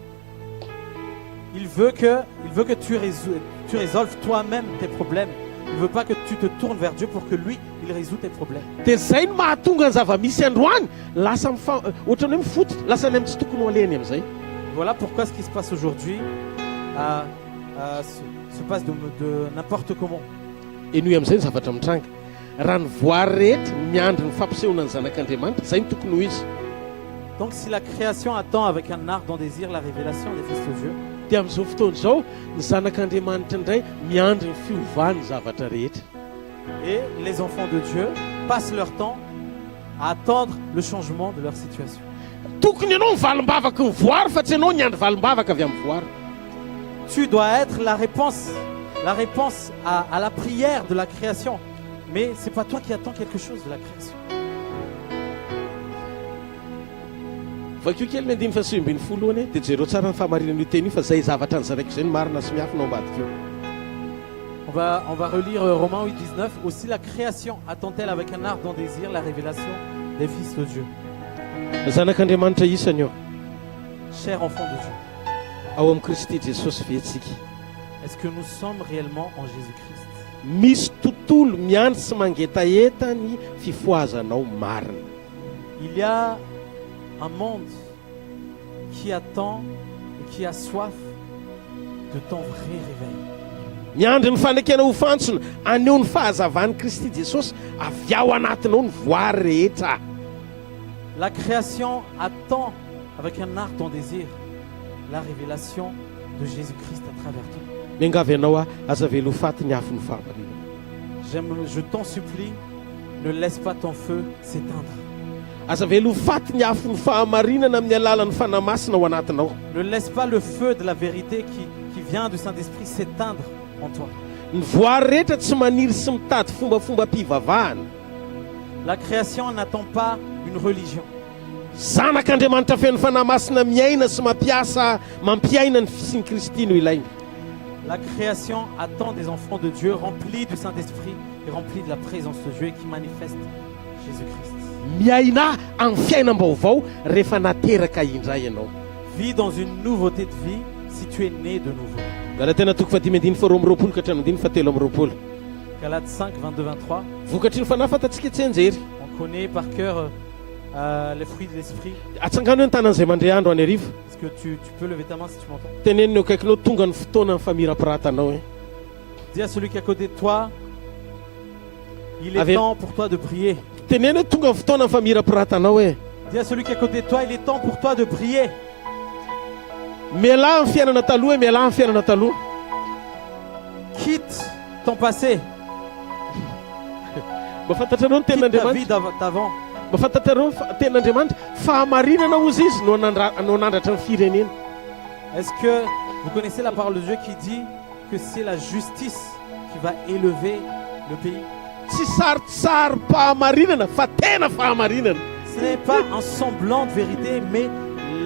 Il veut que tu résolves toi-même tes problèmes. Il ne veut pas que tu te tournes vers Dieu pour que lui, il résout tes problèmes. Dia zay no mahatonga ny zava-misy androany lasa ohatran'ny hoe mifototra, lasa ny amin'ny tsy tokony ho aleny amin'izay. Voilà pourquoi ce qui se passe aujourd'hui se passe de n'importe comment. Eno amin'izay ny zavatra mitranga. Raha ny voary rehetra miandry ny fampisehoana ny zanak'Andriamanitra, zay ny tokony ho izy. Donc si la création attend avec un ardent désir la révélation des fils de Dieu, Dia amin'izao fotoana izao ny zanak'Andriamanitra indray miandry ny fiovany zavatra rehetra. et les enfants de Dieu passent leur temps à attendre le changement de leur situation. Tokony ianao ny valim-bavaka ny voary fa tsy ianao ny andry valim-bavaka avy amin'ny voary. Tu dois être la réponse à la prière de la création. Mais ce n'est pas toi qui attends quelque chose de la création. Vakio kely ny andiny fa sy ambin'ny folo any dia jereo tsara ny fahamarinana io teny io fa zay zavatra ny zaraiko izay ny marina sy miafina ao ambadika eo. On va relire Romains 8:19. Aussi la création attend-elle avec un ardent désir la révélation des fils de Dieu. zanak'Andriamanitra isany eo Cher enfant de Dieu, ao amin'ny Kristy Jesosy ve tsika est-ce que nous sommes réellement en Jésus-Christ? misy tontolo miandry sy mangetaeta ny fifoazanao marina. Il y a un monde qui attend et qui a soif de ton vrai réveil. miandry ny fanekena ho fantsona aneo ny fahazavan'i Kristy Jesosy avy ao anatinao ny voary rehetra. La création attend avec un ardent désir la révélation de Jésus-Christ à travers toi. miangavy ianao aza velo faty ny afo ny fahamarinana. Je t'en supplie, ne laisse pas ton feu s'éteindre. aza velo faty ny afo ny fahamarinana amin'ny alalan'ny fanamasina ao anatinao. Ne laisse pas le feu de la vérité qui vient du Saint-Esprit s'éteindre en toi. ny voary rehetra tsy maniry sy mitady fombafomba mpivavahana. La création n'attend pas une religion. zanak'Andriamanitra feno fanamasina miaina sy mampiaina ny fisiny Kristy no ilaina. La création attend des enfants de Dieu remplis du Saint-Esprit et remplis de la présence de Dieu et qui manifestent Jésus-Christ. miaina amin'ny fiainam-baovao rehefa nateraka indray ianao. Vis dans une nouveauté de vie si tu es né de nouveau. Galatia tena toko fatimy andiny faroa amby roapolo ka hatrany andiny fatelo amby roapolo. Galates 5, 22, 23. vokatry ny fanahy fantatsika tsy anjery. On connaît par cœur les fruits de l'esprit. atsangano hoe ny tanan'izay mandray andro any ariva. Est-ce que tu peux lever ta main si tu m'entends? teneniny eo akaikinao tonga ny fotoana ny famirapirantanao. Dis à celui qui est à côté de toi, il est Avec- temps pour toi de prier. teneny hoe tonga ny fotoana ny famirapirantanao e. Dis à celui qui est à côté de toi, il est temps pour toi de prier. miala amin'ny fiainana taloha miala amin'ny fiainana taloha. Quitte ton passé, mba fantatrareo ny quitte ta vie tenin'Andriamanitra. d'avant. mba fantatrareo ny tenin'Andriamanitra fahamarinana ozy izy no nandratra ny firenena. Est-ce que vous connaissez la parole de Dieu qui dit que c'est la justice qui va élever le pays? tsy sarotsaro-pahamarinana fa tena fahamarinana. Ce n'est pas un semblant de vérité, mais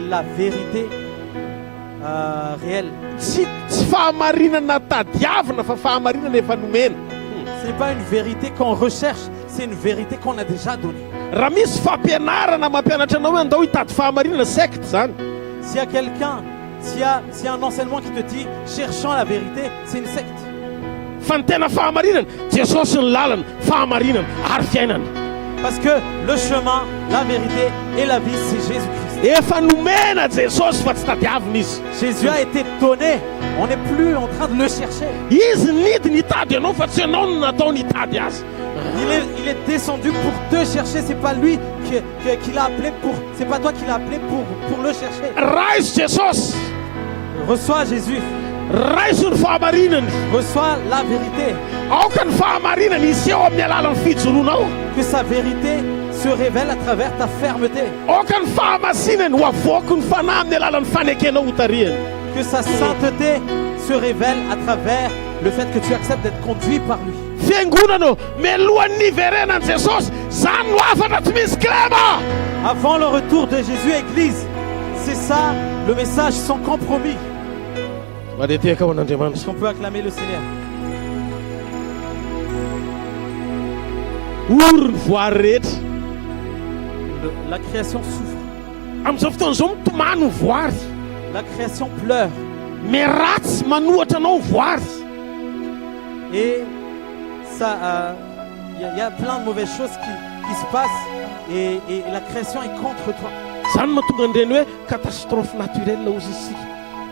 la vérité réelle. tsy fahamarinana tadiavina fa fahamarinana efa nomena. Ce n'est pas une vérité qu'on recherche, c'est une vérité qu'on a déjà donnée. raha misy fampianarana mampianatra anao hoe andao hitady fahamarinana secte zany. S'il y a quelqu'un, s'il y a un enseignement qui te dit cherchant la vérité, c'est une secte. fa ny tena fahamarinana Jesosy ny lalana fahamarinana ary fiainana. Parce que le chemin, la vérité et la vie, c'est Jésus-Christ. efa nomena Jesosy fa tsy tadiavina izy. Jésus a été donné, on n'est plus en train de le chercher. izy nidy nitady ianao fa tsy ianao no natao nitady azy. Il est descendu pour te chercher, c'est pas lui qui l'a appelé pour, c'est pas toi qui l'a appelé pour le chercher. Rise Jesosy. Reçois Jésus, Rise ny fahamarinany. reçois la vérité, aoka ny fahamarinana izy eo amin'ny alalan'ny fijoroanao. que sa vérité se révèle à travers ta fermeté, aoka ny fahamasinany ho avoako ny fanahy amin'ny alalan'ny fanekenao ho tariany. que sa sainteté se révèle à travers le fait que tu acceptes d'être conduit par lui. fiangonana mialohan'ny niverenan'i Jesosy zany no afatra tsy misy klema. Avant le retour de Jésus, Église, c'est ça le message sans compromis. madeteka ho Est-ce an'Andriamanitra. qu'on peut acclamer le Seigneur? ory ny voary rehetra La création souffre, amin'izao fotoana izao mitomany ny voary. la création pleure. miratsy manohatra anao ny voary. Et ça, y a plein de mauvaises choses qui se passent et la création est contre toi. zany mahatonga an'ireny hoe catastrophe naturelle ozy isika.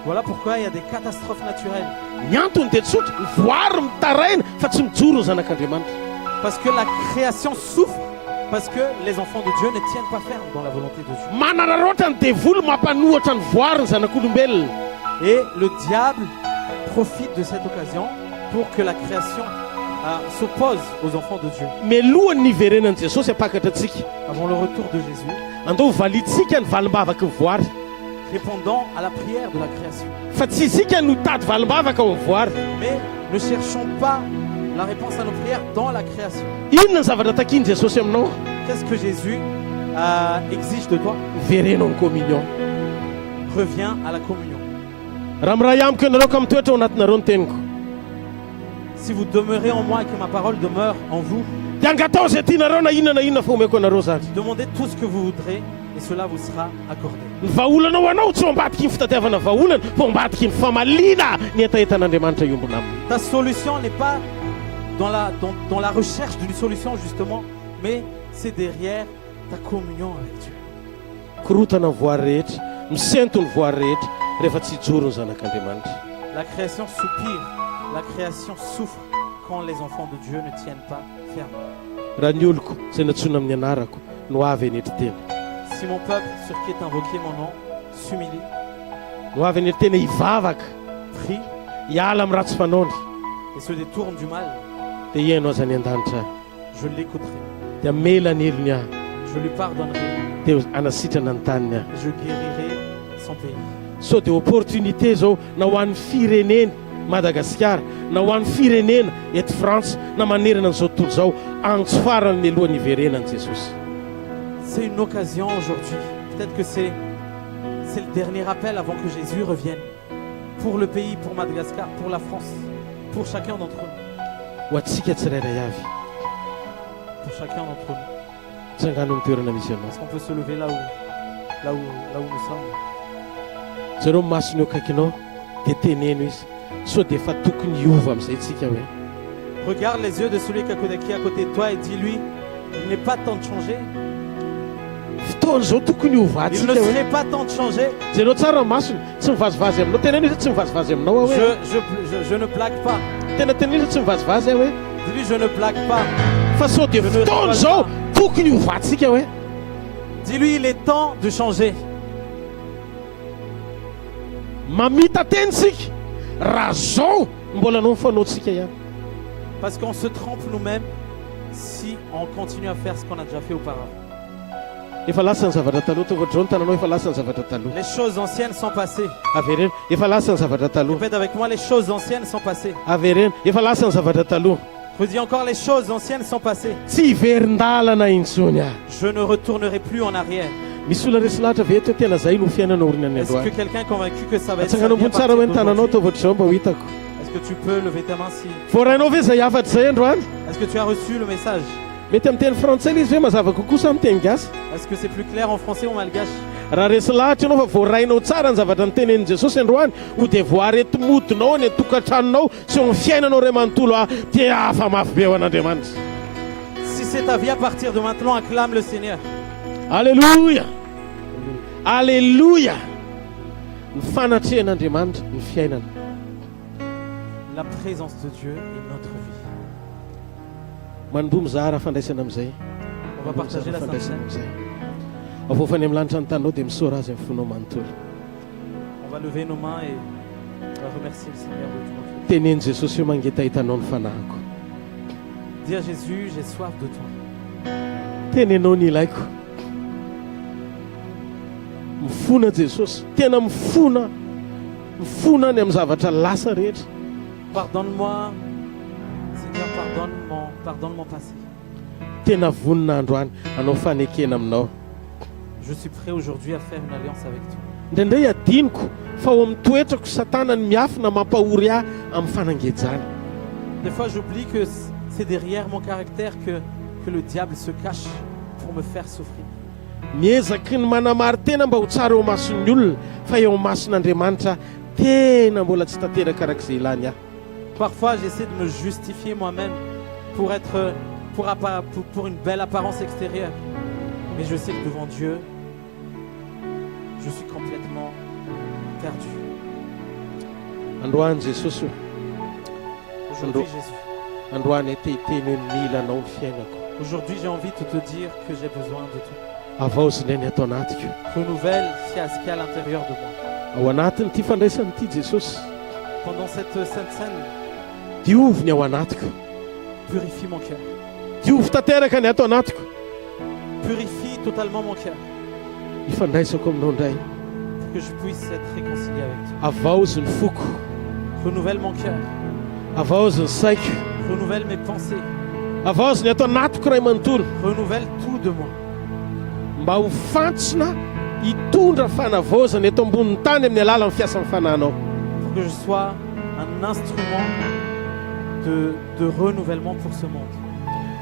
Voilà pourquoi il y a des catastrophes naturelles. ny antony dia tsotra ny voary mitaraina fa tsy mijoro ny zanak'Andriamanitra. Parce que la création souffre, parce que les enfants de Dieu ne tiennent pas ferme dans la volonté de Dieu. manararaotra ny devoly mampanohatra ny voary ny zanak'olombelona. Et le diable profite de cette occasion pour que la création s'oppose aux enfants de Dieu. mialohan'ny niverenan'i Jesosy apakatra antsika. Avant le retour de Jésus, andao valitsika ny valimbavaka ny voary répondant à la prière de la création. fa tsy isika no tady valimbavaka ao amin'ny voary. Mais ne cherchons pas la réponse à nos prières dans la création. inona ny zavatra takiany Jesosy aminao? Qu'est-ce que Jésus exige de toi? verenao ny communion. Reviens à la communion. raha miray amiko ianareo ka mitoetra ao anatinareo ny teniko. Si vous demeurez en moi et que ma parole demeure en vous, dia angatao izay tianareo na inona fa omeko anareo zany. demandez tout ce que vous voudrez et cela vous sera accordé. Ny vaolana ho anao tsy ho ambadiky ny fitadiavana vaolana, fa ho ambadiky ny famaliana ny entaentan'Andriamanitra iombona aminy. Ta solution n'est pas dans la recherche d'une solution justement, mais c'est derrière ta communion avec Dieu. Korotana ny voary rehetra, misento ny voary rehetra rehefa tsy hijoro ny zanak'Andriamanitra. La création soupire, la création souffre quand les enfants de Dieu ne tiennent pas ferme. Raha ny oloko izay natsoina amin'ny anarako no avy eny ery tena. Si mon peuple sur qui est invoqué mon nom s'humilie, No avy eny ery tena hivavaka, prie hiala amin'ny ratsy fanaony, et se détourne du mal, dia ihaino azy any an-danitra, je l'écouterai, dia mela ny elony ahy, je lui pardonnerai, dia anasitrana ny taniny ahy. et je guérirai son pays. So dia opportunité zao na ho an'ny firenena Madagasikara, na ho an'ny firenena eto France, na manerana an'izao tontolo zao, antsofarany ny alohan'ny iverenany Jesosy. C'est une occasion aujourd'hui. Peut-être que c'est le dernier appel avant que Jésus revienne. Pour le pays, pour Madagascar, pour la France, pour chacun d'entre nous. Ho antsika tsirairay avy, Pour chacun d'entre nous. tsangano amin'ny toerana misy anao. Est-ce qu'on peut se lever là où nous sommes? Zareo masony eo akaikinao dia teneno izy, so dia efa tokony hiova amin'izay tsika hoe. Regarde les yeux de celui qui est à côté de toi et dis-lui, il n'est pas temps de changer. Fotoana zao tokony Il hovantsika ne hoe. serait pas temps de changer. Zainao tsara ny masony, tsy mivazivazy aminao. Teneno izy tsy mivazivazy aminao hoe. Je ne blague pas. Tena teneno izy tsy mivazivazy hoe. Dis-lui, je ne blague pas. Fa so dia fotoana zao tokony hovantsika hoe. Dis-lui, il est temps de changer. Mamita teny sika raha zao mbola anao mifanaotsika ihany. Parce qu'on se trompe nous-mêmes si on continue à faire ce qu'on a déjà fait auparavant. Efa lasa ny zavatra taloha, tongotra ny tananao efa lasa ny zavatra taloha. Les choses anciennes sont passées. Averena, efa lasa ny zavatra taloha. Répète avec moi, les choses anciennes sont passées. Averena, efa lasa ny zavatra taloha. Redis encore, les choses anciennes sont passées. Tsy hiverin-dalana intsony aho. Je ne retournerai plus en arrière. Misy olona resy lahatra ve eto tena zay no fiainana orinany Est-ce que androany. quelqu'un est convaincu que ça va être sa Atsangana vie à ambony tsara partir hoe ny tananao d'aujourd'hui? taovatry zao mba ho hitako. Est-ce que tu peux lever ta main si... Voarainao ve zay afatra zay androany? Est-ce que tu as reçu le message? Mety amin'ny teny frantsay izy hoe mazava kokoa sa amin'ny teny gasy? Est-ce que c'est plus clair en français ou en malgache? Raha resy lahatra ianao fa voarainao tsara ny zavatra nytenenin Jesosy androany, ho dia voaretimodinao ny tokantranonao sy ny fiainanao ray manontolo dia afa mafy be ho an'Andriamanitra. Si c'est ta vie à partir de maintenant, acclame le Seigneur. Alléluia! Alléluia! Ny fanatrehan'Andriamanitra ny fiainana. La présence de Dieu est notre vie. Manombo mizara fandraisana amin'izay. On va partager la Sainte Fandraisana Seine. amin'izay. Avofany amin'ny lanitra ny tanao dia misaora azy amin'ny fonao manontolo. On va lever nos mains et on va remercier le Seigneur de tout notre cœur. Teneny Jesosy hoe mangeta hitanao ny fanahiko. Dis à Jésus, j'ai soif de toi. Tenenao ny ilaiko. Mifona Jesosy, tena mifona ny amin'ny zavatra lasa rehetra. Pardonne-moi, Seigneur, pardonne mon passé. Tena vonina androany, anao fanekena aminao. Je suis prêt aujourd'hui à faire une alliance avec toi. Indraindray adiniko fa ao amin'ny toetrako satana ny miafina mampahory ahy amin'ny fanangejana. Des fois, j'oublie que c'est derrière mon caractère que le diable se cache pour me faire souffrir. Miezaky ny manamary tena mba ho tsara eo mason'ny olona, fa eo mason'Andriamanitra tena mbola tsy tanteraka arak'izay ilany ahy. Parfois, j'essaie de me justifier moi-même pour une belle apparence extérieure. Mais je sais que devant Dieu, je suis complètement perdu. Androany Jesosy hoe, Aujourd'hui, Jésus, androany te hiteny hoe mila anao ny fiainako. aujourd'hui, j'ai envie de te dire que j'ai besoin de toi. Avaoziny ny ato anatiko. Renouvelle ce qu'il y a à l'intérieur de moi. Ao anatin'ity fandraisan'ity Jesosy, Pendant cette sainte scène, diovy ny ao anatiko. purifie mon cœur. Diovy tanteraka ny ato anatiko. Purifie totalement mon cœur Ifandraisako aminao indray. pour que je puisse être réconcilié avec toi. Avaozy ny foko. Renouvelle mon cœur. Avaozy ny saiko. Renouvelle mes pensées. Avaozy ny ato anatiko ray manontolo. Renouvelle tout de moi. Mba ho fantsina hitondra fanavaozana eto ambonin'ny tany amin'ny alalan'ny fiasan'ny fananao. Pour que je sois un instrument de renouvellement pour ce monde.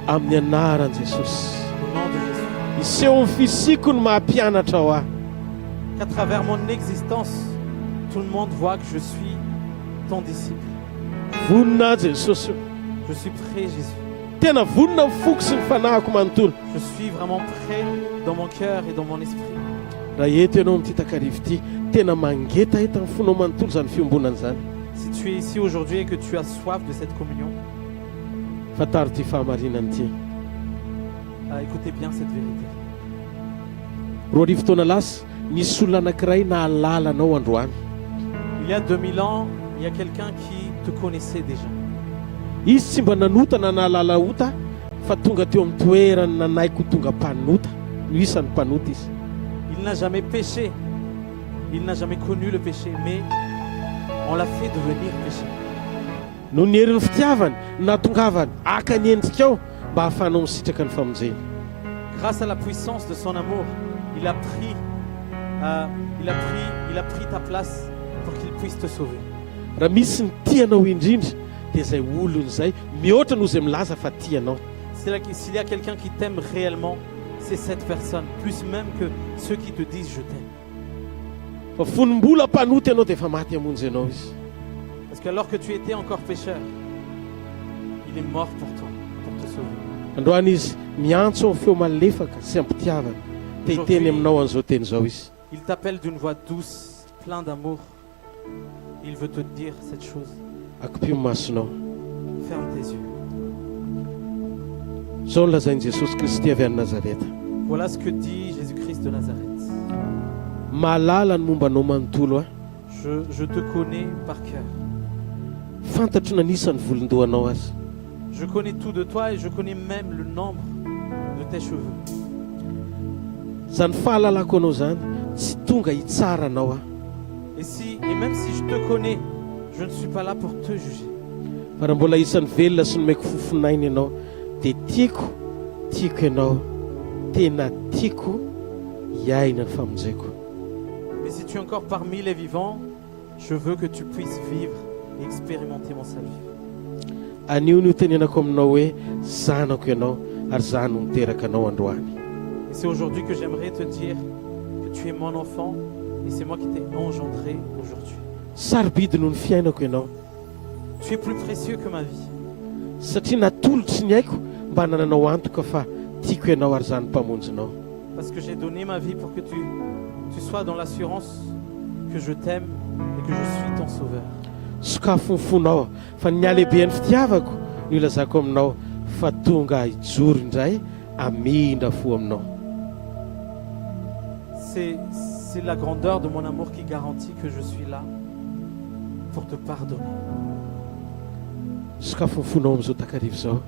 Amin'ny anaran'i Jesosy. Au nom de Jésus. iseho ny fisiko ny mahampianatra ao ahy. Qu'à travers mon existence, tout le monde voit que je suis ton disciple. Vonina Jesosy io. Je suis prêt, Jésus. Tena vonina mifoko sy ny fanahiko manontolo. Je suis vraiment prêt dans mon cœur et dans mon esprit. Raha eto ianao amin'ity takarivo ity, tena mangeta eto ny fonao manontolo izany fiombonana izany. Si tu es ici aujourd'hui et que tu as soif de cette communion, Fataro ty fahamarinana ity. écoutez bien cette vérité. Roa arivo taona lasa nisy olona anankiray nahalala anao androany. Il y a 2000 ans, il y a quelqu'un qui te connaissait déjà. Izy tsy mba nanota na nahalala ota fa tonga teo amin'ny toerany nanaiko tonga mpanota no isan'ny mpanota izy. Il n'a jamais péché, il n'a jamais connu le péché, mais on l'a fait devenir péché. No ny herin'ny fitiavany natongavany aka ny endrika ao mba hahafahanao misitraka ny famonjeny. Grâce à la puissance de son amour, il a pris ta place pour qu'il puisse te sauver. Raha misy ny tianao indrindra dia izay olony izay mihoatra noho izay milaza fa tianao. S'il y a quelqu'un qui t'aime réellement, c'est cette personne, plus même que ceux qui te disent je t'aime. Fa fonimbola mpanoty ianao dia efa maty hamonjy ianao izy. Parce que alors que tu étais encore pécheur, il est mort pour toi, pour te sauver. Androany izy miantso amin'ny feo malefaka sy ampitiavana dia hiteny aminao an'izao teny izao izy. Il t'appelle d'une voix douce, plein d'amour. Il veut te dire cette chose. Akipio masonao. Ferme tes yeux. Izao nolazain'i Jesosy Kristy avy any Nazareta. Voilà ce que dit Jésus-Christ de Nazareth. Mahalala ny momba anao manontolo a. Je te connais par cœur. Fantatro nanisany volondohanao azy. Je connais tout de toi et je connais même le nombre de tes cheveux. Zany fahalalako anao zany tsy tonga hitsara anao a. Et même si je te connais, je ne suis pas là pour te juger. Fa raha mbola isan'ny velona sy nomeko fofonainy ianao dia tiako ianao, tena tiako hiaina ny famonjeko. Mais si tu es encore parmi les vivants, je veux que tu puisses vivre et expérimenter mon salut. Anio no tenenako aminao hoe zanako ianao ary za no miteraka anao androany. Et c'est aujourd'hui que j'aimerais te dire que tu es mon enfant et c'est moi qui t'ai engendré aujourd'hui. Sarobidy noho ny fiainako ianao. Tu es plus précieux que ma vie. Satria natolotry ny aiko mba nananao antoka fa tiako ianao ary za ny mpamonjinao. Parce que j'ai donné ma vie pour que tu sois dans l'assurance que je t'aime et que je suis ton sauveur. Sokafo ny fonao fa ny alehiben'ny fitiavako no ilazako aminao fa tonga hijoro indray amindra fo aminao. C'est la grandeur de mon amour qui garantit que je suis là pour te pardonner. Sokafo ny fonao amin'izao takarivo izao.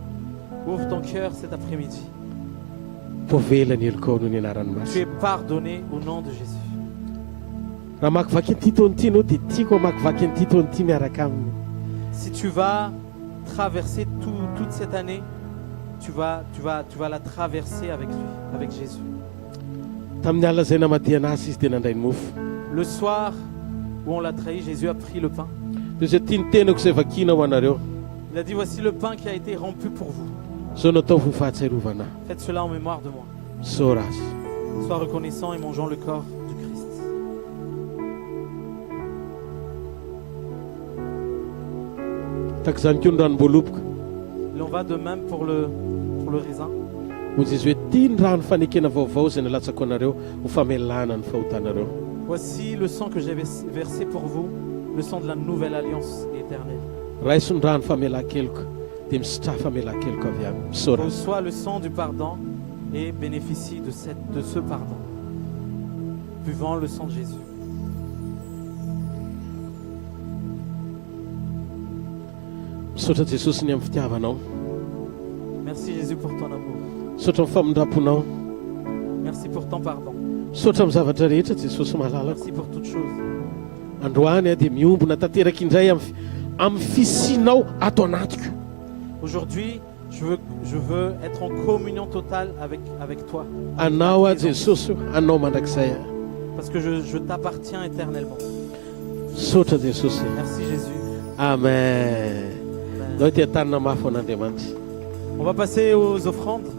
Ouvre ton cœur cet après-midi. Povela ny heliko noho ny anarany Tu masina. es pardonné au nom de Jésus. Raha makivaky an'ity taona ity anao dia tiako makivaky an'ity taona ity miaraka aminy. Si tu vas traverser toute cette année, tu vas la traverser avec lui, avec Jésus. Tamin'ny alina izay namadiana azy izy dia nandray ny mofo. Le soir où on l'a trahi, Jésus a pris le pain. Dia izay tia ny tenako izay vakiana ho anareo. Il a dit voici le pain qui a été rompu pour vous. Izao natao ho fahatsiarovana. Faites cela en mémoire de moi. Saora azy. Sois reconnaissant et mangeons le corps du Christ. Taka izany koa ny ranom-boaloboka. Il en va de même pour le raisin. Ho Jezu hoe tia ny rano fanekena vaovao izay nalatsako anareo ho famelana ny fahotanareo. Voici le sang que j'ai versé pour vous, le sang de la nouvelle alliance éternelle. Raiso ny rano famelan-keloka dia misitraha famelan-keloka avy aminy. Saora azy. Reçois le sang du pardon et bénéficie de ce pardon. Buvant le sang de Jésus. Misaotra Jesosy ny amin'ny fitiavanao. Merci Jésus pour ton amour. Misaotra amin'ny famondraponao. Merci pour ton pardon. Misaotra amin'ny zavatra rehetra Jesosy mahalalako. Merci pour toutes choses. Androany dia miombona tanteraka indray amin'ny fisianao ato anatiko. Aujourd'hui, je veux être en communion totale avec toi. Anao a Jesosy anao mandrakizay. Parce que je t'appartiens éternellement. Misaotra Jesosy. Merci Jésus. Amen. Nao tia tanina mafy ho an'Andriamanitra. On va passer aux offrandes.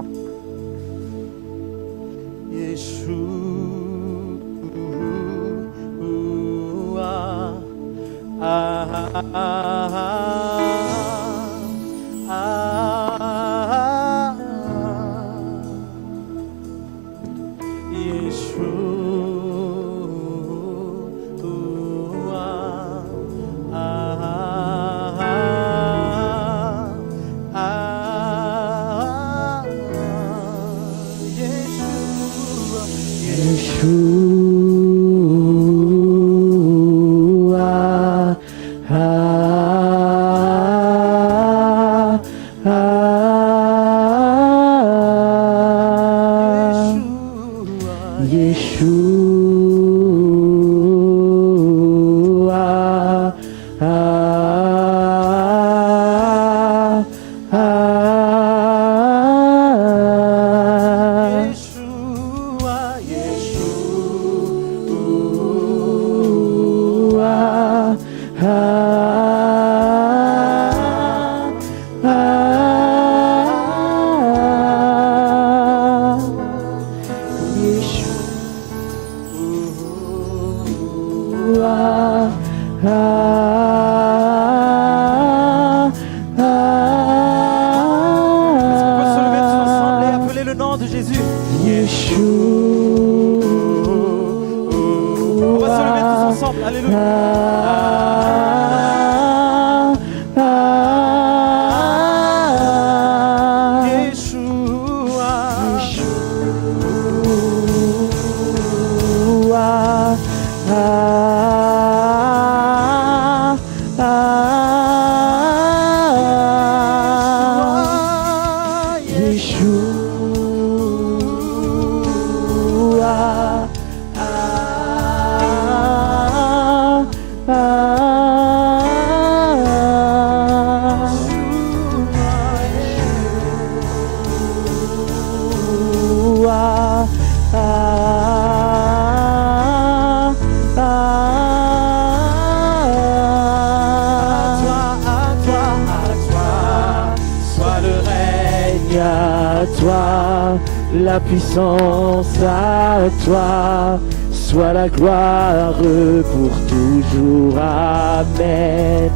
La puissance à toi, soit la gloire pour toujours. Amen.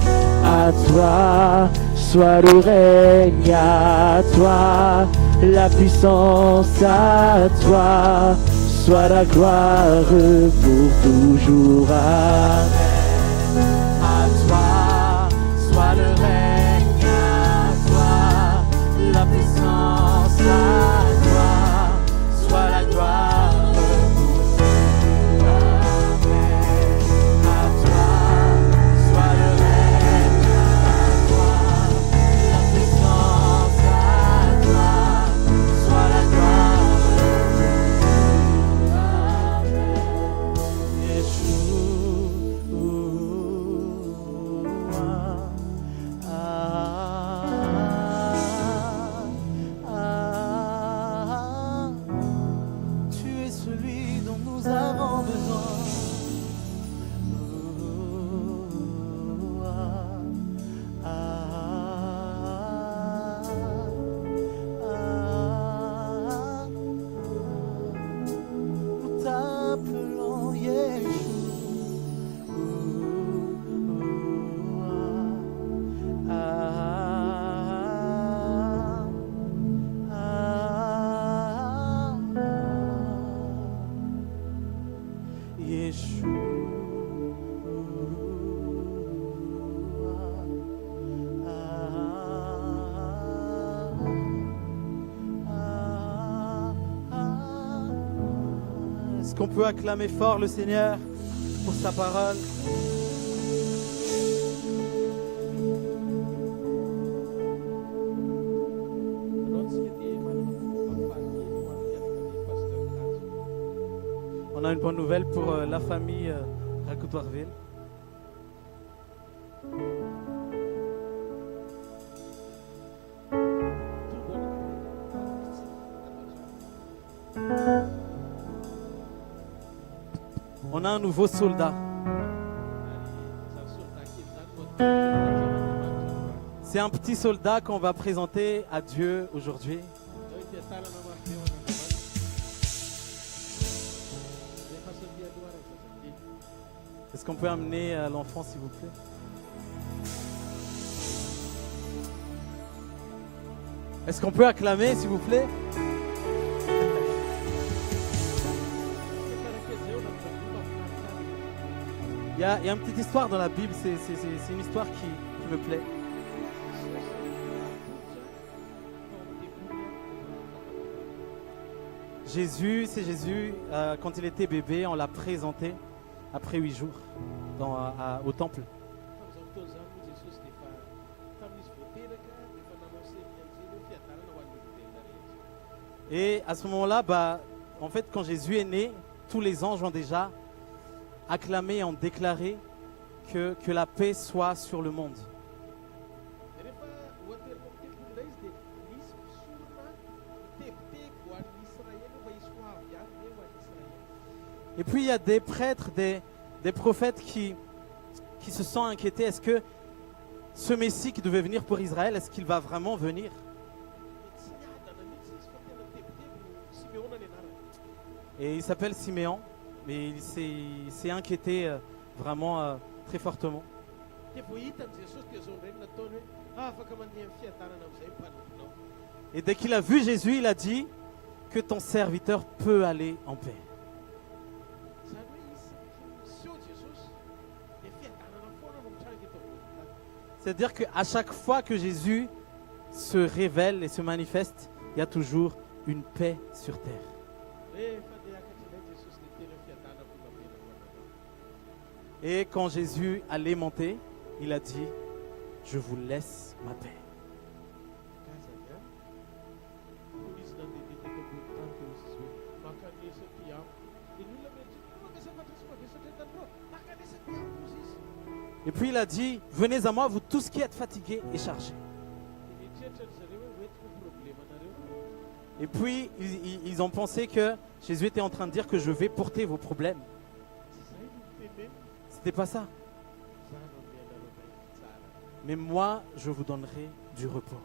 À toi, soit le règne, à toi, la puissance à toi, soit la gloire pour toujours. Amen. À toi, soit le règne, à toi, la puissance à toi, soit la gloire pour toujours. Amen. À toi, soit le règne, à toi, la puissance à toi, soit la gloire pour toujours. Amen. Tu es celui dont nous avons besoin. Nous t'appelons Est-ce qu'on peut acclamer fort le Seigneur pour sa parole? On a une bonne nouvelle pour la famille Racoutoirville. On a un nouveau soldat. C'est un petit soldat qu'on va présenter à Dieu aujourd'hui. Est-ce qu'on peut amener l'enfant, s'il vous plaît? Est-ce qu'on peut acclamer, s'il vous plaît? Il y a une petite histoire dans la Bible, c'est une histoire qui me plaît. Jésus, quand il était bébé, on l'a présenté après 8 jours au temple. Et à ce moment-là, en fait, quand Jésus est né, tous les anges ont déjà acclamé et ont déclaré que la paix soit sur le monde. Et puis il y a des prêtres, des prophètes qui se sont inquiétés. Est-ce que ce Messie qui devait venir pour Israël, est-ce qu'il va vraiment venir? Et il s'appelle Siméon, mais il s'est inquiété vraiment très fortement. Et dès qu'il a vu Jésus, il a dit que ton serviteur peut aller en paix. C'est-à-dire qu'à chaque fois que Jésus se révèle et se manifeste, il y a toujours une paix sur terre. Et quand Jésus allait monter, il a dit, je vous laisse ma paix. Et puis il a dit, venez à moi, vous tous qui êtes fatigués et chargés. Et puis ils ont pensé que Jésus était en train de dire que je vais porter vos problèmes. C'était pas ça. Mais moi, je vous donnerai du repos.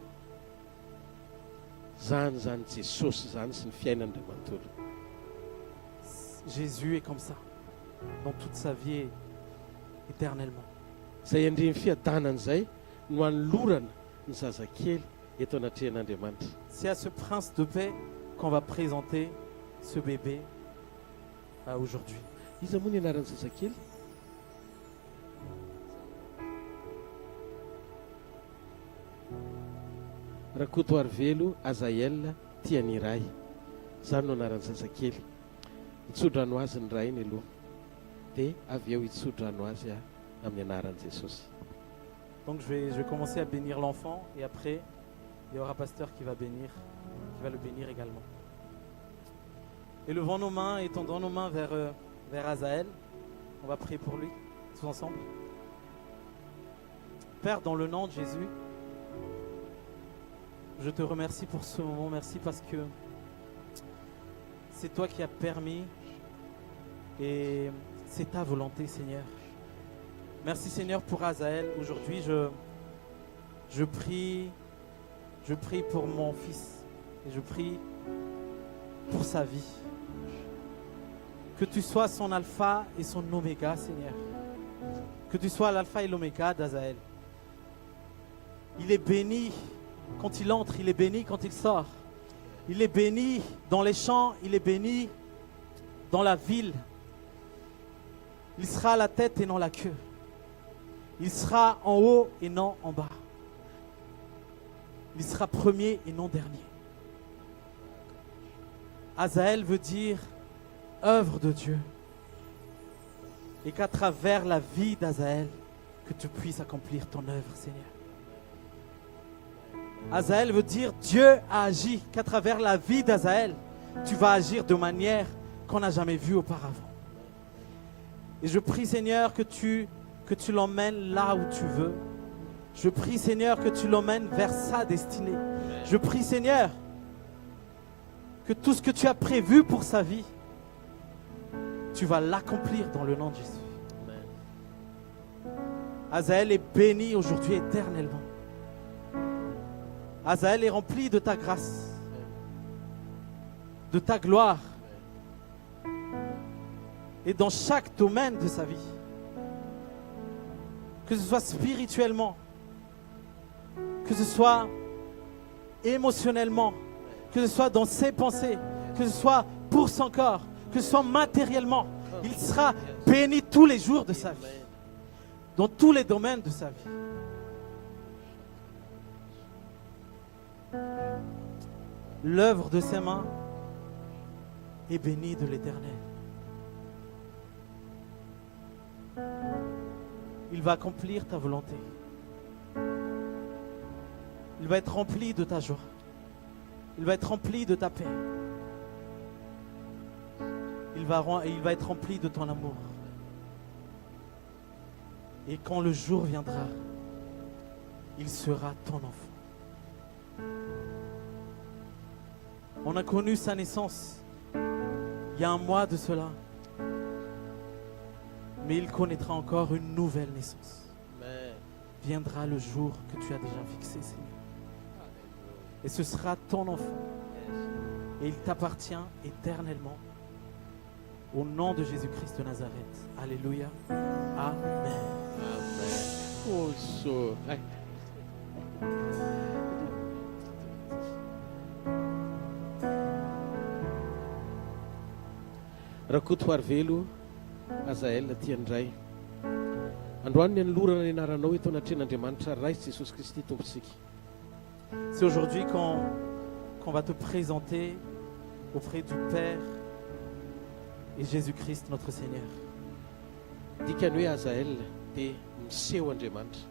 Jésus est comme ça, dans toute sa vie éternellement. Zay andriny fiadanana zay no anolorana ny zazakely eto anatrehan'Andriamanitra. C'est à ce prince de paix qu'on va présenter ce bébé aujourd'hui. Iza moa ny anaran'ny zazakely? Rakotoarivelo Azael Tianiray. Zany no anaran'ny zazakely. Itsodrano azy ny ray ny aloha. Dia avy eo itsodrano azy amin'ny anaran'i Jesosy. Donc je vais commencer à bénir l'enfant et après il y aura pasteur qui va le bénir également. Élevons nos mains et tendons nos mains vers Azael. On va prier pour lui, tous ensemble. Père, dans le nom de Jésus, je te remercie pour ce moment. Merci parce que c'est toi qui as permis et c'est ta volonté, Seigneur. Merci, Seigneur, pour Azael. Aujourd'hui, je prie pour mon fils et je prie pour sa vie. Que tu sois son alpha et son oméga, Seigneur. Que tu sois l'alpha et l'oméga d'Azael. Il est béni quand il entre, il est béni quand il sort. Il est béni dans les champs, il est béni dans la ville. Il sera la tête et non la queue. Il sera en haut et non en bas. Il sera premier et non dernier. Azael veut dire œuvre de Dieu. Et qu'à travers la vie d'Azael, que tu puisses accomplir ton œuvre, Seigneur. Azael veut dire Dieu a agi, qu'à travers la vie d'Azael, tu vas agir de manière qu'on n'a jamais vue auparavant. Et je prie, Seigneur, que tu l'emmènes là où tu veux. Je prie, Seigneur, que tu l'emmènes vers sa destinée. Je prie, Seigneur, que tout ce que tu as prévu pour sa vie, tu vas l'accomplir dans le nom de Jésus. Azael est béni aujourd'hui éternellement. Azael est rempli de ta grâce, de ta gloire. Et dans chaque domaine de sa vie, que ce soit spirituellement, que ce soit émotionnellement, que ce soit dans ses pensées, que ce soit pour son corps, que ce soit matériellement. Il sera béni tous les jours de sa vie, dans tous les domaines de sa vie. L'œuvre de ses mains est bénie de l'Éternel. Il va accomplir ta volonté. Il va être rempli de ta joie. Il va être rempli de ta paix. Il va être rempli de ton amour. Et quand le jour viendra, il sera ton enfant. On a connu sa naissance il y a un mois de cela. Mais il connaîtra encore une nouvelle naissance. Viendra le jour que tu as déjà fixé, Seigneur. Et ce sera ton enfant. Et il t'appartient éternellement. Au nom de Jésus-Christ de Nazareth. Alléluia. Amen. Amen. Oh, so. Rakoto arvelo Azael ty andray. Androany ny anolorana ny anaranao eto anatren'Andriamanitra Raisy Jesosy Kristy tompontsika. C'est aujourd'hui qu'on va te présenter auprès du Père et Jésus-Christ notre Seigneur. Dikany hoe Azael dia miseho Andriamanitra.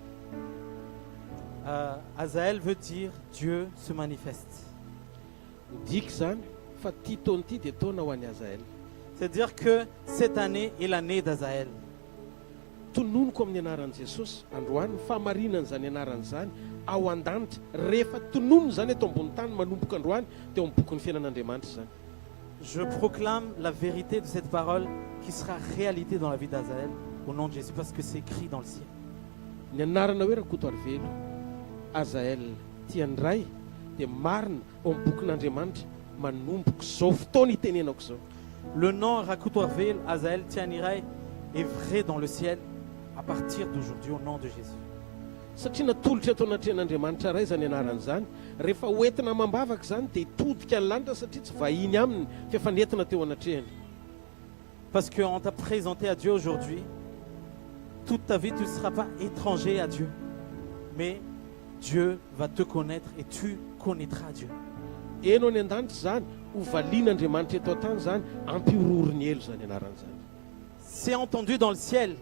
Azael veut dire Dieu se manifeste. Dika zany fa ty taona ity dia taona ho an'ny Azael. C'est-à-dire que cette année est l'année d'Azael. Tononoko amin'ny anaran'i Jesosy androany ny fahamarinan'izany anaran'izany ao an-danitra rehefa tonono zany eto ambony tany manomboka androany teo amin'ny bokin'ny fiainan'Andriamanitra zany. Je proclame la vérité de cette parole qui sera réalité dans la vie d'Azael au nom de Jésus parce que c'est écrit dans le ciel. Ny anarana hoe Rakoto Arvelo Azael ty andray dia marina ao amin'ny bokin'Andriamanitra manomboka zao fotoana itenenako zao. Le nom Rakoto Arvelo Azael Tianirai est vrai dans le ciel à partir d'aujourd'hui au nom de Jésus. Satria natolotra eto anatren'Andriamanitra ray zany anaran'izany rehefa hoentina mambavaka zany dia hitodika ny lanitra satria tsy vahiny aminy fifanentina teo anatrehany. Parce qu'on t'a présenté à Dieu aujourd'hui, toute ta vie tu ne seras pas étranger à Dieu, mais Dieu va te connaître et tu connaîtras Dieu. Eno any an-danitra zany ho valian'Andriamanitra eto an-tany zany ampiororony elo zany anaran'izany. C'est entendu dans le ciel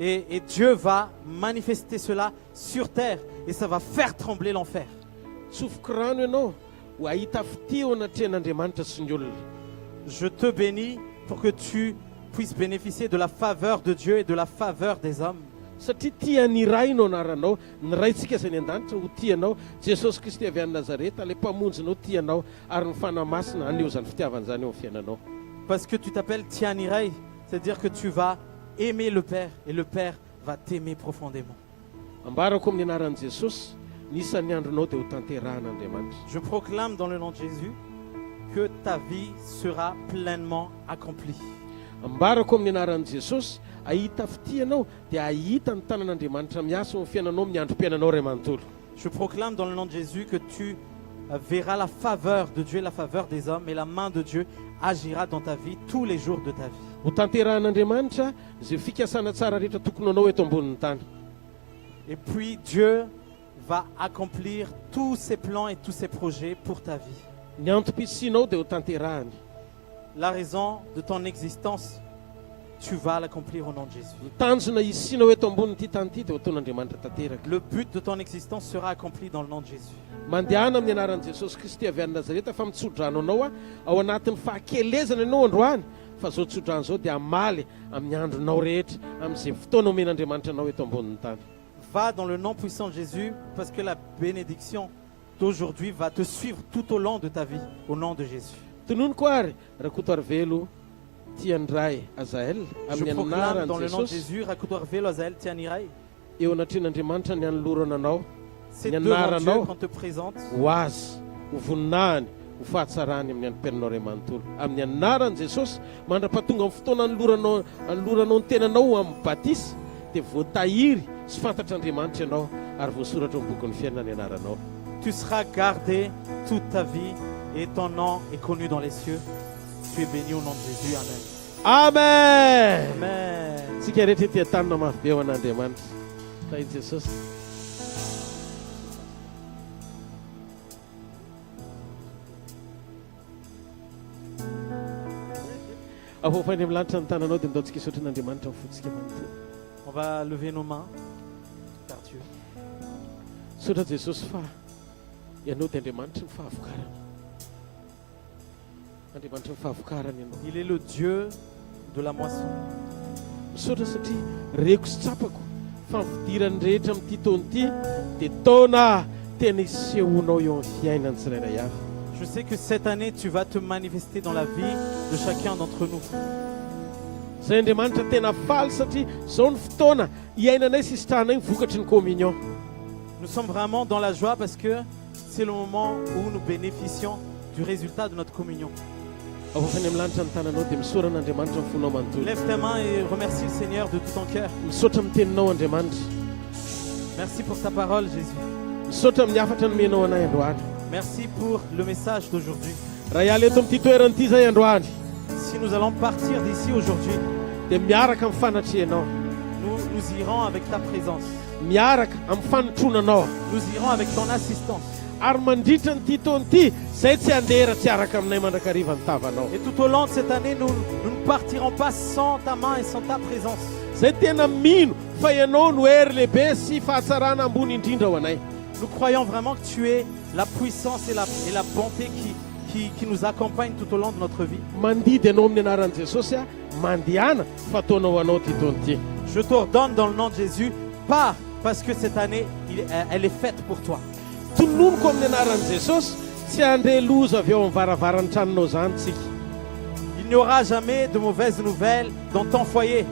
et Dieu va manifester cela sur terre et ça va faire trembler l'enfer. Tsofoka rano ianao ho ahita fiteo anatren'Andriamanitra sy ny olona. Je te bénis pour que tu puisses bénéficier de la faveur de Dieu et de la faveur des hommes. Satria tiany ray no anaranao, ny raintsika zay ny an-danitra ho tianao Jesosy Kristy avy any Nazareta, ilay mpamonjinao tianao ary ny fanahy masina aneo zany fitiavana zany eo amin'ny fiainanao. Parce que tu t'appelles Tianirai, c'est-à-dire que tu vas aimer le Père et le Père va t'aimer profondément. Ambarako amin'ny anaran'i Jesosy, nisan'ny andronao dia ho tanterahan'Andriamanitra. Je proclame dans le nom de Jésus que ta vie sera pleinement accomplie. Ambarako amin'ny anaran'i Jesosy, ahita fitianao dia ahita ny tanan'Andriamanitra miasa amin'ny fiainanao amin'ny androm-piainanao ray manontolo. Je proclame dans le nom de Jésus que tu verras la faveur de Dieu, la faveur des hommes et la main de Dieu agira dans ta vie tous les jours de ta vie. Ho tanterahan'Andriamanitra zay fikasana tsara rehetra tokony anao eto ambonin'ny tany. Et puis Dieu va accomplir tous ses plans et tous ses projets pour ta vie. Ny antom-pisinao dia ho tanterahany. La raison de ton existence, tu vas l'accomplir au nom de Jésus. Ny tanjona isinao eto ambonin'ity tany ity dia ho ataon'Andriamanitra tanteraka. Le but de ton existence sera accompli dans le nom de Jésus. Mandehana amin'ny anaran'i Jesosy Kristy avy any Nazareta fa mitsodrano anao ao anatin'ny fahakelezana ianao androany fa zao tsodrano zao dia amaly amin'ny andronao rehetra amin'izay fotoana omen'Andriamanitra anao eto ambonin'ny tany. Va dans le nom puissant de Jésus parce que la bénédiction d'aujourd'hui va te suivre tout au long de ta vie au nom de Jésus. Tononoko ary Rakoto Arvelo Tiandray Azael Je amin'ny proclame dans anaran'i le nom de Jesosy Jésus Rakoto Arvelo Azael Tianirai. eo anatren'Andriamanitra ny anolorana anao C'est ny devant Dieu anaranao qu'on te présente. ho azy ho voninahiny ho fahatsarany amin'ny androm-piainanao ray manontolo amin'ny anaran'i Jesosy mandrapahatonga amin'ny fotoana anoloranao ny tenanao amin'ny batisy dia voatahiry sy fantatr'Andriamanitra ianao ary voasoratra amin'ny bokin'ny fiainana ny anaranao. Tu seras gardé toute ta vie et ton nom est connu dans les cieux. Tu es béni au nom de Jésus. Amen. Amen. Amen. Tsika rehetra ety an-tanina mafy be ao an'Andriamanitra. Ka i Jesosy. Afoafainy amin'ny lanitra ny tananao dia ndaontsika hisaotra n'Andriamanitra amin'ny fotsika manontolo. On va lever nos mains vers Dieu. Misaotra Jesosy fa ianao dia Andriamanitra ny fahavokarana. Andriamanitra ny fahavokarana ianao. Il est le Dieu de la moisson. Misaotra satria reko sy tsapako fa ny fidirany rehetra amin'ity taona ity dia taona tena isehonao eo amin'ny fiainany tsirairay avy. Je sais que cette année, tu vas te manifester dans la vie de chacun d'entre nous. Zay Andriamanitra tena faly satria zao ny fotoana iainanay sy isitranay ny vokatry ny communion. Nous sommes vraiment dans la joie parce que c'est le moment où nous bénéficions du résultat de notre communion. Afoafainy amin'ny lanitra ny tananao dia misaora n'Andriamanitra ny fonao manontolo. Lève tes mains et remercie le Seigneur de tout ton cœur. Misaotra amin'ny teninao Andriamanitra. Merci pour ta parole, Jésus. Misaotra amin'ny afatra nomenao anay androany. Merci pour le message d'aujourd'hui. Raha ialy eto amin'ity toeran'ity zay androany Si nous allons partir d'ici aujourd'hui, dia miaraka amin'ny fanatrehanao, nous irons avec ta présence. miaraka amin'ny fanotronanao Nous irons avec ton assistance. ary mandritra nyity taona ity zay tsy handera tsy araka aminay mandrakariva ny tavanao. Et tout au long de cette année, nous ne partirons pas sans ta main et sans ta présence. Zay tena mino fa ianao no hery lehibe sy fahatsarana ambony indrindra ho anay. Nous croyons vraiment que tu es la puissance et la bonté qui nous accompagne tout au long de notre vie. Mandidy ianao amin'ny anaran'i Jesosy a mandihana fataonao anao ty taona ity. Je t'ordonne dans le nom de Jésus, pars parce que cette année, elle est faite pour toi. Tononoko amin'ny anaran'i Jesosy tsy handre loza avy eo amin'ny varavaran'ny tranonao zany tsika. Il n'y aura jamais de mauvaises nouvelles dans ton foyer.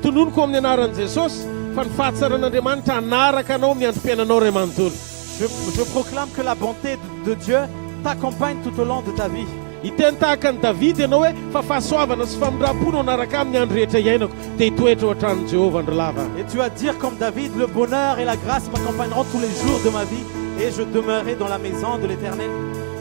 Tononoko amin'ny anaran'i Jesosy fa ny fahatsaran'Andriamanitra hanaraka anao amin'ny androm-piainanao ray manontolo. Je proclame que la bonté de Dieu t'accompagne tout au long de ta vie. Hiteny tahaka ny Davidy ianao hoe fa fahasoavana sy famindram-po no anaraka amin'ny andro rehetra iainako dia hitoetra ao an-tranon'i Jehovah andro lava. Et tu vas dire comme David, le bonheur et la grâce m'accompagneront tous les jours de ma vie et je demeurerai dans la maison de l'Éternel.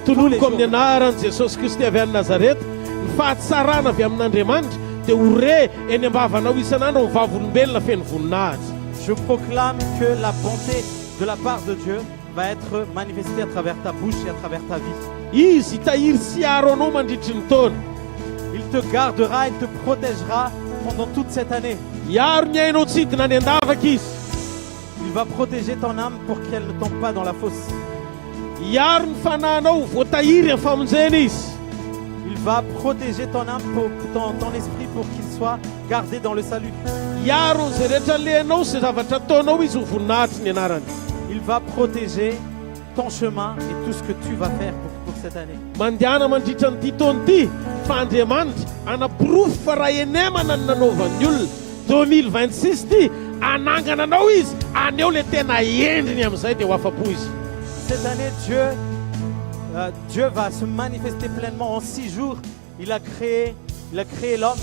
Tononoko amin'ny anaran'i Jesosy Kristy avy any Nazareta ny fahatsarana avy amin'Andriamanitra dia hore eny ambavanao isan'andro amin'ny vavolombelona feno voninahitra. Je proclame que la bonté de la part de Dieu va être manifestée à travers ta bouche et à travers ta vie. Izy hitahiry sy aro anao mandritry ny taona. Il te gardera, il te protégera pendant toute cette année. Iaro ny ainao tsidina any andavaka izy. Il va protéger ton âme pour qu'elle ne tombe pas dans la fosse. Iaro ny fanahinao voatahiry amin'ny famonjena izy. Il va protéger ton âme, ton esprit pour qu'il soit gardé dans le salut. Iaro ny zay rehetra lehanao sy zavatra ataonao izy ho voninahitry ny anarany. Il va protéger ton chemin et tout ce que tu vas faire pour cette année. Mandihana mandritra nyity taona ity fa Andriamanitra anaporofo fa raha enemana ny nanaovan'ny olona 2026 ity anangana anao izy aneo le tena endriny amin'izay dia ho afa-po izy. Cette année, Dieu va se manifester pleinement en 6 jours. Il a créé l'homme.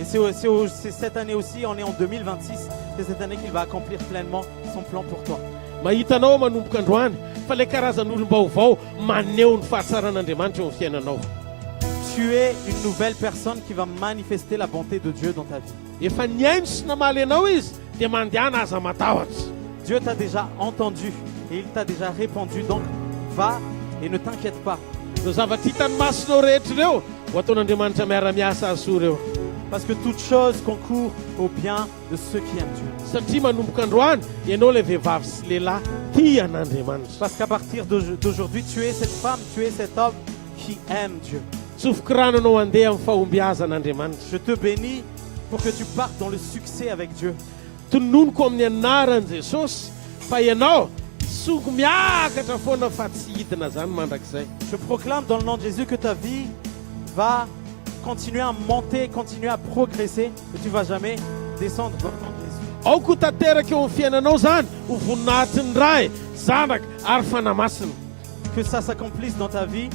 Et c'est cette année aussi, on est en 2026, c'est cette année qu'il va accomplir pleinement son plan pour toi. Mahitanao manomboka androany fa le karazan'olom-baovao maneho ny fahatsaran'Andriamanitra eo amin'ny fiainanao. Tu es une nouvelle personne qui va manifester la bonté de Dieu dans ta vie. Efa niaino sy namaly anao izy dia mandihana aza matahotra. Dieu t'a déjà entendu et il t'a déjà répondu, donc va et ne t'inquiète pas. Ireo zavatra hitany masonao rehetra ireo ho ataon'Andriamanitra miara-miasa azy soa ireo. Parce que toute chose concourt au bien de ceux qui aiment Dieu. Satria manomboka androany ianao le vehivavy sy lehilahy tia an'Andriamanitra. Parce qu'à partir d'aujourd'hui, tu es cette femme, tu es cet homme qui aime Dieu. Tsofoka rano anao handeha amin'ny fahombiazan'Andriamanitra. Je te bénis pour que tu partes dans le succès avec Dieu. Tononoko amin'ny anaran'i Jesosy fa ianao soko miakatra foana fa tsy hidina zany mandrakizay. Je proclame dans le nom de Jésus que ta vie va continuer à monter, continuer à progresser et tu ne vas jamais descendre dans le nom de Jésus. Ao koa tanteraka eo amin'ny fiainanao zany ho voninahitry ny ray, zanaka ary fanamasina. Que ça s'accomplisse dans ta vie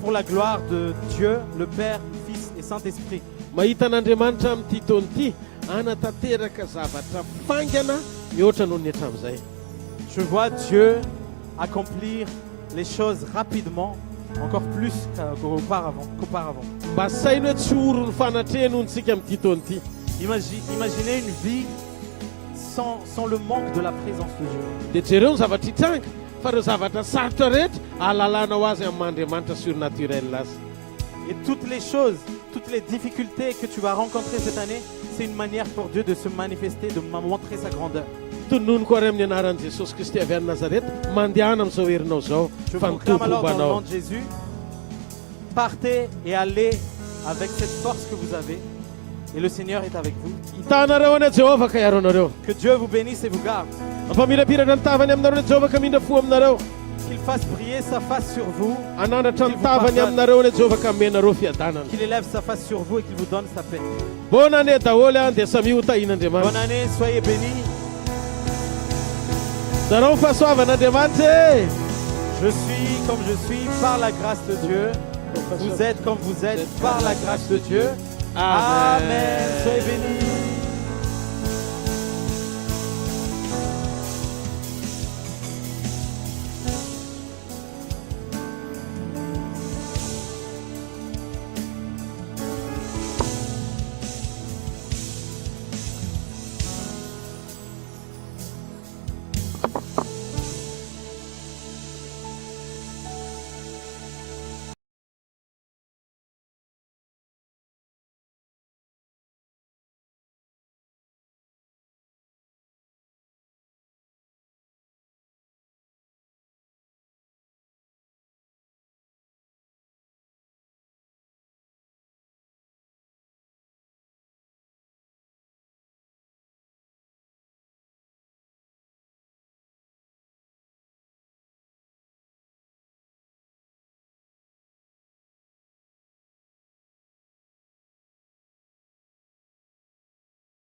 pour la gloire de Dieu, le Père, le Fils et Saint-Esprit. Mahita an'Andriamanitra amin'ity taona ity anatanteraka zavatra fangana mihoatra noho ny hatramin'izay. Je vois Dieu accomplir les choses rapidement, encore plus qu'auparavant. Mba sainy hoe tsy oro ny fanatrehanoontsika amin'ity taona ity. Imaginez une vie sans le manque de la présence de Dieu. Dia jereo ny zavatra hitranga fa ireo zavatra sarotra rehetra ahalalànao azy amin'Andriamanitra surnaturel azy. Et toutes les choses, toutes les difficultés que tu vas rencontrer cette année, c'est une manière pour Dieu de se manifester, de montrer sa grandeur. Tononoko ary amin'ny anaran'i Jesosy Kristy avy any Nazareta mandehana amin'izao herinao zao Je fa proclame alors dans le nom nitobombanao. de Jésus, partez et allez avec cette force que vous avez. Et le Seigneur est avec vous. Hitanareo any Jehovah ka iaro anareo. Que Dieu vous bénisse et vous garde. Ampamirapiratra ny tavany aminareo ny Jehovah ka mindra fo aminareo. Qu'il fasse briller sa face sur vous, Anandratra ny tavany aminareo ny Jehovah ka menareo fiadanana. qu'il élève sa face sur vous et qu'il vous donne sa paix. Bonne année daholo a dia samy ho Bonne tahin'Andriamanitra. année, soyez bénis. Zareo fahasoavan'Andriamanitra. Je suis comme je suis par la grâce de Dieu. Vous êtes comme vous êtes par la grâce de Dieu. Amen. Soyez bénis.